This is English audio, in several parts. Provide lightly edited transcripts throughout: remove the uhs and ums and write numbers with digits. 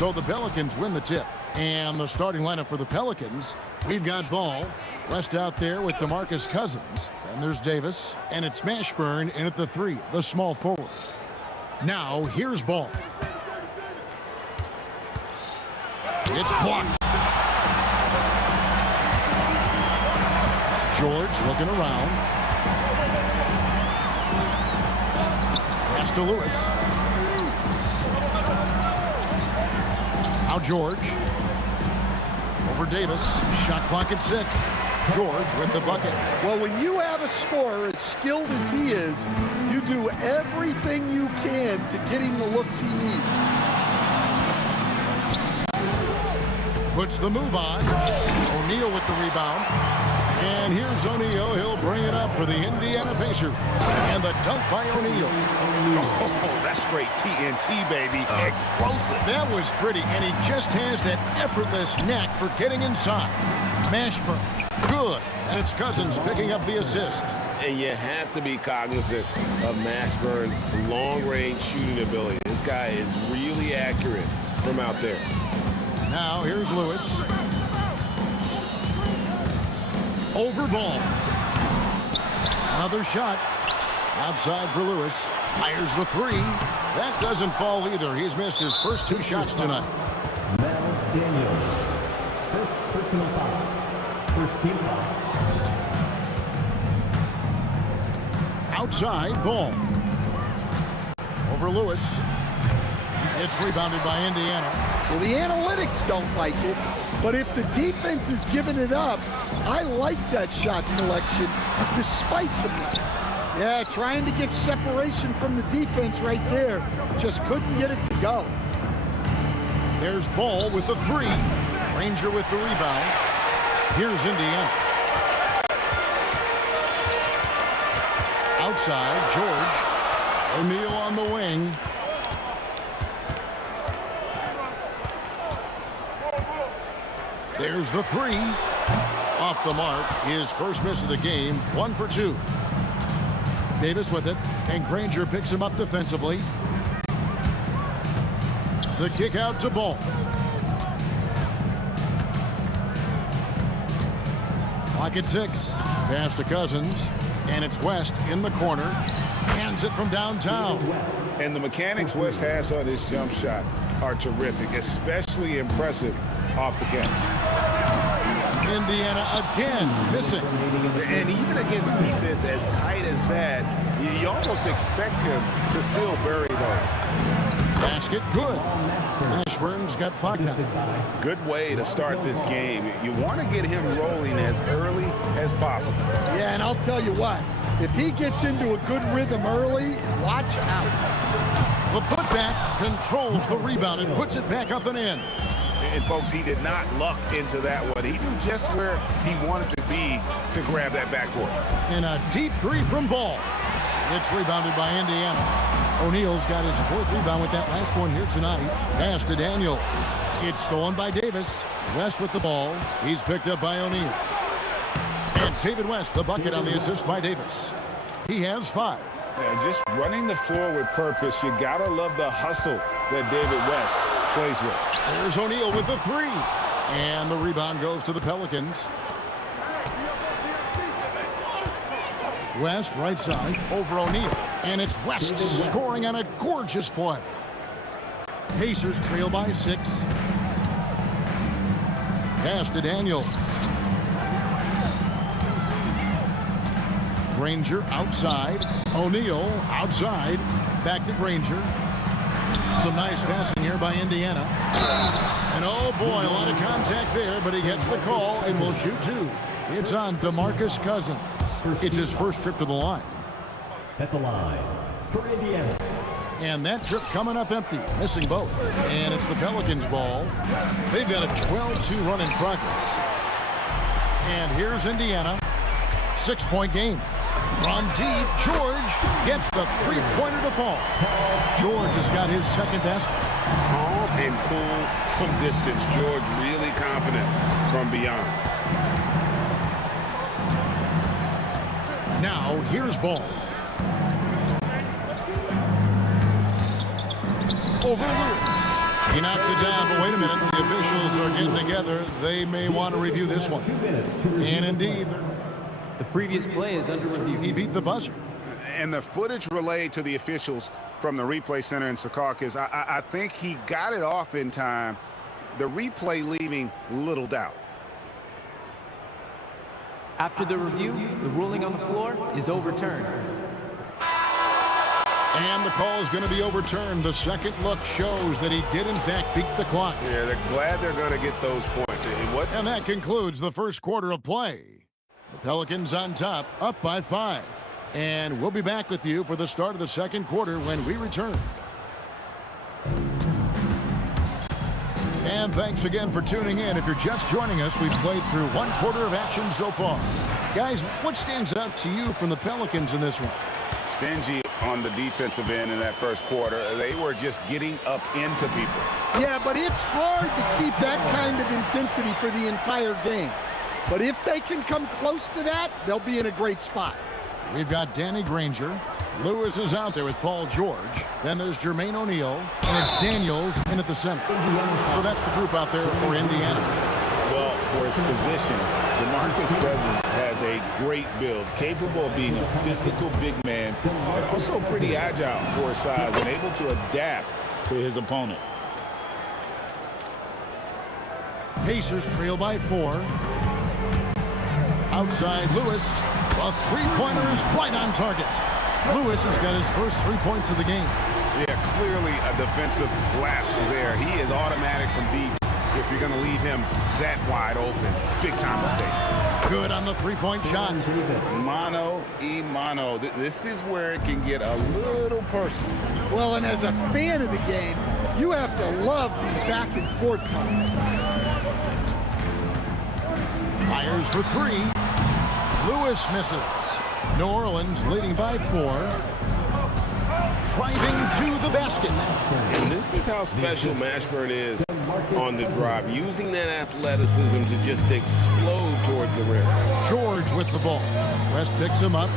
So the Pelicans win the tip. And the starting lineup for the Pelicans, we've got Ball. West out there with DeMarcus Cousins. Then there's Davis. And it's Mashburn in at the 3, the small forward. Now, here's Ball. It's blocked. George looking around. Pass to Lewis. Now George. Over Davis. Shot clock at 6. George with the bucket. Well, when you have a scorer as skilled as he is, you do everything you can to get him the looks he needs. Puts the move on. O'Neal with the rebound. And here's O'Neal. He'll bring it up for the Indiana Pacers. And the dunk by O'Neal. Oh, that's straight TNT, baby. Explosive. That was pretty, and he just has that effortless knack for getting inside. Mashburn, good. And it's Cousins picking up the assist. And you have to be cognizant of Mashburn's long-range shooting ability. This guy is really accurate from out there. Now here's Lewis. Over Ball. Another shot. Outside for Lewis. Fires the 3. That doesn't fall either. He's missed his first 2 shots tonight. Mel Daniels. First personal foul. First team foul. Outside, Ball. Over Lewis. It's rebounded by Indiana. Well, the analytics don't like it, but if the defense is giving it up, I like that shot selection despite the miss. Yeah, trying to get separation from the defense right there. Just couldn't get it to go. There's Ball with the 3. Ranger with the rebound. Here's Indiana. Outside, George. O'Neal on the wing. There's the 3. Off the mark. His first miss of the game. 1 for 2. Davis with it. And Granger picks him up defensively. The kick out to Ball. Clock at 6. Pass to Cousins. And it's West in the corner. Hands it from downtown. And the mechanics West has on his jump shot are terrific, especially impressive off the catch. Indiana again missing. And even against defense as tight as that, you almost expect him to still bury those. Basket good. Mashburn's got 5 now. Good way to start this game. You want to get him rolling as early as possible. Yeah, and I'll tell you what, if he gets into a good rhythm early, watch out. The putback controls the rebound and puts it back up and in. And folks, he did not luck into that one. He knew just where he wanted to be to grab that backboard. And a deep 3 from Ball. It's rebounded by Indiana. O'Neal's got his 4th rebound with that last one here tonight. Pass to Daniel. It's stolen by Davis. West with the ball. He's picked up by O'Neal. And David West, the bucket on the assist by Davis. He has 5. Yeah, just running the floor with purpose. You gotta love the hustle that David West plays with. There's O'Neal with the 3. And the rebound goes to the Pelicans. West, right side, over O'Neal. And it's West scoring on a gorgeous play. Pacers trail by 6. Pass to Daniel. Granger outside. O'Neal outside. Back to Granger. Some nice passing here by Indiana. And oh boy, a lot of contact there, but he gets the call and will shoot 2. It's on DeMarcus Cousins. It's his first trip to the line. At the line for Indiana. And that trip coming up empty, missing both. And it's the Pelicans' ball. They've got a 12-2 run in progress. And here's Indiana. 6-point game. From deep, George gets the 3-pointer to fall. George has got his second best. Calm and cool from distance. George really confident from beyond. Now, here's Ball. Over Lewis. He knocks it down, but wait a minute. The officials are getting together. They may want to review this one. 2 minutes to review. And indeed, The previous play is under review. he beat the buzzer. And the footage relayed to the officials from the replay center in Secaucus, I think he got it off in time. The replay leaving little doubt. After the review, the ruling on the floor is overturned. And the call is going to be overturned. The second look shows that he did, in fact, beat the clock. Yeah, they're glad they're going to get those points. And that concludes the first quarter of play. The Pelicans on top, up by 5. And we'll be back with you for the start of the second quarter when we return. And thanks again for tuning in. If you're just joining us, we've played through 1 quarter of action so far. Guys, what stands out to you from the Pelicans in this one? Stingy on the defensive end in that first quarter. They were just getting up into people. Yeah, but it's hard to keep that kind of intensity for the entire game. But if they can come close to that, they'll be in a great spot. We've got Danny Granger. Lewis is out there with Paul George. Then there's Jermaine O'Neal. And it's Daniels in at the center. So that's the group out there for Indiana. Well, for his position, DeMarcus Cousins has a great build, capable of being a physical big man, but also pretty agile for his size and able to adapt to his opponent. Pacers trail by 4. Outside Lewis. A three-pointer is right on target. Lewis has got his first 3 points of the game. Yeah, clearly a defensive lapse there. He is automatic from deep if you're going to leave him that wide open. Big time mistake. Good on the three-point shot. Mano y mano. This is where it can get a little personal. Well, and as a fan of the game, you have to love these back and forth moments. Fires for 3. Lewis misses. New Orleans leading by 4. Driving to the basket. And this is how special Mashburn is on the drive, using that athleticism to just explode towards the rim. George with the ball. West picks him up.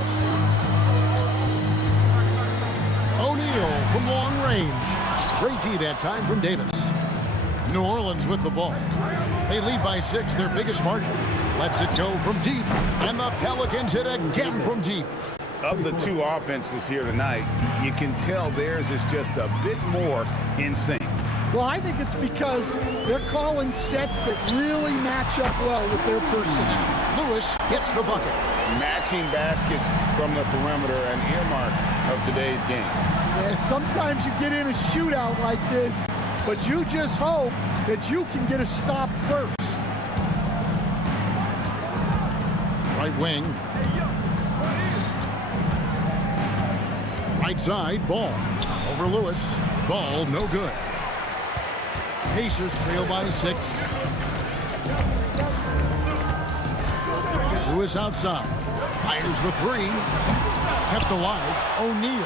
O'Neal from long range. Great D that time from Davis. New Orleans with the ball. They lead by 6, their biggest margin. Lets it go from deep. And the Pelicans hit again from deep. Of the two offenses here tonight, you can tell theirs is just a bit more in sync. Well, I think it's because they're calling sets that really match up well with their personnel. Lewis hits the bucket. Matching baskets from the perimeter, an earmark of today's game. Yeah, sometimes you get in a shootout like this, but you just hope that you can get a stop first. Right wing. Right side, ball. Over Lewis. Ball, no good. Pacers trail by 6. Lewis outside. Fires the 3. Kept alive. O'Neal.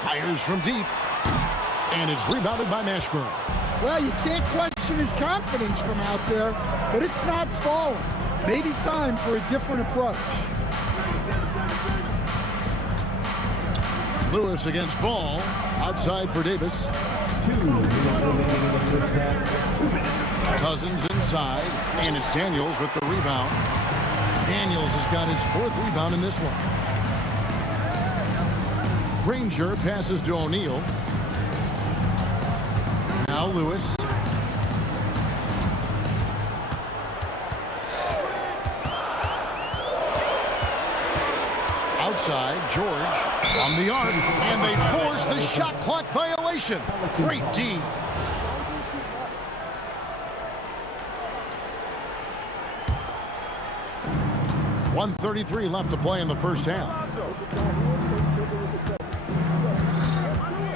Fires from deep. And it's rebounded by Mashburn. Well, you can't question his confidence from out there, but it's not falling. Maybe time for a different approach. Lewis against Ball. Outside for Davis. 2 minutes remaining in the first half. 2 minutes. Cousins inside. And it's Daniels with the rebound. Daniels has got his 4th rebound in this one. Granger passes to O'Neal. Now Lewis. Outside, George on the arc, and they force the shot clock violation. Great D. .133 left to play in the first half.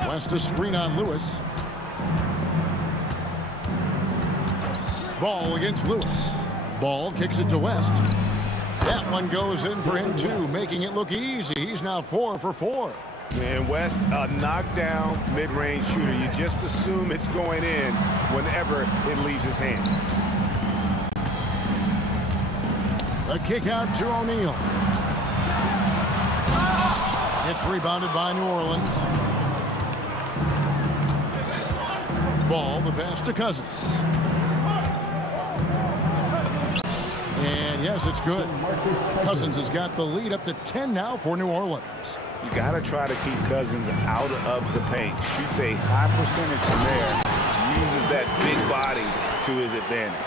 West a screen on Lewis. Ball against Lewis. Ball kicks it to West. That one goes in for him too, making it look easy. He's now 4 for 4. And West, a knockdown mid-range shooter. You just assume it's going in whenever it leaves his hands. A kick out to O'Neal. It's rebounded by New Orleans. Ball, the pass to Cousins. And yes, it's good. Cousins has got the lead up to 10 now for New Orleans. You got to try to keep Cousins out of the paint. Shoots a high percentage from there. Uses that big body to his advantage.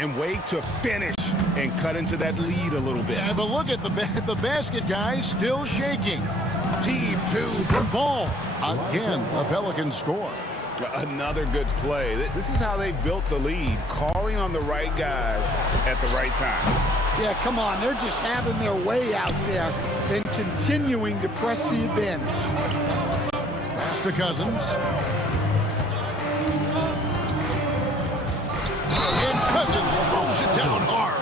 And wait to finish and cut into that lead a little bit. Yeah, but look at the basket guy still shaking. Team 2 from Ball. Again, a Pelicans score. Another good play. This is how they built the lead, calling on the right guys at the right time. Yeah, come on. They're just having their way out there and continuing to press the advantage. Pass to Cousins. And Cousins throws it down hard.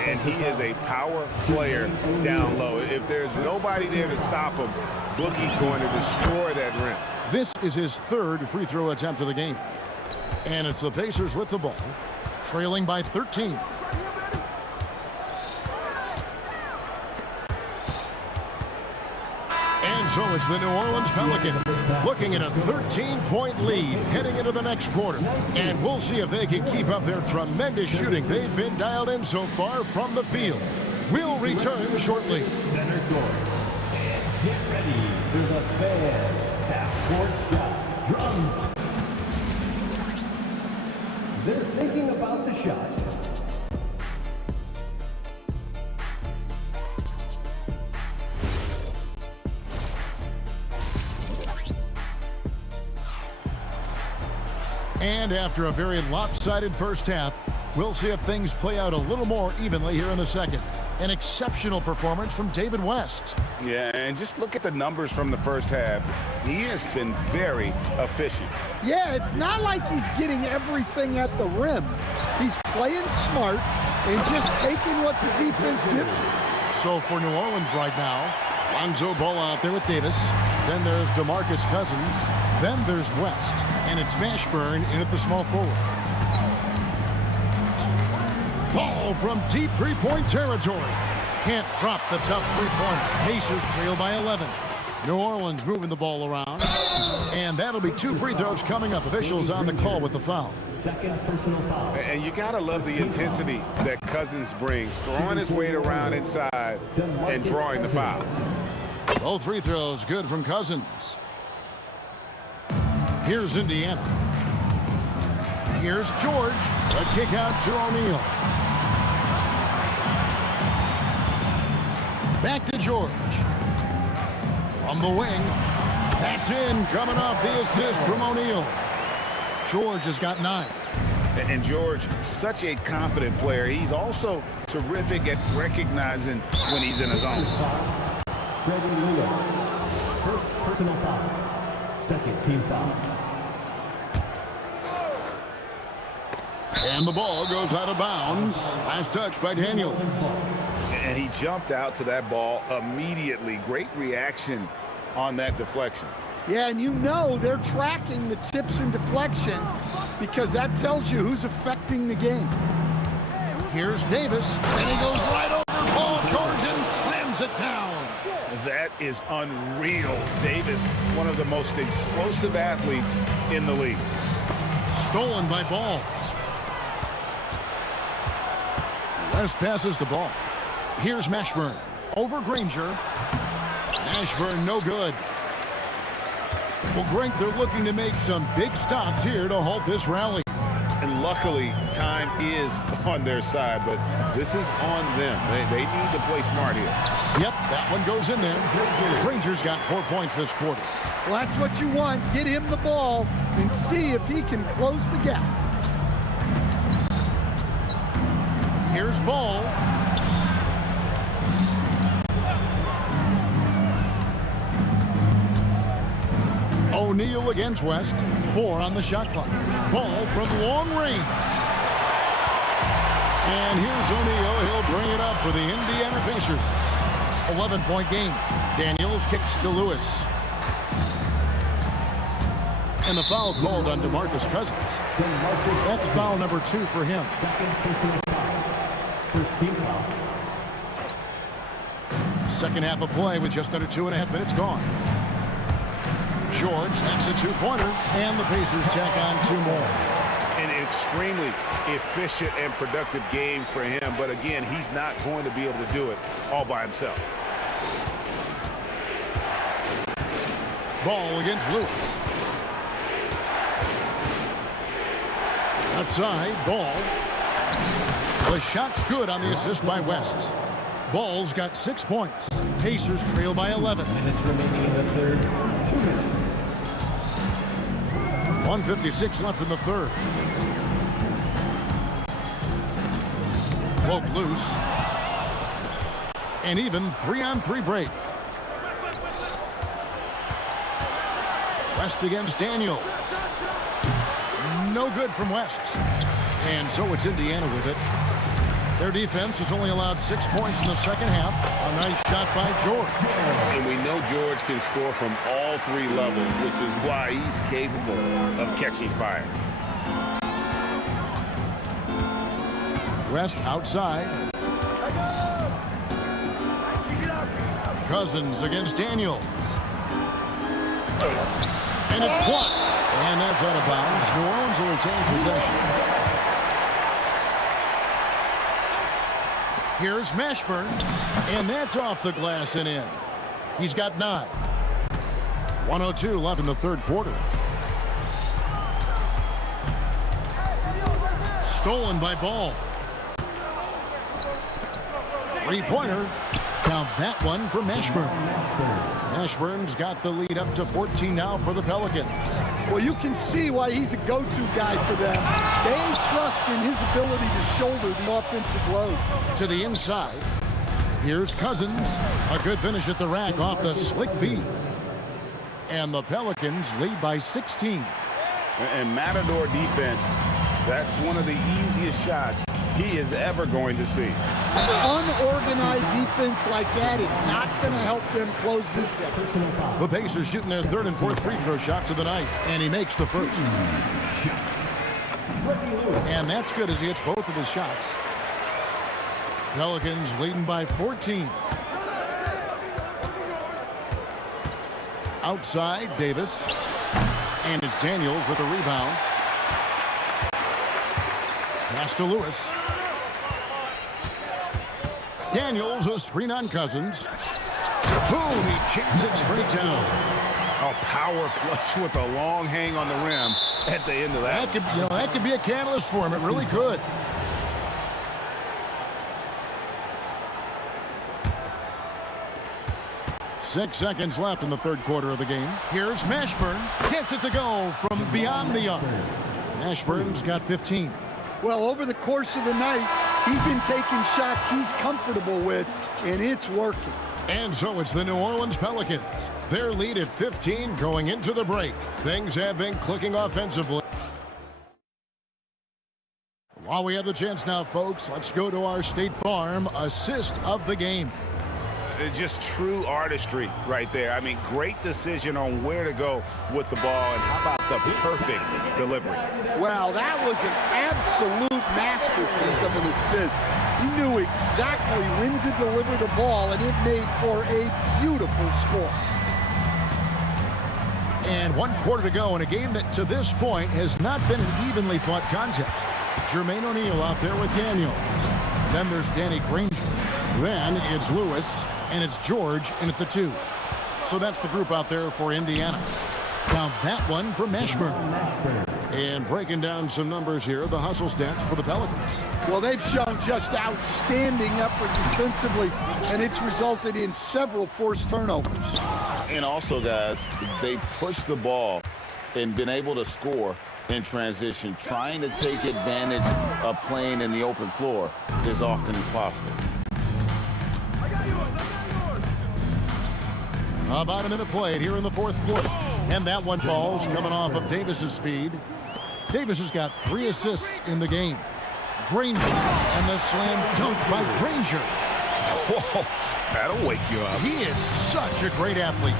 And he is a power player down low. If there's nobody there to stop him, Boogie's going to destroy that rim. This is his third free throw attempt of the game. And it's the Pacers with the ball, trailing by 13. And so it's the New Orleans Pelicans looking at a 13-point lead heading into the next quarter. And we'll see if they can keep up their tremendous shooting they've been dialed in so far from the field. We'll return shortly. Center court. And get ready for the fan half-court shot. Drums. They're thinking about the shot. And after a very lopsided first half, we'll see if things play out a little more evenly here in the second. An exceptional performance from David West. Yeah, and just look at the numbers from the first half. He has been very efficient. Yeah, it's not like he's getting everything at the rim. He's playing smart and just taking what the defense gives him. So for New Orleans right now, Lonzo Ball out there with Davis. Then there's DeMarcus Cousins. Then there's West. And it's Mashburn in at the small forward. Ball from deep three-point territory. Can't drop the tough three-pointer. Pacers trail by 11. New Orleans moving the ball around. And that'll be 2 free throws coming up. Officials on the call with the foul. Second personal foul. And you got to love the intensity that Cousins brings, throwing his weight around inside and drawing the foul. Both free throws good from Cousins. Here's Indiana. Here's George. A kick out to O'Neal. Back to George. From the wing. That's in, coming off the assist from O'Neal. George has got 9. And George, such a confident player. He's also terrific at recognizing when he's in his zone. Freddie Lewis. First personal foul. Second team foul. And the ball goes out of bounds. Last touch by Daniel. And he jumped out to that ball immediately. Great reaction on that deflection. Yeah, and you know they're tracking the tips and deflections because that tells you who's affecting the game. Here's Davis, and he goes right over Paul George and slams it down. That is unreal. Davis, one of the most explosive athletes in the league. Stolen by Ball. West passes the ball. Here's Mashburn. Over Granger. Mashburn no good. Well, Greg, they're looking to make some big stops here to halt this rally. And luckily, time is on their side, but this is on them. They need to play smart here. Yep, that one goes in there. Granger's got 4 points this quarter. Well, that's what you want. Get him the ball and see if he can close the gap. Here's Ball. O'Neal against West. 4 on the shot clock. Ball from long range. And here's O'Neal. He'll bring it up for the Indiana Pacers. 11-point game. Daniels kicks to Lewis. And the foul called on DeMarcus Cousins. That's foul number 2 for him. Second personal foul. First team foul. Second half of play with just under 2.5 minutes gone. George, that's a two-pointer, and the Pacers tack on 2 more. An extremely efficient and productive game for him, but again, he's not going to be able to do it all by himself. Ball against Lewis. Left side, Ball. The shot's good on the assist by West. Ball's got 6 points. Pacers trail by 11. Minutes remaining in the third. 2 minutes. 1:56 left in the third. Poke loose. An even 3-on-3 break. West against Daniel. No good from West. And so it's Indiana with it. Their defense has only allowed 6 points in the second half. A nice shot by George. And we know George can score from all 3 levels, which is why he's capable of catching fire. West outside. Cousins against Daniels. And it's blocked. And that's out of bounds. New Orleans will retain possession. Here's Mashburn. And that's off the glass and in. He's got 9. 1:02 left in the third quarter. Stolen by Ball. 3-pointer. Count that one for Mashburn. Mashburn's got the lead up to 14 now for the Pelicans. Well, you can see why he's a go-to guy for them. They trust in his ability to shoulder the offensive load. To the inside. Here's Cousins. A good finish at the rack off the slick feed. And the Pelicans lead by 16. And Matador defense, that's one of the easiest shots he is ever going to see. Unorganized defense like that is not going to help them close this deficit. The Pacers shooting their third and fourth free throw shots of the night, and he makes the first. And that's good as he hits both of his shots. Pelicans leading by 14. Outside, Davis. And it's Daniels with a rebound. Pass to Lewis. Daniels, a screen on Cousins. Boom, he jams it straight down. A power flush with a long hang on the rim at the end of that. That could be a catalyst for him. It really could. Six seconds left in the third quarter of the game. Here's Mashburn. Gets it to go from beyond the arc. Mashburn's got 15. Well, over the course of the night, he's been taking shots he's comfortable with, and it's working. And so it's the New Orleans Pelicans. Their lead at 15 going into the break. Things have been clicking offensively. While we have the chance now, folks, let's go to our State Farm assist of the game. Just true artistry right there. I mean, great decision on where to go with the ball, and how about the perfect delivery? Well, that was an absolute masterpiece of an assist. He knew exactly when to deliver the ball, and it made for a beautiful score. And 1 quarter to go in a game that to this point has not been an evenly fought contest. Jermaine O'Neal out there with Daniels. Then there's Danny Granger. Then it's Lewis. And it's George in at the 2. So that's the group out there for Indiana. Count that one for Mashburn. And breaking down some numbers here, the hustle stats for the Pelicans. Well, they've shown just outstanding effort defensively, and it's resulted in several forced turnovers. And also, guys, they've pushed the ball and been able to score in transition, trying to take advantage of playing in the open floor as often as possible. About a minute played here in the fourth quarter. And that one falls coming off of Davis's feed. Davis has got 3 assists in the game. Granger and the slam dunk by Granger. Whoa, that'll wake you up. He is such a great athlete.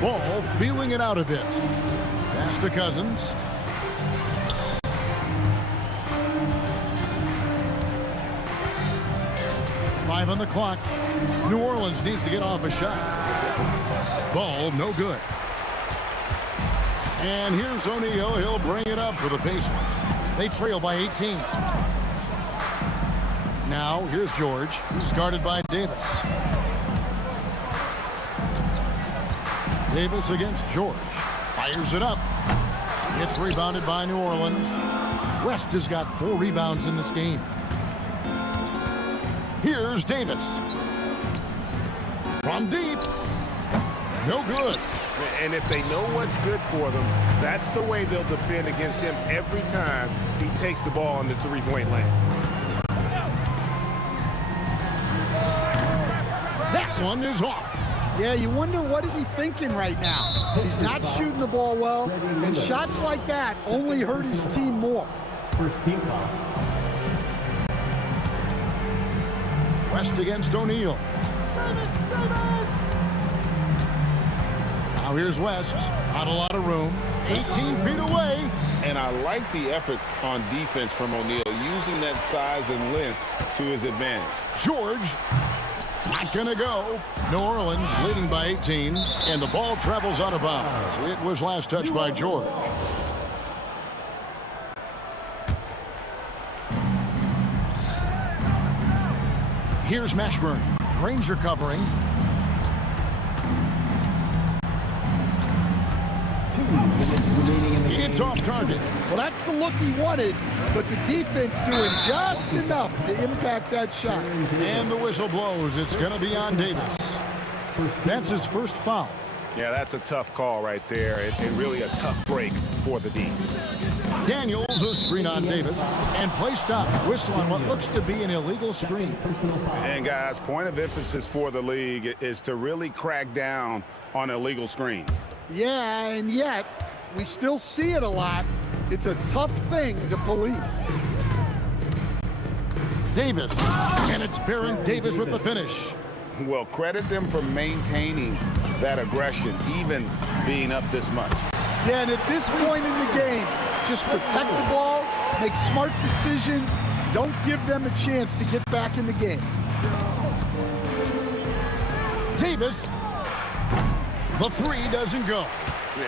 Ball feeling it out a bit. Pass to Cousins. 5 on the clock. New Orleans needs to get off a shot. Ball, no good. And here's O'Neal. He'll bring it up for the Pacers. They trail by 18. Now, here's George. He's guarded by Davis. Davis against George. Fires it up. It's rebounded by New Orleans. West has got 4 rebounds in this game. Here's Davis. From deep. No good. And if they know what's good for them, that's the way they'll defend against him every time he takes the ball in the three-point lane. That one is off. Yeah, you wonder what is he thinking right now. He's not shooting the ball well, and shots like that only hurt his team more. First team foul. West against O'Neal. Davis! Now here's West. Not a lot of room. 18 feet away. And I like the effort on defense from O'Neal, using that size and length to his advantage. George. Not going to go. New Orleans leading by 18, and the ball travels out of bounds. It was last touched by George. Here's Mashburn. Ranger covering. 2 minutes remaining in the game. It's off target. Well, that's the look he wanted, but the defense doing just enough to impact that shot. And the whistle blows. It's going to be on Davis. That's his first foul. Yeah, that's a tough call right there, and really a tough break for the D. Daniels, a screen on Davis, and play stops. Whistle on what looks to be an illegal screen. And guys, point of emphasis for the league is to really crack down on illegal screens. Yeah, and yet, we still see it a lot. It's a tough thing to police. Davis, and it's Baron Davis with the finish. Well, credit them for maintaining that aggression, even being up this much. Yeah, and at this point in the game, just protect the ball, make smart decisions, don't give them a chance to get back in the game. Davis, the 3 doesn't go.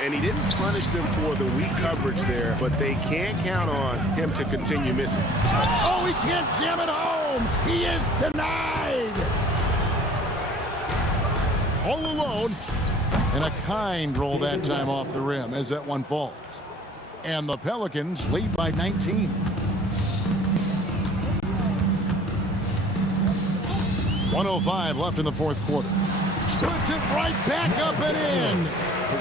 And he didn't punish them for the weak coverage there, but they can't count on him to continue missing. Oh, he can't jam it home. He is denied. All alone. And a kind roll that time off the rim as that one falls. And the Pelicans lead by 19. .105 left in the fourth quarter. Puts it right back up and in.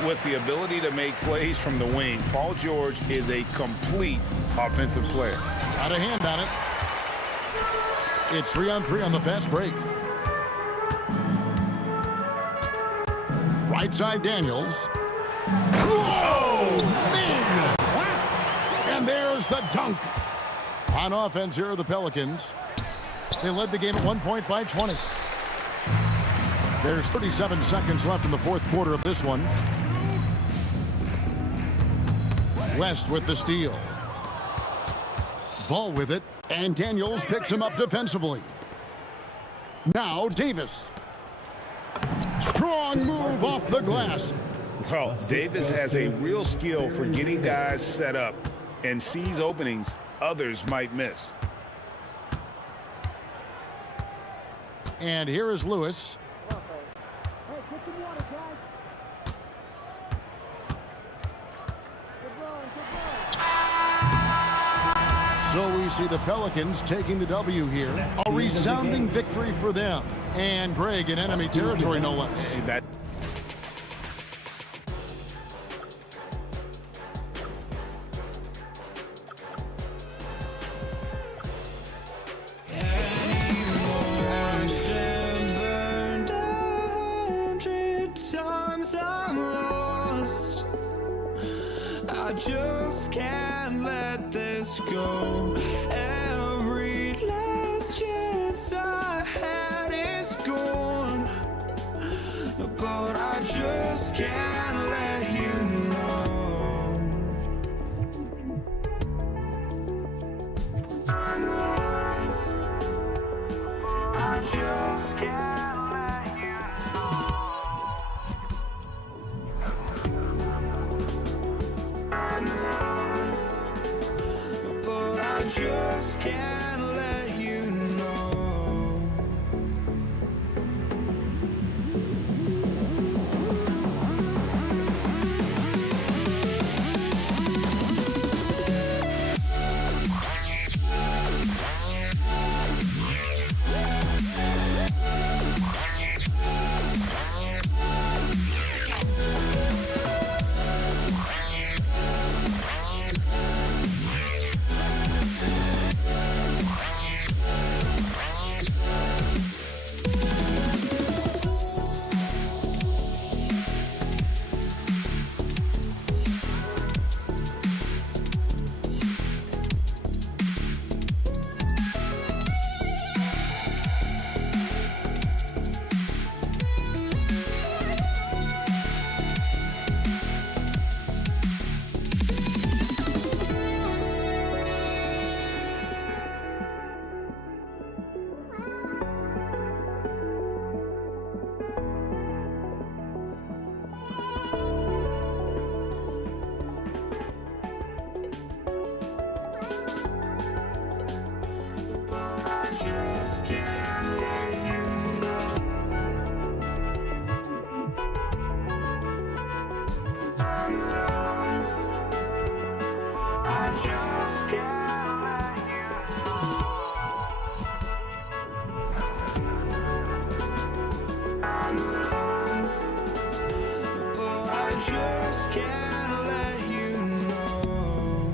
With the ability to make plays from the wing, Paul George is a complete offensive player. Got a hand on it. It's 3-on-3 on the fast break. Right side Daniels. Oh, man! And there's the dunk. On offense here are the Pelicans. They led the game at 1 point by 20. There's 37 seconds left in the fourth quarter of this one. West with the steal. Ball with it, and Daniels picks him up defensively. Now Davis. Strong move off the glass. Well, Davis has a real skill for getting guys set up and sees openings others might miss. And here is Lewis. So we see the Pelicans taking the W here. A resounding victory for them. And Greg in enemy territory, no less. That I just can't let this go. Every last chance I had is gone, but I just can't let you know. I just can't let you know.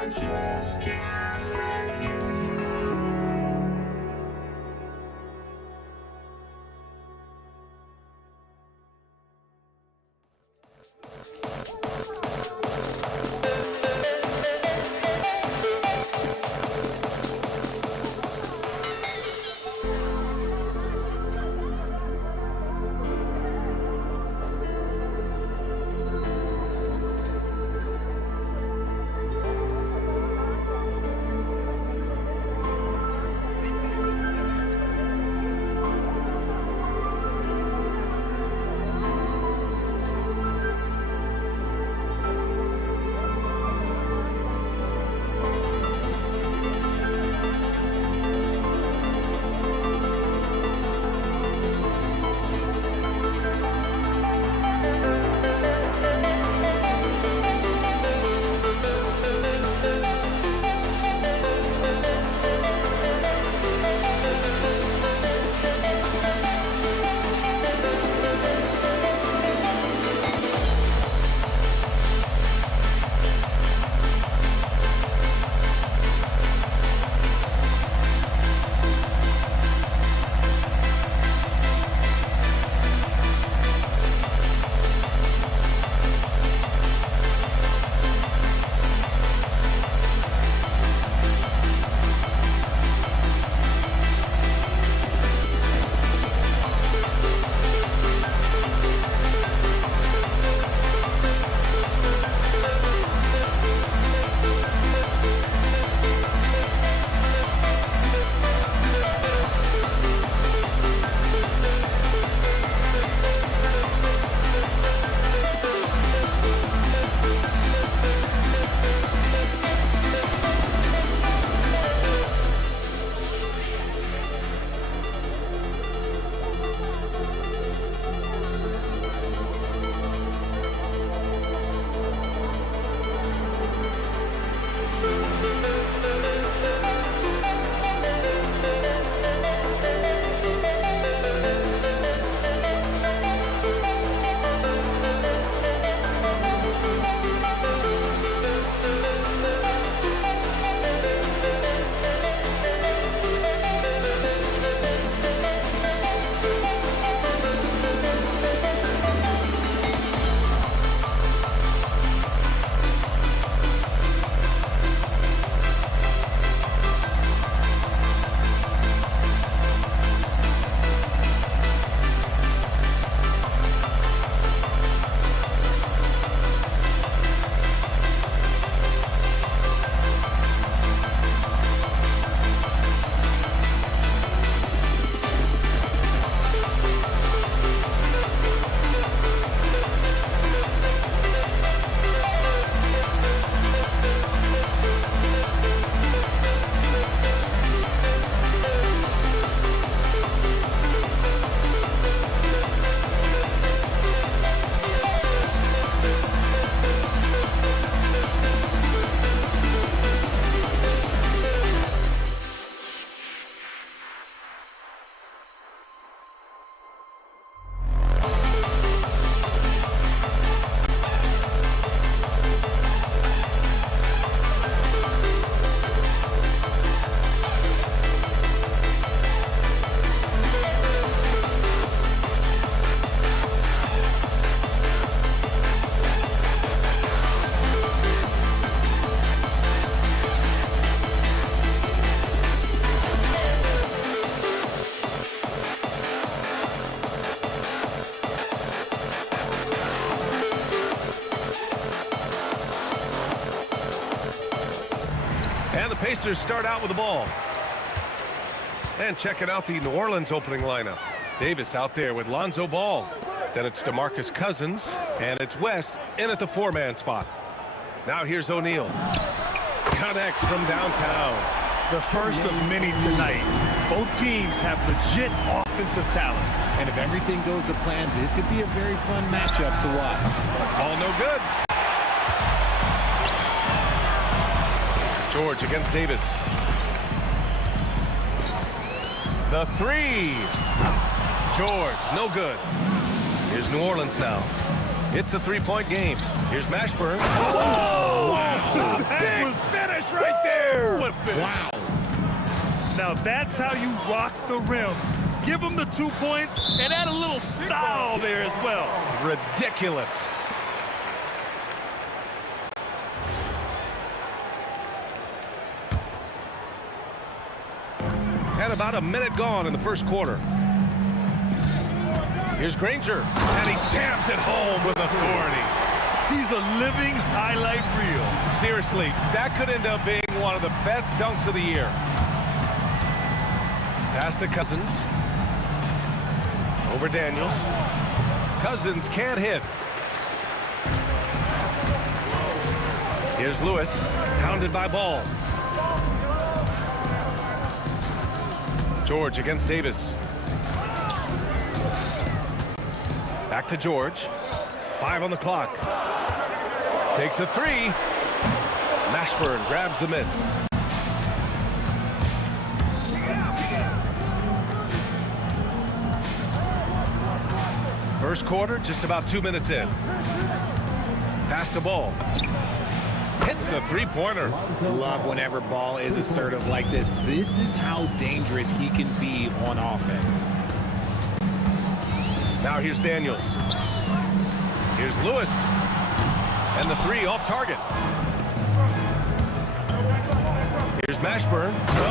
I just can't let you know. Pacers start out with the ball. And checking out the New Orleans opening lineup. Davis out there with Lonzo Ball. Then it's DeMarcus Cousins, and it's West in at the 4-man spot. Now here's O'Neal. Connects from downtown. The first of many tonight. Both teams have legit offensive talent. And if everything goes to plan, this could be a very fun matchup to watch. All no good. George against Davis. The 3. George, no good. Here's New Orleans now. It's a 3-point game. Here's Mashburn. Oh! Wow! Big finish right there! What finish? Wow. Now that's how you rock the rim. Give them the 2 points and add a little style there as well. Ridiculous. And about a minute gone in the first quarter. Here's Granger, and he taps it home with authority. He's a living highlight reel. Seriously, that could end up being one of the best dunks of the year. Pass to Cousins. Over Daniels. Cousins can't hit. Here's Lewis, pounded by Ball. George against Davis. Back to George. 5 on the clock. Takes a 3. Mashburn grabs the miss. First quarter, just about 2 minutes in. Pass the Ball. Hits the 3-pointer. Love whenever Ball is assertive like this. This is how dangerous he can be on offense. Now here's Daniels. Here's Lewis. And the 3 off target. Here's Mashburn. Oh!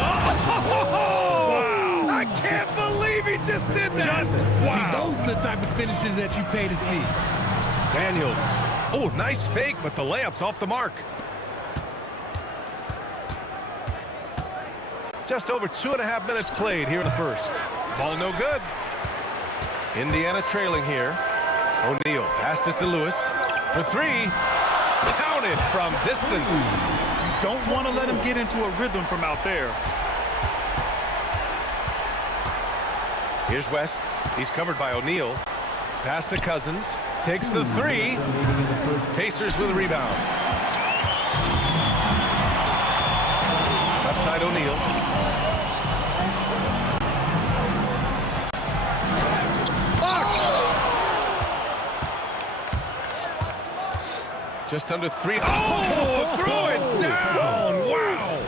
Wow! I can't believe he just did that! Wow. See, those are the type of finishes that you pay to see. Daniels. Oh, nice fake, but the layup's off the mark. Just over 2.5 minutes played here in the first. Ball no good. Indiana trailing here. O'Neal passes to Lewis for 3. Counted from distance. You don't want to let him get into a rhythm from out there. Here's West. He's covered by O'Neal. Pass to Cousins. Takes the 3. Pacers with a rebound. Left side O'Neal. Just under 3. Oh, throw it down. Wow.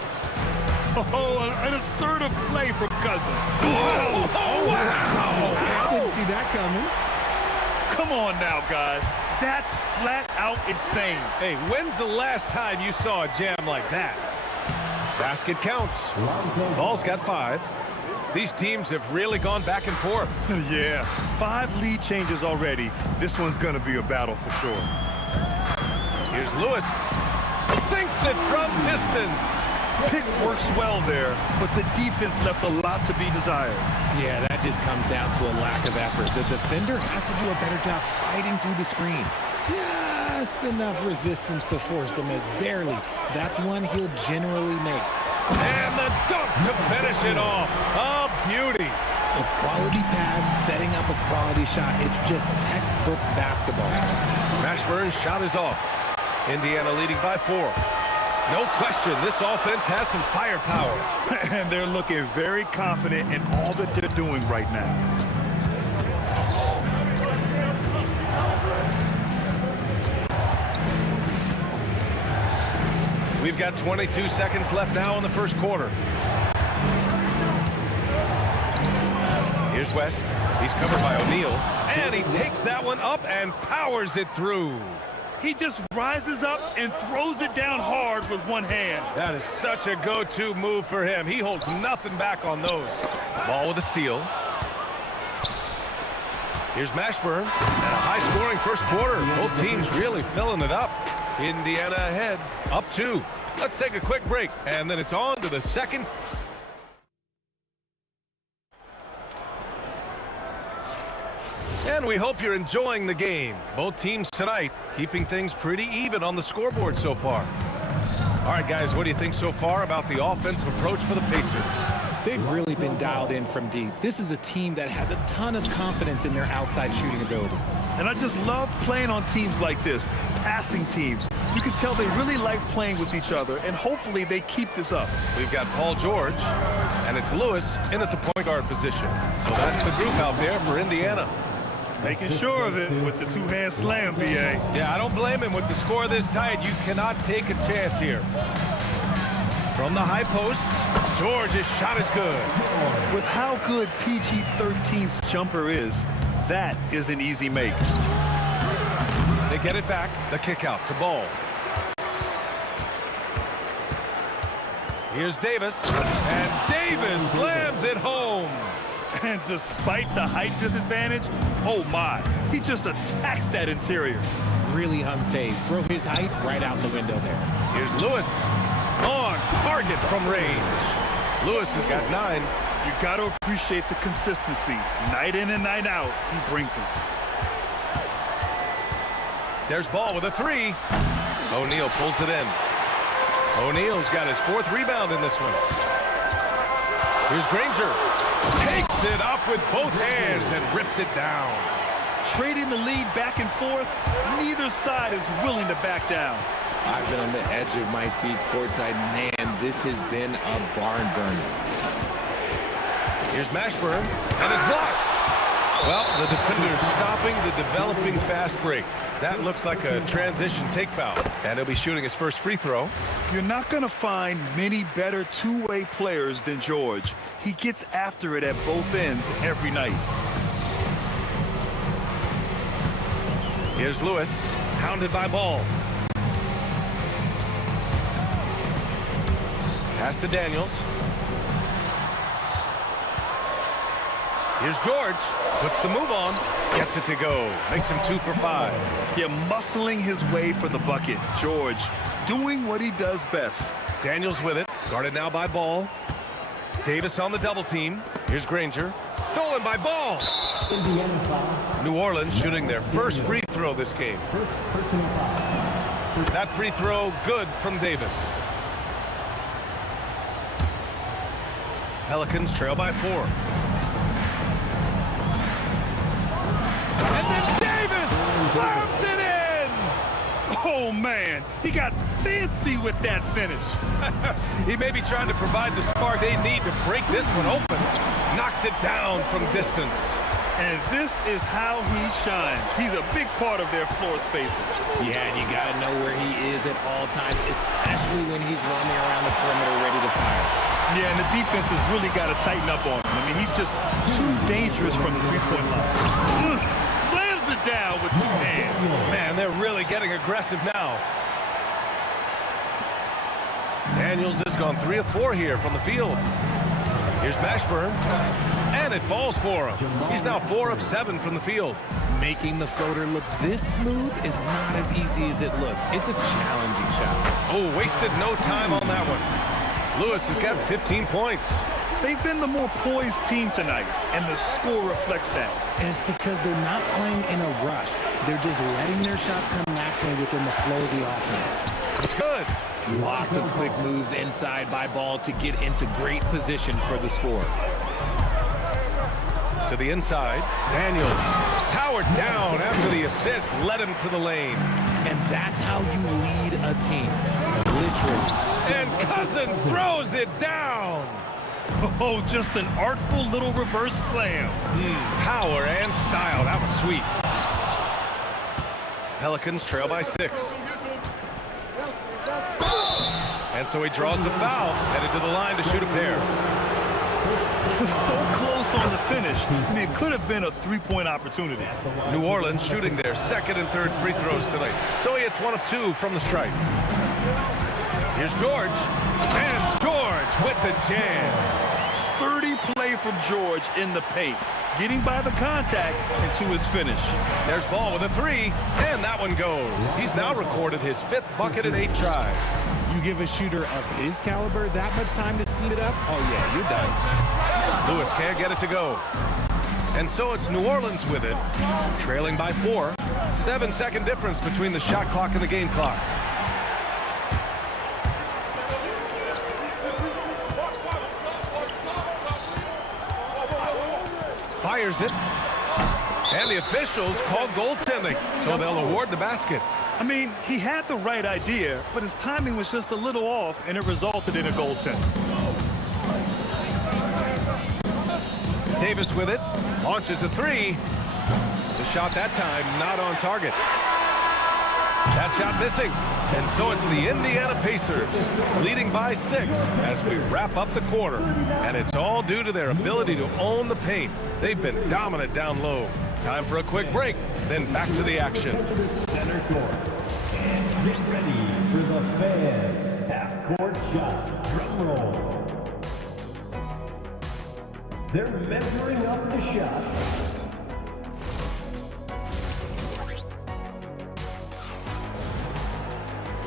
Oh, an assertive play from Cousins. Oh, wow. I didn't see that coming. Come on now, guys. That's flat out insane. Hey, when's the last time you saw a jam like that? Basket counts. Ball's got 5. These teams have really gone back and forth. Yeah, 5 lead changes already. This one's going to be a battle for sure. Here's Lewis. Sinks it from distance. Pick works well there, but the defense left a lot to be desired. Yeah, that just comes down to a lack of effort. The defender has to do a better job fighting through the screen. Just enough resistance to force the miss. Barely. That's one he'll generally make. And the dunk to finish it off. A beauty. A quality pass, setting up a quality shot. It's just textbook basketball. Mashburn's shot is off. Indiana leading by 4. No question, this offense has some firepower. And they're looking very confident in all that they're doing right now. We've got 22 seconds left now in the first quarter. Here's West. He's covered by O'Neal. And he takes that one up and powers it through. He just rises up and throws it down hard with one hand. That is such a go-to move for him. He holds nothing back on those. Ball with a steal. Here's Mashburn. And a high-scoring first quarter. Both teams really filling it up. Indiana ahead, up 2. Let's take a quick break, and then it's on to the second. And we hope you're enjoying the game. Both teams tonight keeping things pretty even on the scoreboard so far. All right, guys, what do you think so far about the offensive approach for the Pacers? They've really been dialed in from deep. This is a team that has a ton of confidence in their outside shooting ability. And I just love playing on teams like this, passing teams. You can tell they really like playing with each other, and hopefully they keep this up. We've got Paul George, and it's Lewis in at the point guard position. So that's the group out there for Indiana. Making sure of it with the two-hand slam, B.A. Yeah, I don't blame him with the score this tight. You cannot take a chance here. From the high post, George's shot is good. With how good PG-13's jumper is, that is an easy make. They get it back. The kick out to Ball. Here's Davis, and Davis slams it home. And despite the height disadvantage, oh my, he just attacks that interior. Really unfazed. Throw his height right out the window there. Here's Lewis. On target from range. Lewis has got 9. You got to appreciate the consistency. Night in and night out, he brings it. There's Ball with a 3. O'Neal pulls it in. O'Neal's got his 4th rebound in this one. Here's Granger. Takes it up with both hands and rips it down. Trading the lead back and forth, neither side is willing to back down. I've been on the edge of my seat courtside. Man, this has been a barn burner. Here's Mashburn, and it's blocked. Well, the defender's stopping the developing fast break. That looks like a transition take foul, and he'll be shooting his first free throw. You're not going to find many better two-way players than George. He gets after it at both ends every night. Here's Lewis, hounded by Ball. Pass to Daniels. Here's George. Puts the move on. Gets it to go. Makes him 2 for 5. Yeah, muscling his way for the bucket. George doing what he does best. Daniels with it. Guarded now by Ball. Davis on the double team. Here's Granger. Stolen by Ball. Indiana foul. New Orleans shooting their first free throw this game. First personal foul. That free throw good from Davis. Pelicans trail by 4. And then Davis slams it in! Oh, man, he got fancy with that finish. He may be trying to provide the spark they need to break this one open. Knocks it down from distance. And this is how he shines. He's a big part of their floor spacing. Yeah, and you got to know where he is at all times, especially when he's roaming around the perimeter ready to fire. Yeah, and the defense has really got to tighten up on him. I mean, he's just too dangerous from the three-point line. Slams it down with 2 hands. Man, they're really getting aggressive now. Daniels has gone 3 of 4 here from the field. Here's Mashburn, and it falls for him. He's now 4 of 7 from the field. Making the floater look this smooth is not as easy as it looks. It's a challenging shot. Oh, wasted no time on that one. Lewis has got 15 points. They've been the more poised team tonight, and the score reflects that. And it's because they're not playing in a rush. They're just letting their shots come naturally within the flow of the offense. It's good. Lots of quick moves inside by Ball to get into great position for the score. To the inside, Daniels. Powered down after the assist led him to the lane. And that's how you lead a team. Literally. And Cousins throws it down. Oh, just an artful little reverse slam. Power and style. That was sweet. Pelicans trail by 6. And so he draws the foul, headed to the line to shoot a pair. So close on the finish. I mean, it could have been a three-point opportunity. New Orleans shooting their 2nd and 3rd free throws tonight. So he hits 1 of 2 from the stripe. Here's George. And George with the jam. Sturdy play from George in the paint. Getting by the contact and to his finish. There's Ball with a 3, and that one goes. He's now recorded his 5th bucket in 8 tries. You give a shooter of his caliber that much time to seam it up, oh yeah, you're done. Lewis can't get it to go. And so it's New Orleans with it, trailing by 4. 7-second difference between the shot clock and the game clock. Fires it. And the officials called goaltending, so they'll award the basket. I mean, he had the right idea, but his timing was just a little off, and it resulted in a goaltend. Davis with it, launches a 3. The shot that time not on target. That shot missing. And so it's the Indiana Pacers leading by 6 as we wrap up the quarter. And it's all due to their ability to own the paint. They've been dominant down low. Time for a quick break, then back to the action. Center court. And get ready for the fan half-court shot. Drum roll. They're measuring up the shot.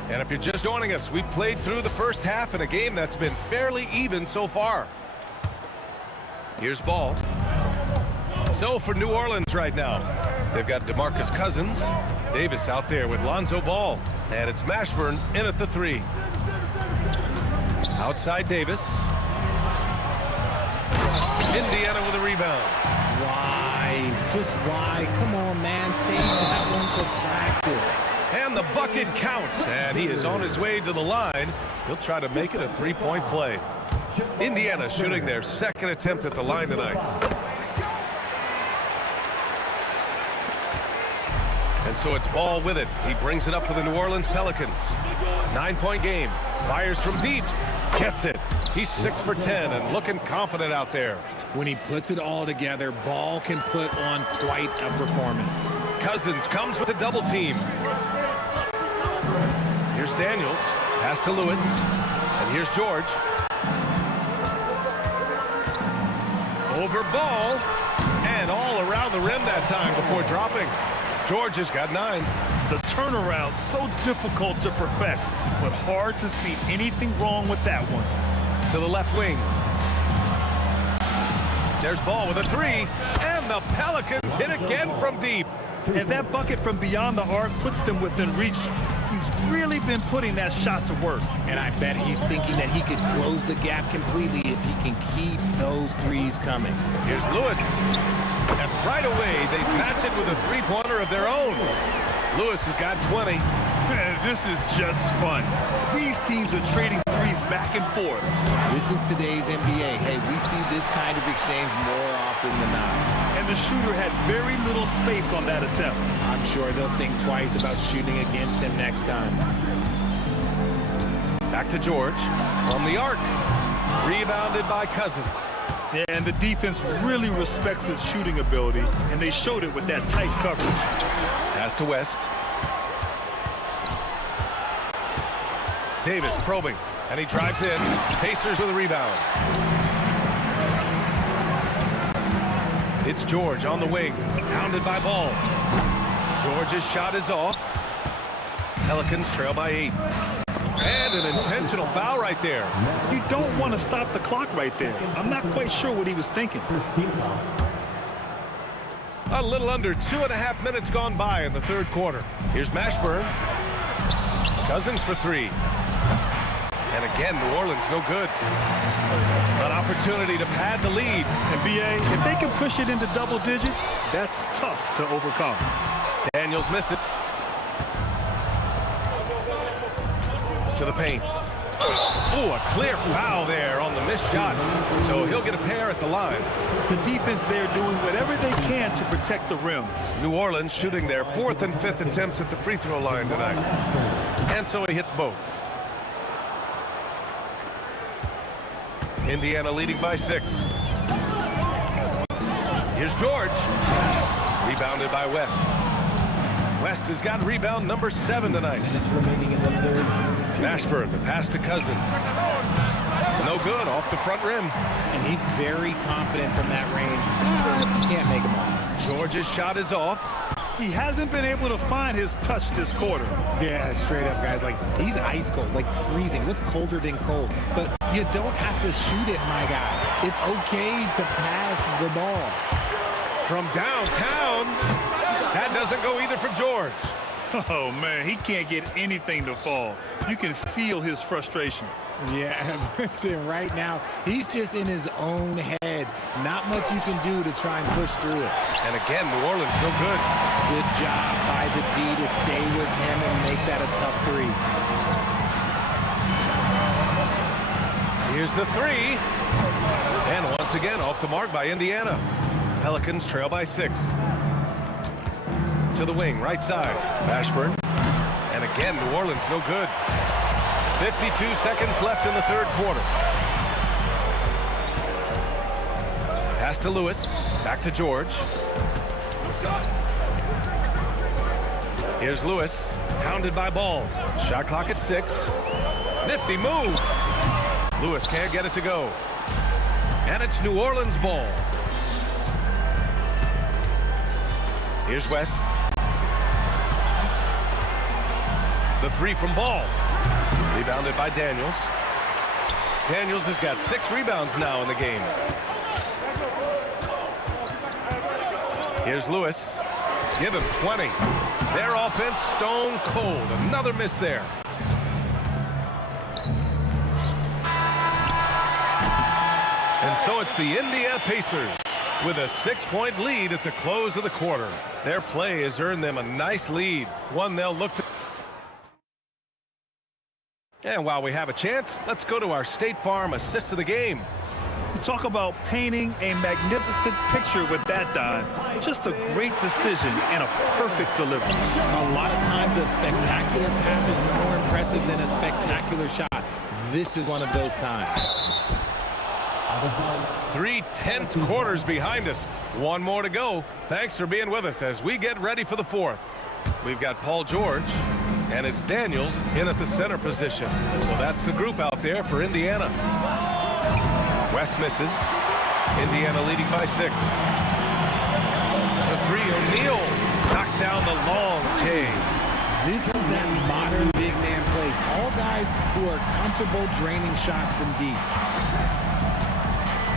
And if you're just joining us, we played through the first half in a game that's been fairly even so far. Here's ball. So for New Orleans right now, they've got DeMarcus Cousins, Davis out there with Lonzo Ball, and it's Mashburn in at the 3. Outside Davis. Indiana with a rebound. Why? Just why? Come on, man. Save that one for practice. And the bucket counts, and he is on his way to the line. He'll try to make it a 3-point play. Indiana shooting their second attempt at the line tonight. And so it's Ball with it. He brings it up for the New Orleans Pelicans. 9-point game. Fires from deep. Gets it. He's 6 for 10 and looking confident out there. When he puts it all together, Ball can put on quite a performance. Cousins comes with a double team. Here's Daniels. Pass to Lewis. And here's George. Over Ball. And all around the rim that time before dropping. George has got 9. The turnaround so difficult to perfect, but hard to see anything wrong with that one. To the left wing. There's Ball with a 3. And the Pelicans hit again from deep. And that bucket from beyond the arc puts them within reach. He's really been putting that shot to work. And I bet he's thinking that he could close the gap completely if he can keep those threes coming. Here's Lewis. And right away, they match it with a 3-pointer of their own. Lewis has got 20. Man, this is just fun. These teams are trading threes back and forth. This is today's NBA. Hey, we see this kind of exchange more often than not. And the shooter had very little space on that attempt. I'm sure they'll think twice about shooting against him next time. Back to George. From the arc. Rebounded by Cousins. Yeah, and the defense really respects his shooting ability, and they showed it with that tight coverage. Pass to West. Davis probing, and he drives in. Pacers with a rebound. It's George on the wing, hounded by Ball. George's shot is off. Pelicans trail by 8. And an intentional foul right there. You don't want to stop the clock right there. I'm not quite sure what he was thinking. A little under 2.5 minutes gone by in the third quarter. Here's Mashburn. Cousins for 3. And again, New Orleans no good. An opportunity to pad the lead. And BA, if they can push it into double digits, that's tough to overcome. Daniels misses. To the paint. Oh, a clear foul there on the missed shot. So he'll get a pair at the line. The defense there doing whatever they can to protect the rim. New Orleans shooting their 4th and 5th attempts at the free throw line tonight. And so he hits both. Indiana leading by 6. Here's George. Rebounded by West. West has got rebound number 7 tonight. Minutes remaining in the third. Mashburn, the pass to Cousins. No good, off the front rim. And he's very confident from that range. But you can't make him all. George's shot is off. He hasn't been able to find his touch this quarter. Yeah, straight up, guys. Like, he's ice cold, like freezing. What's colder than cold? But you don't have to shoot it, my guy. It's okay to pass the ball. From downtown, that doesn't go either for George. Oh, man, he can't get anything to fall. You can feel his frustration. Yeah, right now, he's just in his own head. Not much you can do to try and push through it. And again, New Orleans, no good. Good job by the D to stay with him and make that a tough three. Here's the three. And once again, off the mark by Indiana. Pelicans trail by 6. To the wing, right side. Ashburn. And again, New Orleans, no good. 52 seconds left in the third quarter. Pass to Lewis. Back to George. Here's Lewis. Hounded by Ball. Shot clock at 6. Nifty move. Lewis can't get it to go. And it's New Orleans ball. Here's West. The three from Ball. Rebounded by Daniels. Daniels has got 6 rebounds now in the game. Here's Lewis. Give him 20. Their offense stone cold. Another miss there. And so it's the Indiana Pacers with a 6-point lead at the close of the quarter. Their play has earned them a nice lead, one they'll look to. And while we have a chance, let's go to our State Farm assist of the game. Talk about painting a magnificent picture with that dime. Just a great decision and a perfect delivery. A lot of times a spectacular pass is more impressive than a spectacular shot. This is one of those times. 3 tense quarters behind us. One more to go. Thanks for being with us as we get ready for the fourth. We've got Paul George, and it's Daniels in at the center position. So that's the group out there for Indiana. West misses. Indiana leading by 6. The three, O'Neal knocks down the long J. This is that modern big man play. Tall guys who are comfortable draining shots from deep.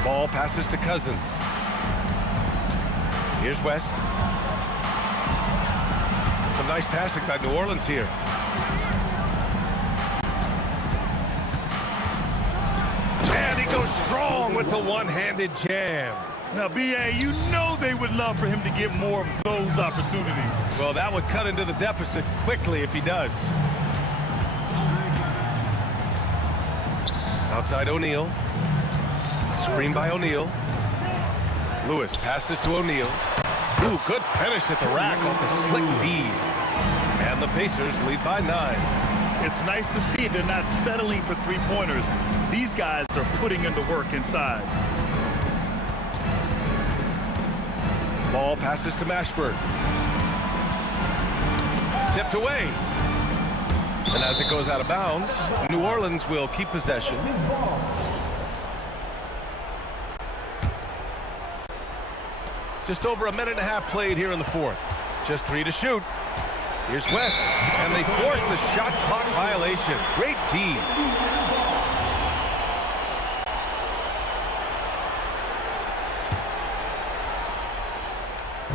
Ball passes to Cousins. Here's West. Some nice passing by New Orleans here. And he goes strong with the one-handed jam. Now, B.A., you know they would love for him to get more of those opportunities. Well, that would cut into the deficit quickly if he does. Outside O'Neal. Screen by O'Neal. Lewis passes to O'Neal. Ooh, good finish at the rack off the slick feed. And the Pacers lead by 9. It's nice to see they're not settling for three-pointers. These guys are putting in the work inside. Ball passes to Mashburn. Tipped away. And as it goes out of bounds, New Orleans will keep possession. Just over a minute and a half played here in the fourth. Just 3 to shoot. Here's West, and they force the shot clock violation. Great D.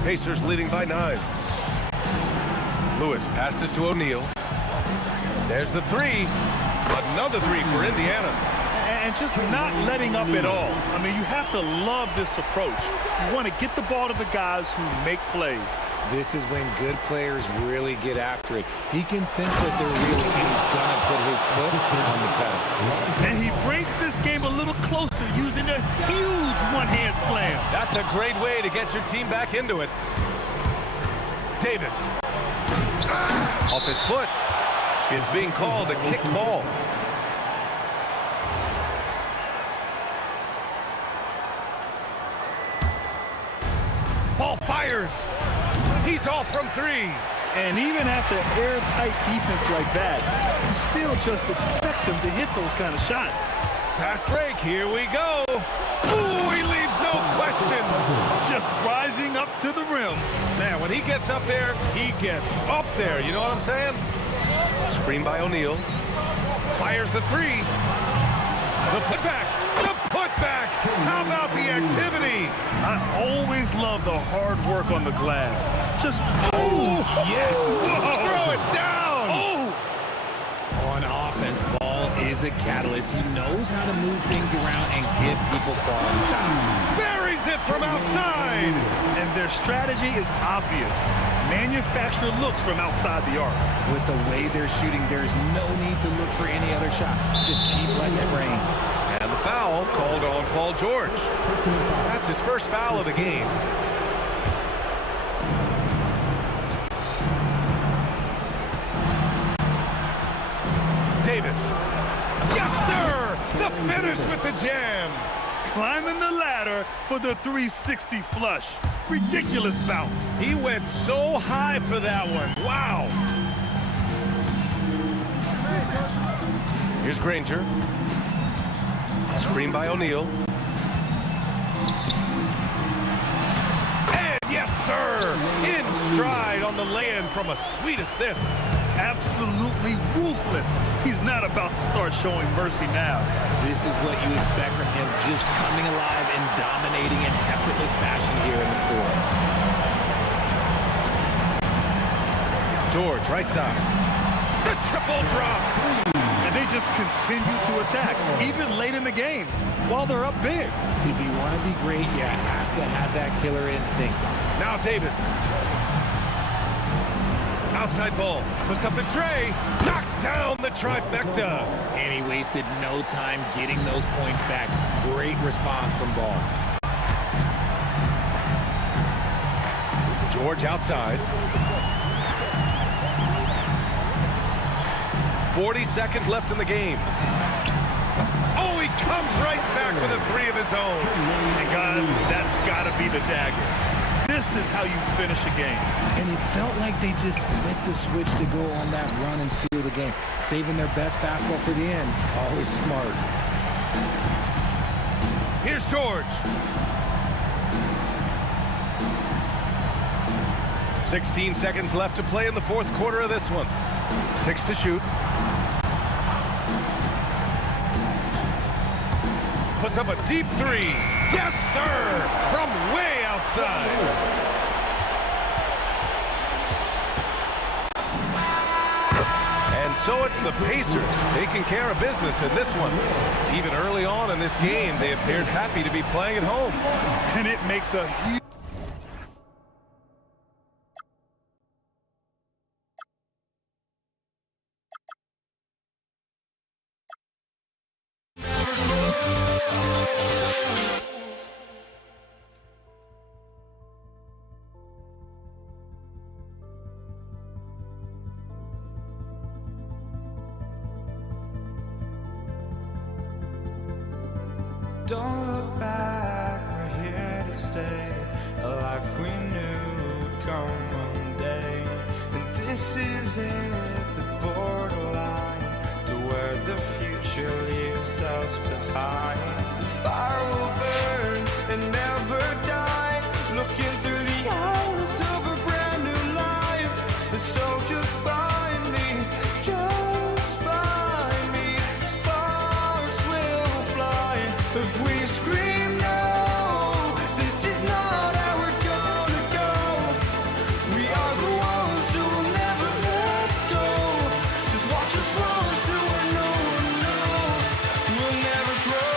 Pacers leading by 9. Lewis passes to O'Neal. There's the three. Another three for Indiana. And just not letting up at all. I mean, you have to love this approach. You want to get the ball to the guys who make plays. This is when good players really get after it. He can sense that they're reeling, and he's going to put his foot on the pedal. And he brings this game a little closer using a huge one-hand slam. That's a great way to get your team back into it. Davis. Off his foot. It's being called a kicked ball. Ball fires. He's off from 3. And even after airtight defense like that, you still just expect him to hit those kind of shots. Fast break. Here we go. Ooh, he leaves no question. Just rising up to the rim. Man, when he gets up there, he gets up there. You know what I'm saying? Screen by O'Neal. Fires the three. The putback. The putback. How about the activity? I always love the hard work on the glass. Just, oh, yes. Throw it down. Oh. On offense, Ball is a catalyst. He knows how to move things around and give people quality shots. Buries it from outside. And their strategy is obvious. Manufacture looks from outside the arc. With the way they're shooting, there's no need to look for any other shot. Just keep letting it rain. And the foul called on Paul George. That's his first foul of the game. Davis. Yes, sir! The finish with the jam. Climbing the ladder for the 360 flush. Ridiculous bounce. He went so high for that one. Wow. Here's Granger. Screen by O'Neal. And yes, sir! In stride on the lay-in from a sweet assist. Absolutely ruthless. He's not about to start showing mercy now. This is what you expect from him, just coming alive and dominating in effortless fashion here in the court. George, right side. The triple drop. And they just continue to attack, even late in the game, while they're up big. If you want to be great, you have to have that killer instinct. Now Davis. Outside ball. Puts up the tray. Knocks down the trifecta. And he wasted no time getting those points back. Great response from Ball. George outside. 40 seconds left in the game. Oh, he comes right back with a three of his own. And guys, that's got to be the dagger. This is how you finish a game. And it felt like they just flipped the switch to go on that run and seal the game. Saving their best basketball for the end. Always smart. Here's George. 16 seconds left to play in the fourth quarter of this one. 6 to shoot. Puts up a deep three. Yes, sir! From way outside. And so it's the Pacers taking care of business in this one. Even early on in this game, they appeared happy to be playing at home. And it makes a huge... Don't look back, we're here to stay. A life we knew would come one day. And this is it, the borderline to where the future leaves us behind. The fire will burn and never die, looking through the eyes of a brand new life. And so just find me, just find me. Sparks will fly if we scream no. This is not how we're gonna go. We are the ones who will never let go. Just watch us run to where no one knows. We'll never grow.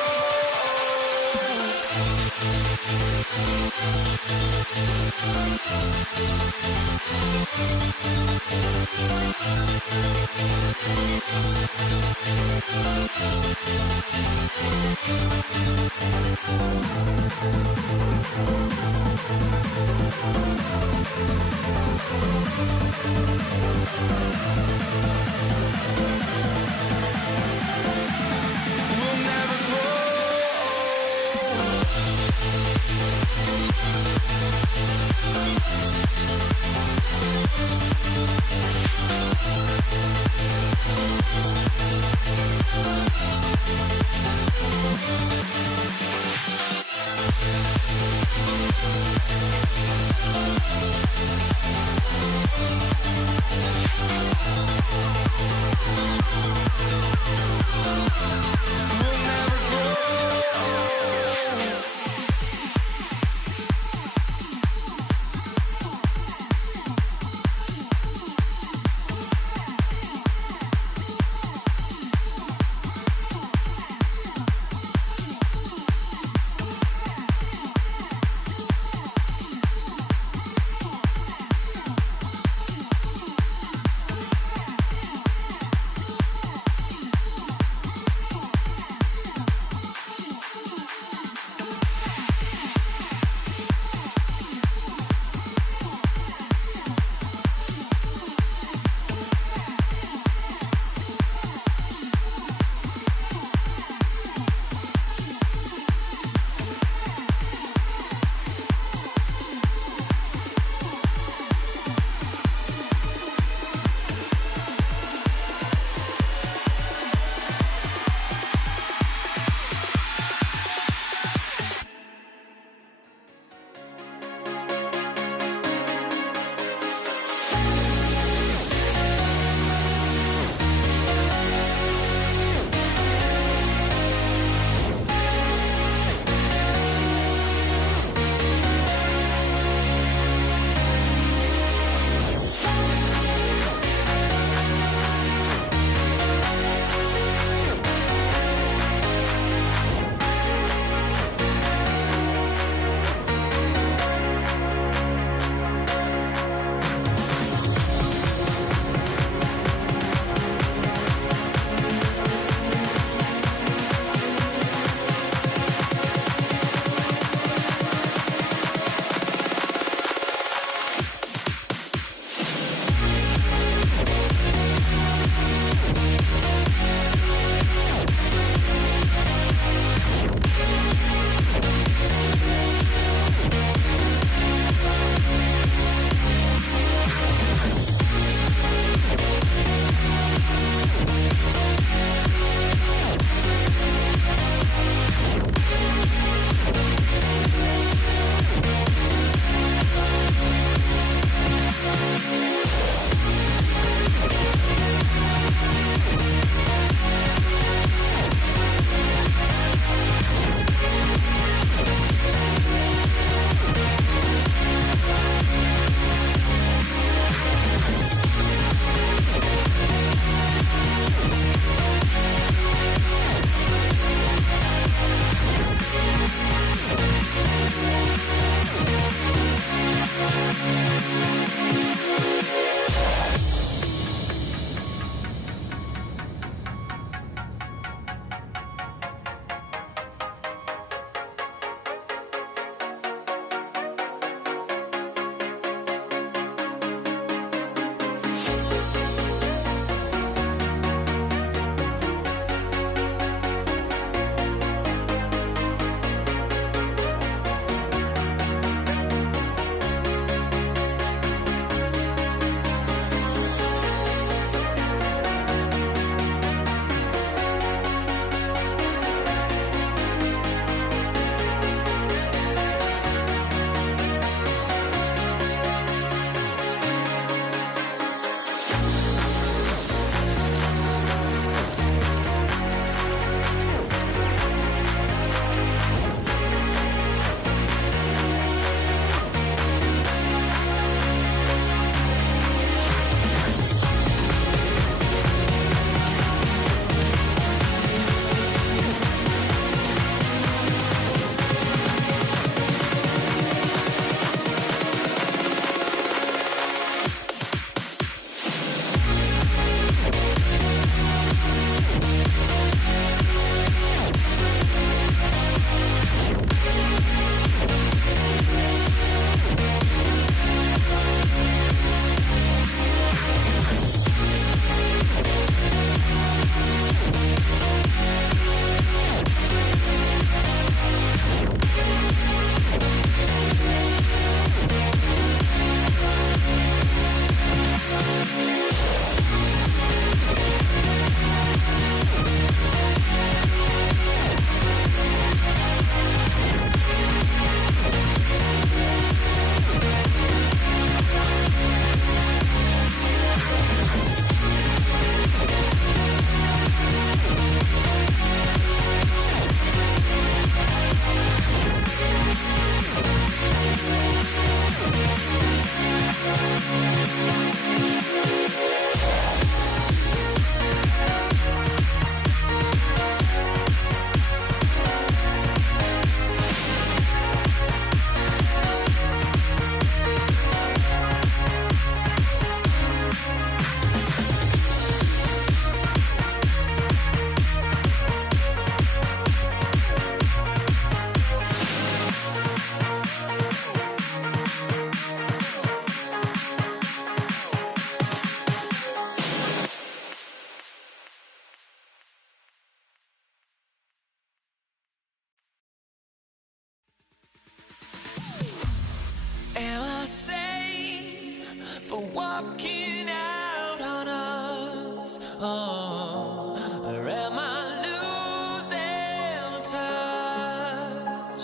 walking out on us. Oh, or am I losing touch?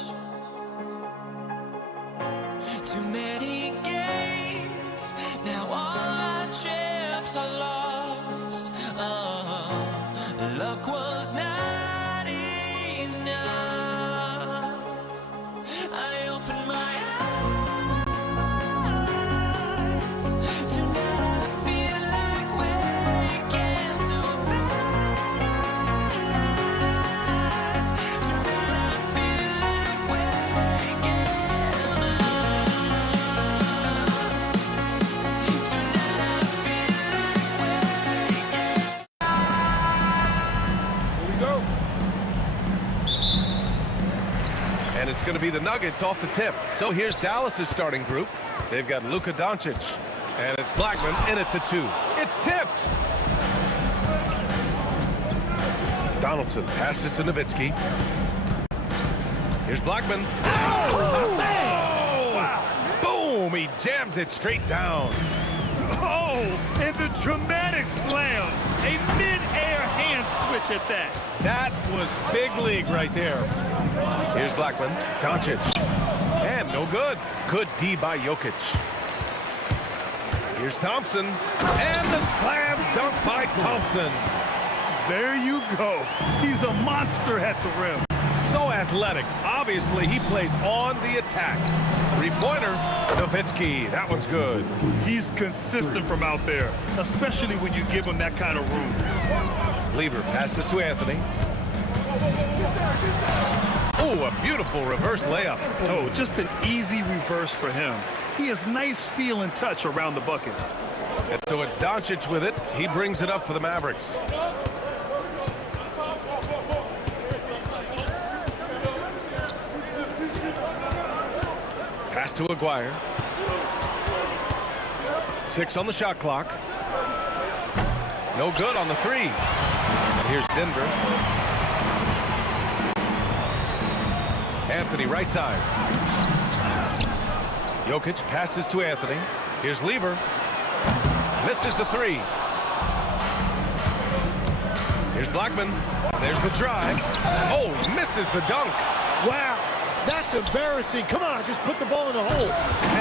Too many games, now all our chips are lost. Oh, luck was not enough. I opened my eyes. Tonight I feel like waking to a better life. Tonight I feel like waking up. Tonight I feel like waking up. Here we go. And it's going to be the Nuggets off the tip. So here's Dallas's starting group. They've got Luka Doncic, and it's Blackman in at the 2. It's tipped. Donaldson passes to Nowitzki. Here's Blackman. Oh, man! Wow. Boom! He jams it straight down. Oh, and the dramatic slam. A mid-air hand switch at that. That was big league right there. Here's Blackman. Doncic. And no good. Good D by Jokic. Here's Thompson. And the slam dunk by Thompson. There you go. He's a monster at the rim. So athletic. Obviously, he plays on the attack. Three-pointer. Nowitzki. That one's good. He's consistent from out there, especially when you give him that kind of room. Lever passes to Anthony. Oh, a beautiful reverse layup. Oh, just an easy reverse for him. He has nice feel and touch around the bucket. And so it's Doncic with it. He brings it up for the Mavericks. Pass to Aguirre. 6 on the shot clock. No good on the 3. And here's Denver. Anthony right side. Jokic passes to Anthony. Here's Lever. Misses the 3. Here's Blackman. There's the drive. Oh, he misses the dunk. Wow, that's embarrassing. Come on, just put the ball in the hole.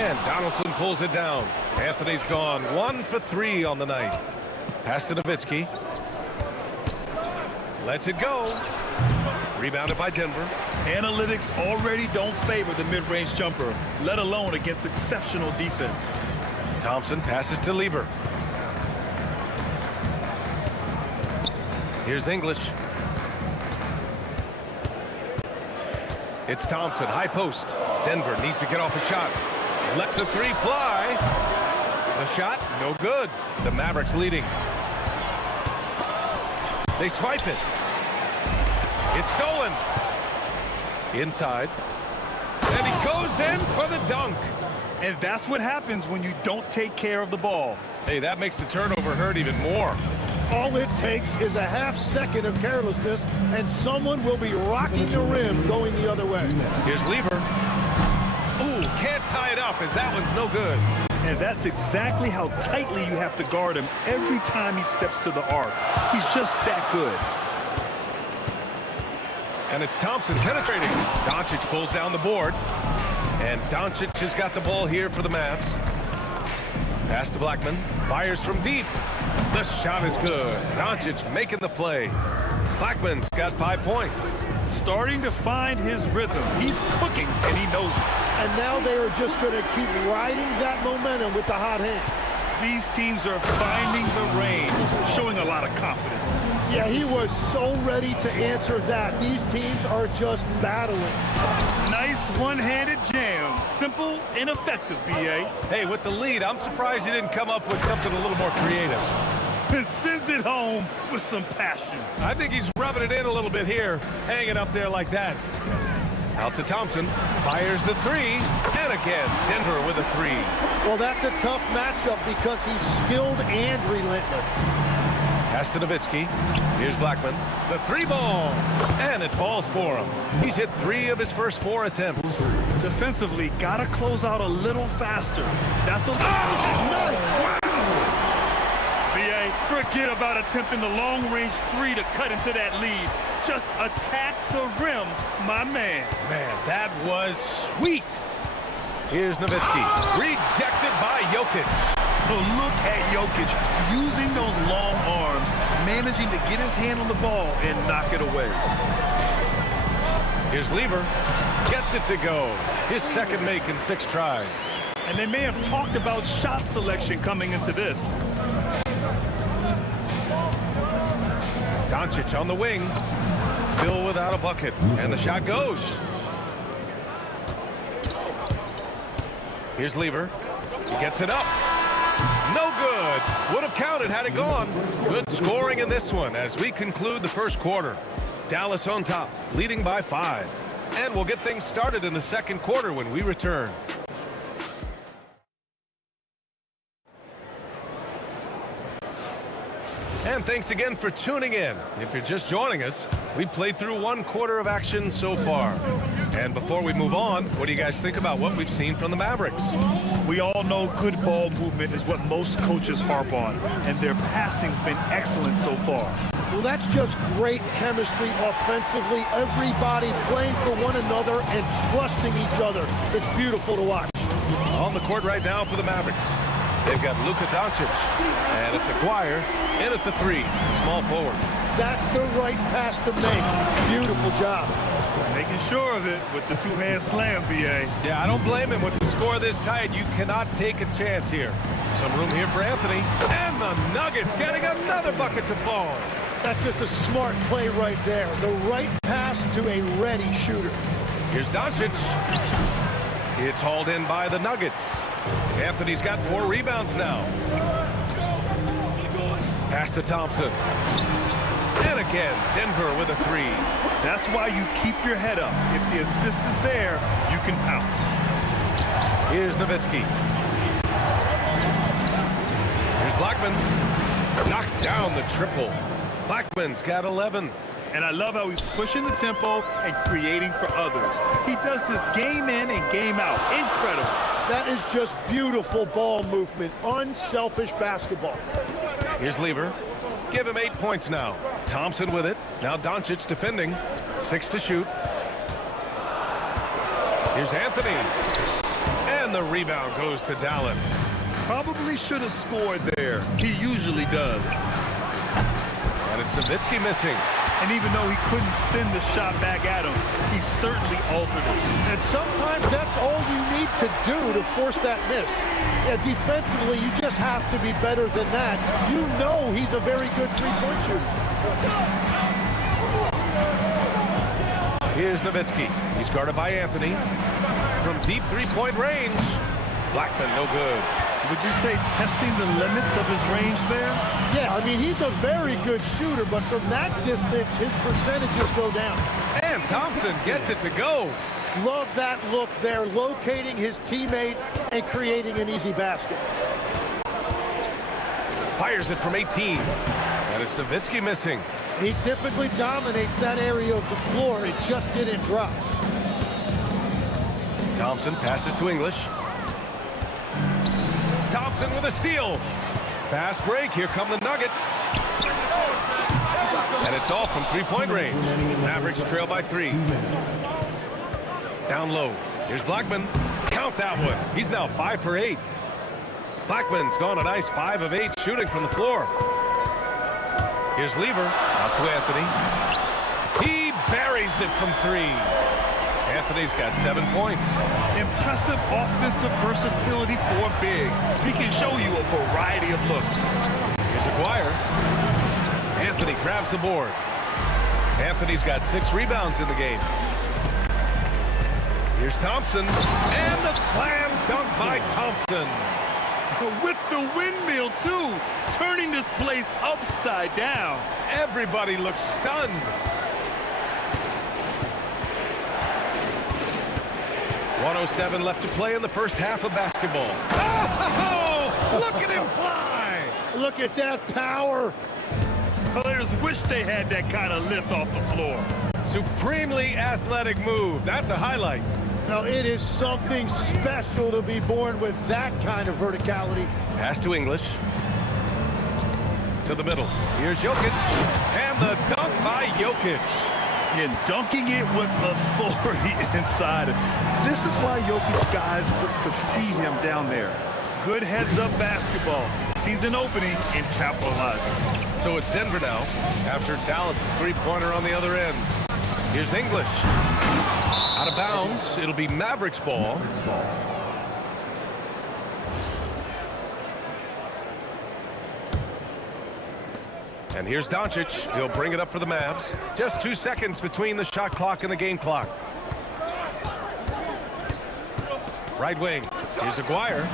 And Donaldson pulls it down. Anthony's gone 1 for 3 on the night. Pass to Nowitzki. Lets it go. Rebounded by Denver. Analytics already don't favor the mid-range jumper, let alone against exceptional defense. Thompson passes to Lever. Here's English. It's Thompson, high post. Denver needs to get off a shot. Lets the 3 fly. The shot, no good. The Mavericks leading. They swipe it. It's stolen. Inside. And he goes in for the dunk. And that's what happens when you don't take care of the ball. Hey, that makes the turnover hurt even more. All it takes is a half second of carelessness, and someone will be rocking the rim going the other way. Here's Lever. Ooh, can't tie it up as that one's no good. And that's exactly how tightly you have to guard him every time he steps to the arc. He's just that good. And it's Thompson penetrating. Doncic pulls down the board. And Doncic has got the ball here for the Mavs. Pass to Blackman. Fires from deep. The shot is good. Doncic making the play. Blackman's got 5 points. Starting to find his rhythm. He's cooking, and he knows it. And now they are just going to keep riding that momentum with the hot hand. These teams are finding the range, showing a lot of confidence. Yeah, he was so ready to answer that. These teams are just battling. Nice one-handed jam. Simple and effective, B.A. Hey, with the lead, I'm surprised he didn't come up with something a little more creative. And sends it home with some passion. I think he's rubbing it in a little bit here, hanging up there like that. Out to Thompson, fires the 3, and again, Denver with a 3. Well, that's a tough matchup because he's skilled and relentless. Pass to Nowitzki. Here's Blackman. The 3 ball, and it falls for him. He's hit 3 of his first 4 attempts. Defensively, gotta close out a little faster. That's a... Nice! Wow! B.A. Forget about attempting the long-range three to cut into that lead. Just attack the rim, my man. Man, that was sweet. Here's Nowitzki. Rejected by Jokic. But look at Jokic using those long arms, managing to get his hand on the ball and knock it away. Here's Lever. Gets it to go. His second make in 6 tries. And they may have talked about shot selection coming into this. Doncic on the wing. Still without a bucket. And the shot goes. Here's Lever. He gets it up. No good. Would have counted had it gone. Good scoring in this one as we conclude the first quarter. Dallas on top, leading by 5. And we'll get things started in the second quarter when we return. And thanks again for tuning in. If you're just joining us, we played through 1 quarter of action so far. And before we move on, what do you guys think about what we've seen from the Mavericks? We all know good ball movement is what most coaches harp on, and their passing's been excellent so far. Well, that's just great chemistry offensively. Everybody playing for one another and trusting each other. It's beautiful to watch. On the court right now for the Mavericks, they've got Luka Doncic, and it's Aguirre in at the 3, small forward. That's the right pass to make. Beautiful job. Making sure of it with the two-hand slam, B.A. Yeah, I don't blame him. With the score this tight, you cannot take a chance here. Some room here for Anthony. And the Nuggets getting another bucket to fall. That's just a smart play right there. The right pass to a ready shooter. Here's Doncic. It's hauled in by the Nuggets. Anthony's got 4 rebounds now. Pass to Thompson. And again, Denver with a 3. That's why you keep your head up. If the assist is there, you can pounce. Here's Nowitzki. Here's Blackman. Knocks down the triple. Blackman's got 11. And I love how he's pushing the tempo and creating for others. He does this game in and game out. Incredible. That is just beautiful ball movement. Unselfish basketball. Here's Lever. Give him 8 points now. Thompson with it. Now Doncic defending. 6 to shoot. Here's Anthony. And the rebound goes to Dallas. Probably should have scored there. He usually does. And it's Nowitzki missing. And even though he couldn't send the shot back at him, he certainly altered it. And sometimes that's all you need to do to force that miss. Yeah, defensively, you just have to be better than that. You know he's a very good three-point shooter. Here's Nowitzki. He's guarded by Anthony. From deep three-point range. Blackman, no good. Would you say testing the limits of his range there? Yeah, I mean, he's a very good shooter, but from that distance, his percentages go down. And Thompson gets it to go. Love that look there, locating his teammate and creating an easy basket. Fires it from 18. And it's Nowitzki missing. He typically dominates that area of the floor. It just didn't drop. Thompson passes to English. Thompson with a steal. Fast break. Here come the Nuggets. And it's all from three-point range. Mavericks trail by 3. Down low. Here's Blackman. Count that one. He's now 5 for 8. Blackman's gone a nice 5 of 8 shooting from the floor. Here's Lever. Out to Anthony. He buries it from 3. Anthony's got 7 points. Impressive offensive versatility for big. He can show you a variety of looks. Here's Aguirre. Anthony grabs the board. Anthony's got 6 rebounds in the game. Here's Thompson. And the slam dunk by Thompson. With the windmill, too. Turning this place upside down. Everybody looks stunned. .107 left to play in the first half of basketball. Oh, look at him fly! Look at that power. Players wish they had that kind of lift off the floor. Supremely athletic move. That's a highlight. Now, it is something special to be born with that kind of verticality. Pass to English. to the middle. Here's Jokic, and the dunk by Jokic. And dunking it with authority inside. This is why Jokic guys look to feed him down there. Good heads-up basketball. Sees an opening and capitalizes. So it's Denver now, after Dallas' three-pointer on the other end. Here's English. Out of bounds. It'll be Mavericks ball. And here's Doncic. He'll bring it up for the Mavs. Just 2 seconds between the shot clock and the game clock. Right wing. Here's Aguirre.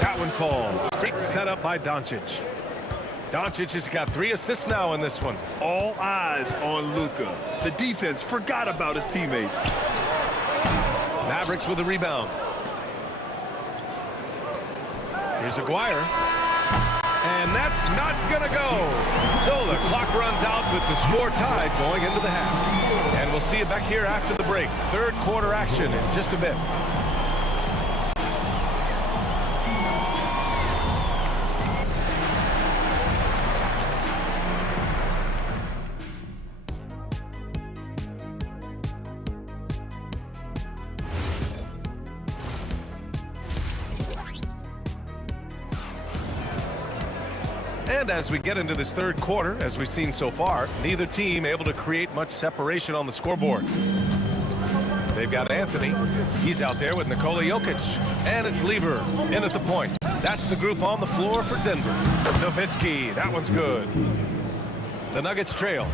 That one falls. Great setup by Doncic. Doncic has got 3 assists now in this one. All eyes on Luka. The defense forgot about his teammates. Mavericks with a rebound. Here's Aguirre. And that's not going to go. So the clock runs out with the score tied going into the half. And we'll see it back here after the break. Third quarter action in just a bit. And as we get into this third quarter, as we've seen so far, neither team able to create much separation on the scoreboard. They've got Anthony. He's out there with Nikola Jokic. And it's Lever in at the point. That's the group on the floor for Denver. Nowitzki, that one's good. The Nuggets trail.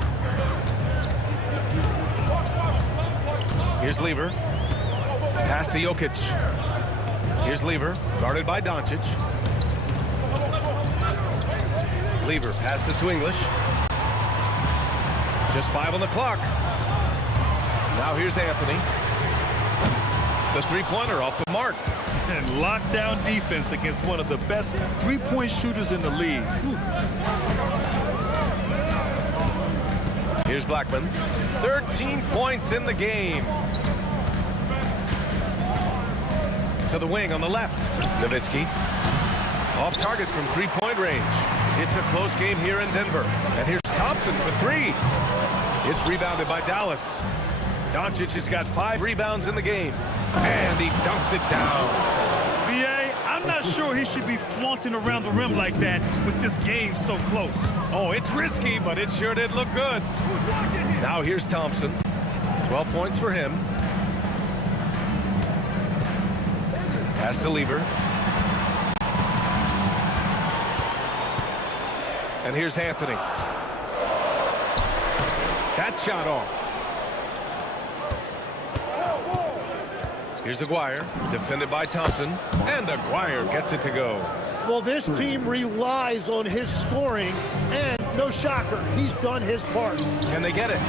Here's Lever. Pass to Jokic. Here's Lever, guarded by Doncic. Lever passes to English. Just 5 on the clock. Now here's Anthony. The three-pointer off the mark. And lockdown defense against one of the best three-point shooters in the league. Here's Blackman. 13 points in the game. To the wing on the left. Nowitzki. Off target from three-point range. It's a close game here in Denver. And here's Thompson for 3. It's rebounded by Dallas. Doncic has got 5 rebounds in the game. And he dunks it down. B.A., I'm not sure he should be flaunting around the rim like that with this game so close. Oh, it's risky, but it sure did look good. Now here's Thompson. 12 points for him. Pass to Lever. And here's Anthony. That shot off. Here's Aguirre, defended by Thompson. And Aguirre gets it to go. Well, this team relies on his scoring, and no shocker, he's done his part. Can they get it?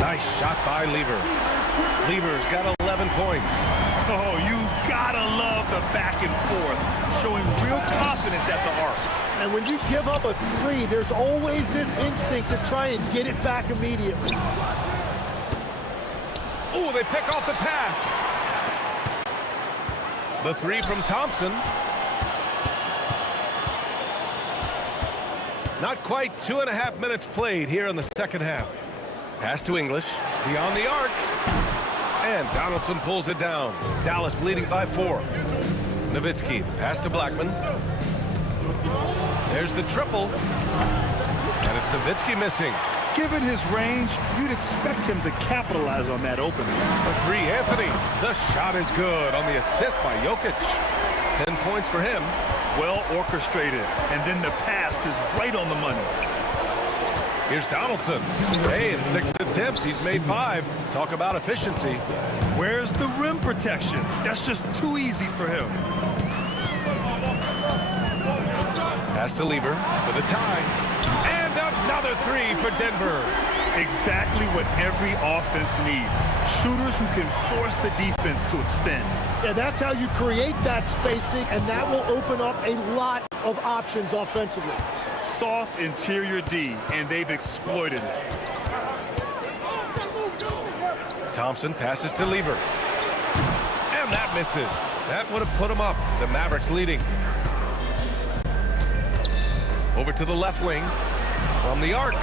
Nice shot by Lever. Lever's got 11 points. Oh, you gotta love the back and forth, showing real confidence at the arc. And when you give up a 3, there's always this instinct to try and get it back immediately. Oh, they pick off the pass. The 3 from Thompson. Not quite 2.5 minutes played here in the second half. Pass to English. Beyond the arc. And Donaldson pulls it down. Dallas leading by 4. Nowitzki, pass to Blackman. There's the triple. And it's Nowitzki missing. Given his range, you'd expect him to capitalize on that opening. The 3, Anthony. The shot is good on the assist by Jokic. 10 points for him. Well orchestrated. And then the pass is right on the money. Here's Donaldson. Hey, in 6 attempts, he's made 5. Talk about efficiency. Where's the rim protection? That's just too easy for him. Pass to Lever for the tie. And another 3 for Denver. Exactly what every offense needs. Shooters who can force the defense to extend. Yeah, that's how you create that spacing, and that will open up a lot of options offensively. Soft interior D, and they've exploited it. Thompson passes to Lever. And that misses. That would have put him up. The Mavericks leading. Over to the left wing. From the arc.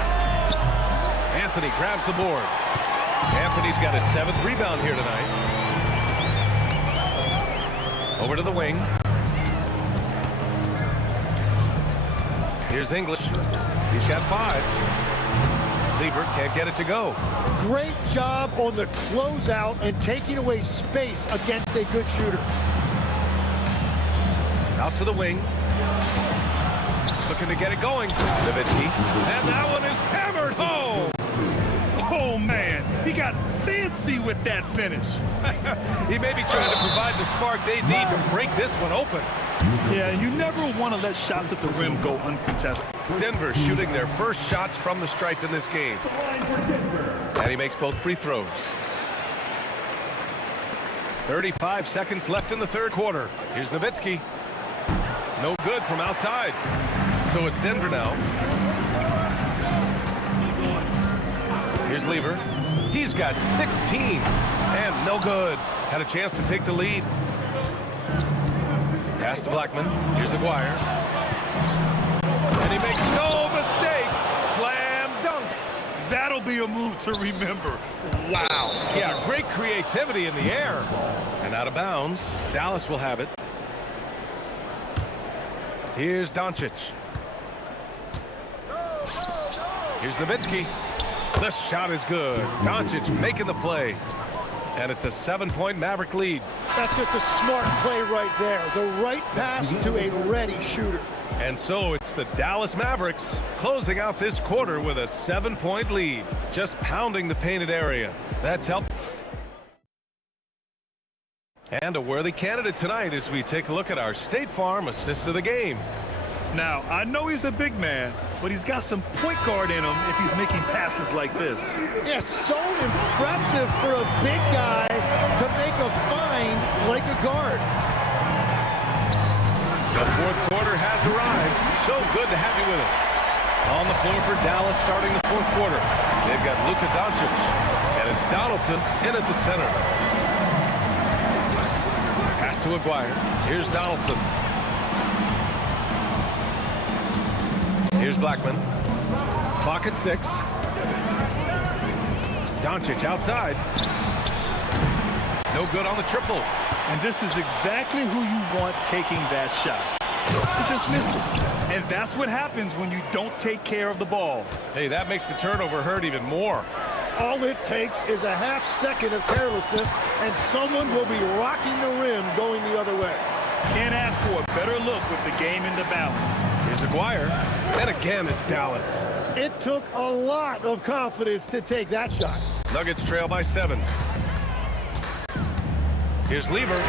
Anthony grabs the board. Anthony's got his 7th rebound here tonight. Over to the wing. Here's English. He's got 5. Lever can't get it to go. Great job on the closeout and taking away space against a good shooter. Out to the wing. Looking to get it going. Nowitzki. And that one is hammered home. Oh, man. He got fancy with that finish. He may be trying to provide the spark they need to break this one open. Yeah, you never want to let shots at the rim go uncontested. Denver shooting their first shots from the stripe in this game. And he makes both free throws. 35 seconds left in the 3rd quarter. Here's Nowitzki. No good from outside. So it's Denver now. Here's Lever. He's got 16. And no good. Had a chance to take the lead. Pass to Blackman. Here's Aguirre. And he makes no mistake. Slam dunk. That'll be a move to remember. Wow. Yeah, great creativity in the air. And out of bounds. Dallas will have it. Here's Doncic. Here's Nowitzki. The shot is good. Doncic making the play. And it's a 7-point Maverick lead. That's just a smart play right there. The right pass to a ready shooter. And so it's the Dallas Mavericks closing out this quarter with a 7-point lead. Just pounding the painted area. That's helped. And a worthy candidate tonight as we take a look at our State Farm assist of the game. Now, I know he's a big man, but he's got some point guard in him if he's making passes like this. Yeah, so impressive for a big guy to make a find like a guard. The 4th quarter has arrived. So good to have you with us. On the floor for Dallas starting the 4th quarter. They've got Luka Doncic, and it's Donaldson in at the center. Pass to Aguirre. Here's Donaldson. Here's Blackman. Clock at 6. Doncic outside. No good on the triple. And this is exactly who you want taking that shot. He just missed it. And that's what happens when you don't take care of the ball. Hey, that makes the turnover hurt even more. All it takes is a half second of carelessness, and someone will be rocking the rim going the other way. Can't ask for a better look with the game into balance. Here's Aguirre. And again, it's Dallas. It took a lot of confidence to take that shot. Nuggets trail by 7. Here's Lever.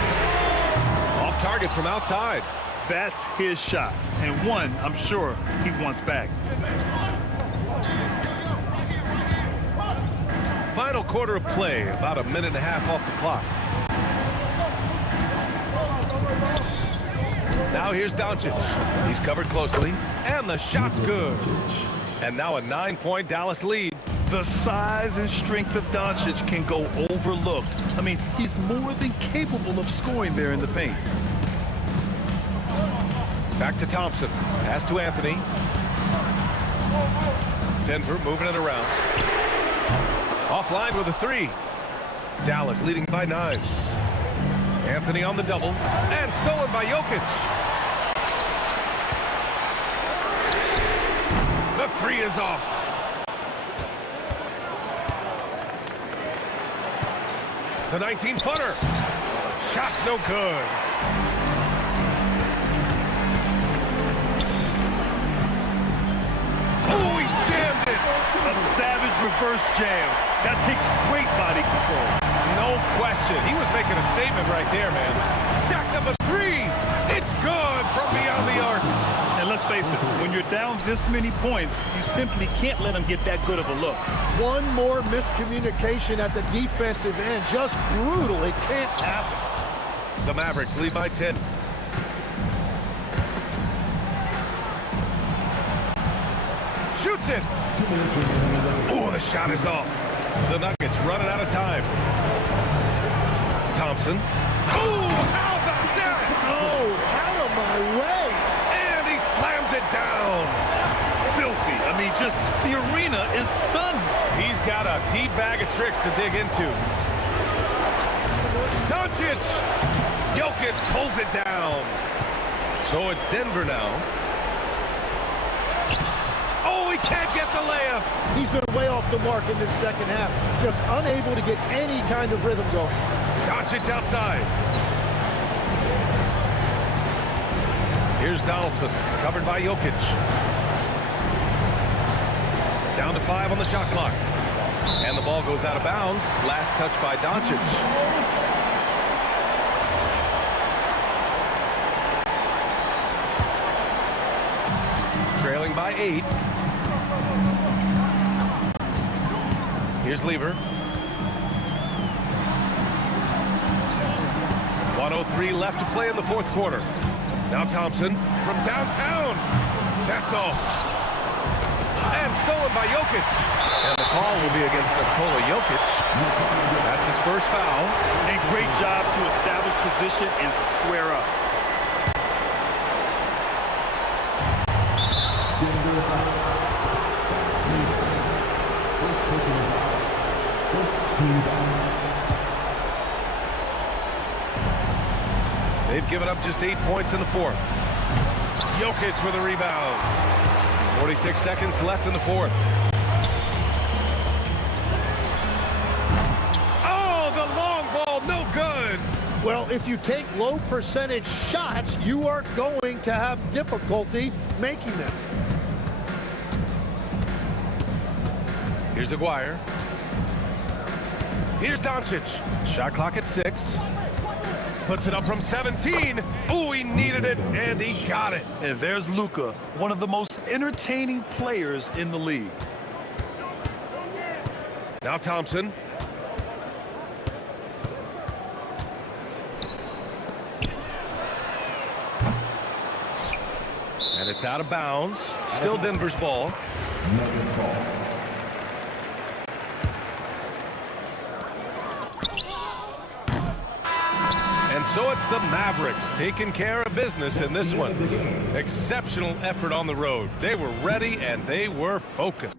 Off target from outside. That's his shot. And one, I'm sure, he wants back. Final quarter of play. About a minute and a half off the clock. Now here's Doncic. He's covered closely. And the shot's good. And now a 9-point Dallas lead. The size and strength of Doncic can go overlooked. I mean, he's more than capable of scoring there in the paint. Back to Thompson. Pass to Anthony. Denver moving it around. Offline with a 3. Dallas leading by 9. Anthony on the double. And stolen by Jokic. The 3 is off. The 19-footer. Shot's no good. Oh, he jammed it. A savage reverse jam. That takes great body control. No question. He was making a statement right there, man. Jacks up a 3. It's good from beyond the arc. And let's face it, when you're down this many points, you simply can't let him get that good of a look. One more miscommunication at the defensive end. Just brutal. It can't happen. The Mavericks lead by 10. Shoots it. Oh, the shot is off. The Nuggets running out of time. Thompson. Oh, how about that? Oh, out of my way. And he slams it down. the arena is stunned. He's got a deep bag of tricks to dig into. Doncic! Jokic pulls it down. So it's Denver now. Oh, he can't get the layup. He's been way off the mark in this second half. Just unable to get any kind of rhythm going. Doncic outside. Here's Donaldson, covered by Jokic. Down to 5 on the shot clock. And the ball goes out of bounds. Last touch by Doncic. Trailing by 8. Here's Lever. 1:03 left to play in the fourth quarter. Now Thompson from downtown. That's all. And stolen by Jokic. And the call will be against Nikola Jokic. That's his first foul. A great job to establish position and square up. They've given up just 8 points in the fourth. Jokic with a rebound. 46 seconds left in the fourth. Oh, the long ball, no good. Well, if you take low percentage shots, you are going to have difficulty making them. Here's Aguirre. Here's Doncic. Shot clock at 6. Puts it up from 17. Ooh, he needed it, and he got it. And there's Luka, one of the most entertaining players in the league. Now Thompson. And it's out of bounds. Still Denver's ball. And so it's the Mavericks taking care of business in this one. Exceptional effort on the road. They were ready and they were focused.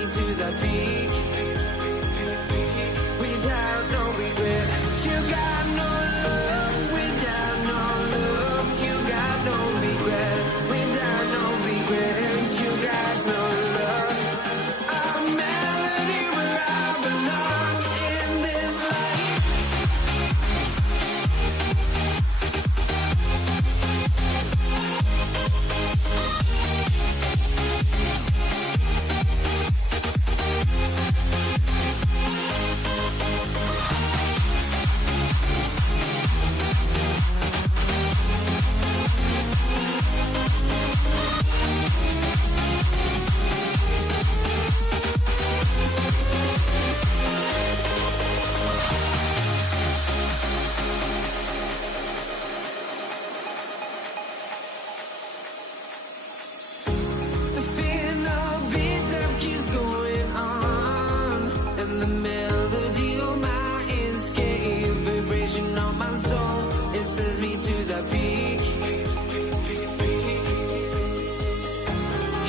me to the peak without no regret. You got no love without no love. You got no regret without no regret. You got no love. A melody where I belong in this life. The final beat up keeps going on, and the melody on my escape, vibration on my soul, it sends me to the peak.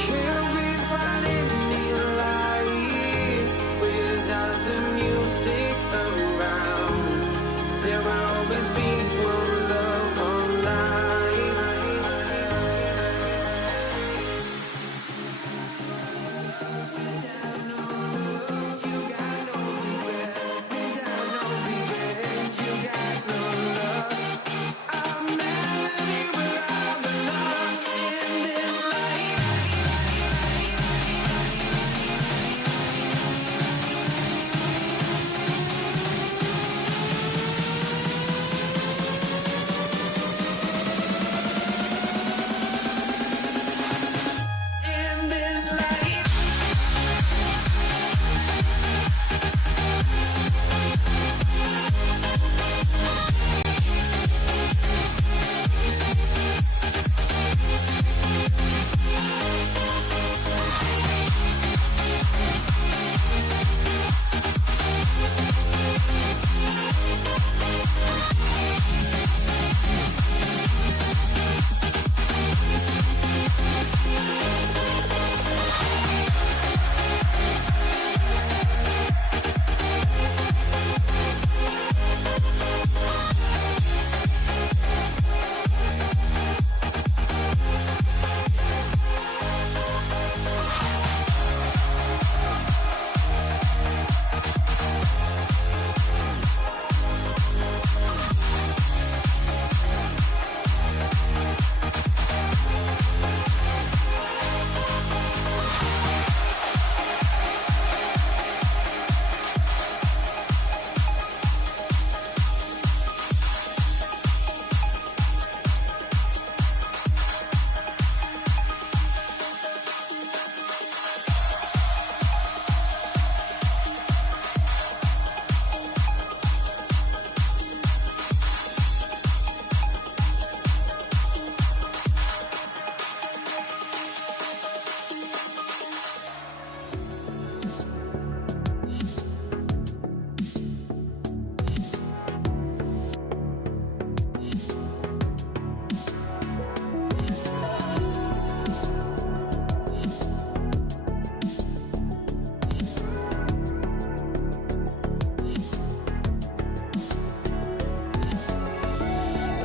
Can't we find any light without the music around? There will always be one love on life. You got no regret, without no regret. You got no love. A melody where I belong in this life. In this life.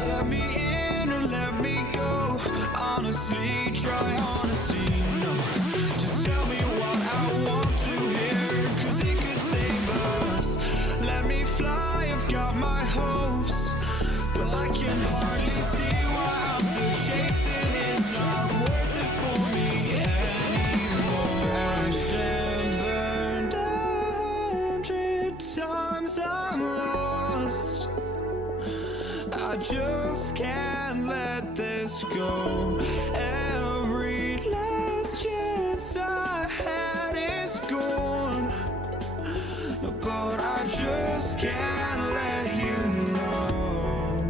Let me in or let me go. Honestly, try honesty. No, just tell me what I want to hear, 'cause it could save us. Let me fly, I've got my hopes, but I can hardly see why I'm still chasing. It's not worth it for me anymore. Crashed and burned 100 times, I'm lost. I just can't let this go. Every last chance I had is gone, but I just can't let you know.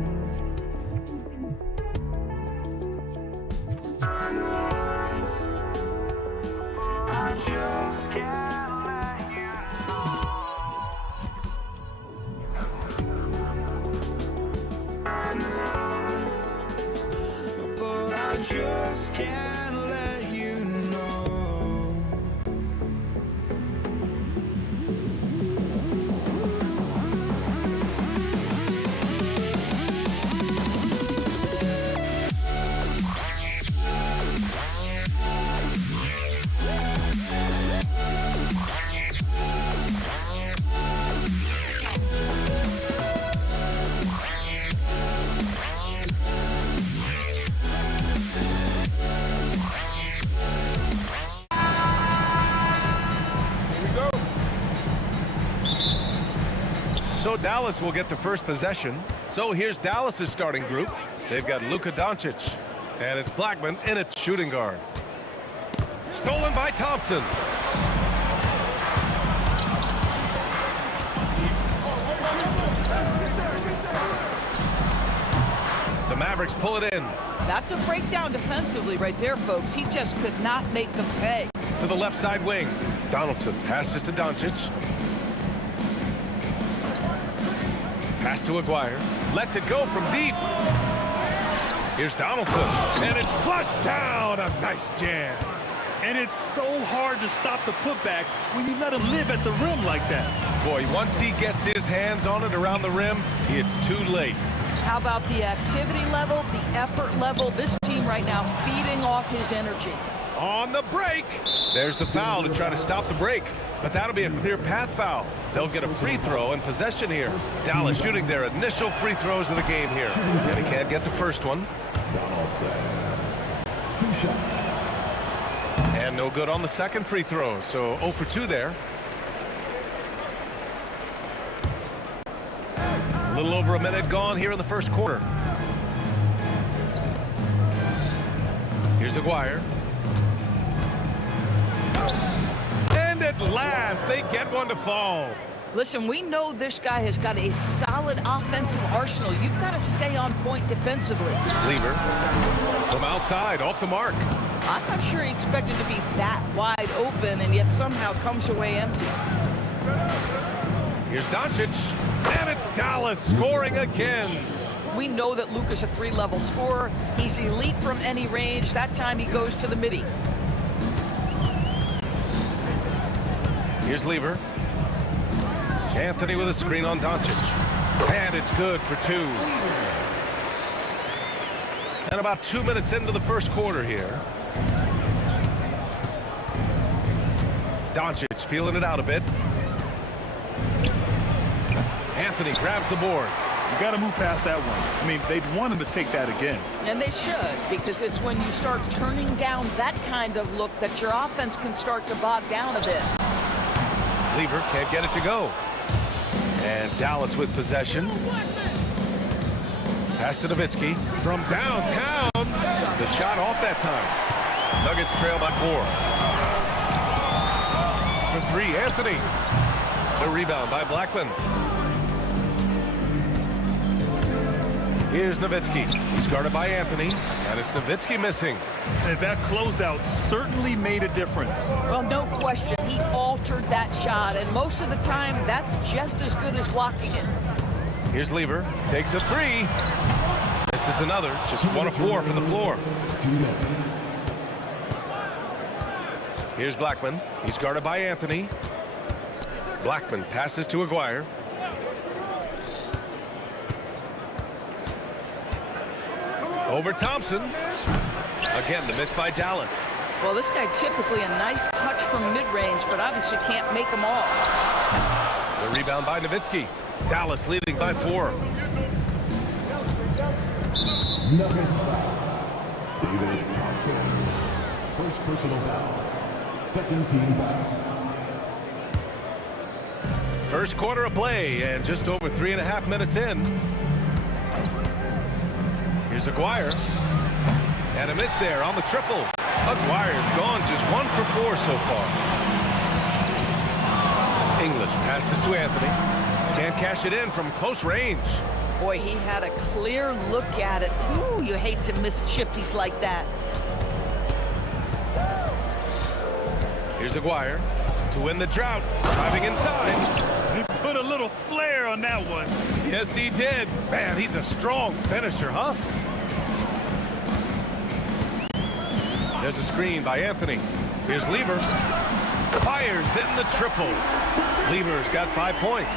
I just can't let you but I just can't let you know. So Dallas will get the first possession. So here's Dallas's starting group. They've got Luka Doncic, and it's Blackman in at shooting guard. Stolen by Thompson. The Mavericks pull it in. That's a breakdown defensively right there, folks. He just could not make them pay. To the left side wing. Donaldson passes to Doncic. Pass to Aguirre. Lets it go from deep. Here's Donaldson. And it's flushed down. A nice jam. And it's so hard to stop the putback when you let him live at the rim like that. Boy, once he gets his hands on it around the rim, it's too late. How about the activity level, the effort level? This team right now feeding off his energy. On the break. There's the foul to try to stop the break. But that'll be a clear path foul. They'll get a free throw and possession here. Dallas shooting their initial free throws of the game here. And he can't get the first one. And no good on the second free throw. So 0 for 2 there. A little over a minute gone here in the first quarter. Here's Aguirre. And at last, they get one to fall. Listen, we know this guy has got a solid offensive arsenal. You've got to stay on point defensively. Lever from outside, off the mark. I'm not sure he expected to be that wide open, and yet somehow comes away empty. Here's Doncic, and it's Dallas scoring again. We know that Luka's a 3-level scorer. He's elite from any range. That time he goes to the midi. Here's Lever. Anthony with a screen on Doncic. And it's good for 2. And about 2 minutes into the first quarter here. Doncic feeling it out a bit. Anthony grabs the board. You got to move past that one. I mean, they'd want him to take that again. And they should, because it's when you start turning down that kind of look that your offense can start to bog down a bit. Lever can't get it to go. And Dallas with possession. Pass to Nowitzki from downtown. The shot off that time. Nuggets trail by 4. For 3, Anthony. The rebound by Blackman. Here's Nowitzki. He's guarded by Anthony, and it's Nowitzki missing. And that closeout certainly made a difference. Well, no question. He altered that shot, and most of the time, that's just as good as blocking it. Here's Lever. Takes a 3. This is another. Just 1 of 4 from the floor. Here's Blackman. He's guarded by Anthony. Blackman passes to Aguirre. Over Thompson. Again, the miss by Dallas. Well, this guy typically a nice touch from mid-range, but obviously can't make them all. The rebound by Nowitzki. Dallas leading by 4. Nuggets foul. David Thompson. First personal foul. Second team foul. First quarter of play, and just over 3.5 minutes in. Here's Aguirre. And a miss there on the triple. Aguirre's gone just 1 for 4 so far. English passes to Anthony. Can't cash it in from close range. Boy, he had a clear look at it. Ooh, you hate to miss chippies like that. Here's Aguirre to win the drought. Driving inside. He put a little flair on that one. Yes, he did. Man, he's a strong finisher, huh? There's a screen by Anthony. Here's Lever. Fires in the triple. Lever's got 5 points.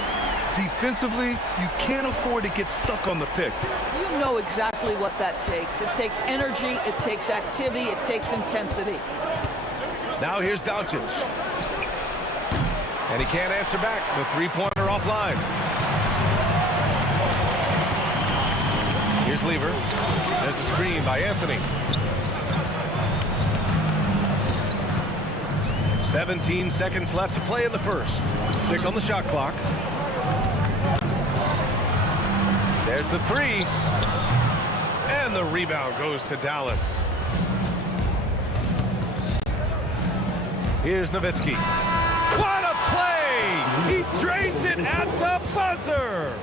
Defensively, you can't afford to get stuck on the pick. You know exactly what that takes. It takes energy, it takes activity, it takes intensity. Now here's Doncic. And he can't answer back. The three-pointer offline. Here's Lever. There's a screen by Anthony. 17 seconds left to play in the first. 6 on the shot clock. There's the three. And the rebound goes to Dallas. Here's Nowitzki. What a play! He drains it at the buzzer!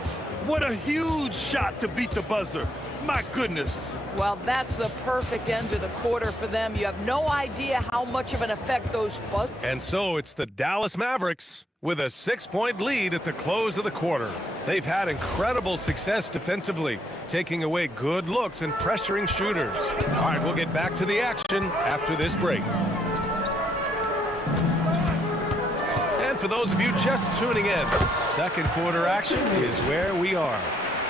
What a huge shot to beat the buzzer. My goodness. Well, that's the perfect end to the quarter for them. You have no idea how much of an effect those buzz. And so it's the Dallas Mavericks with a 6-point lead at the close of the quarter. They've had incredible success defensively, taking away good looks and pressuring shooters. All right, we'll get back to the action after this break. And for those of you just tuning in, second quarter action is where we are.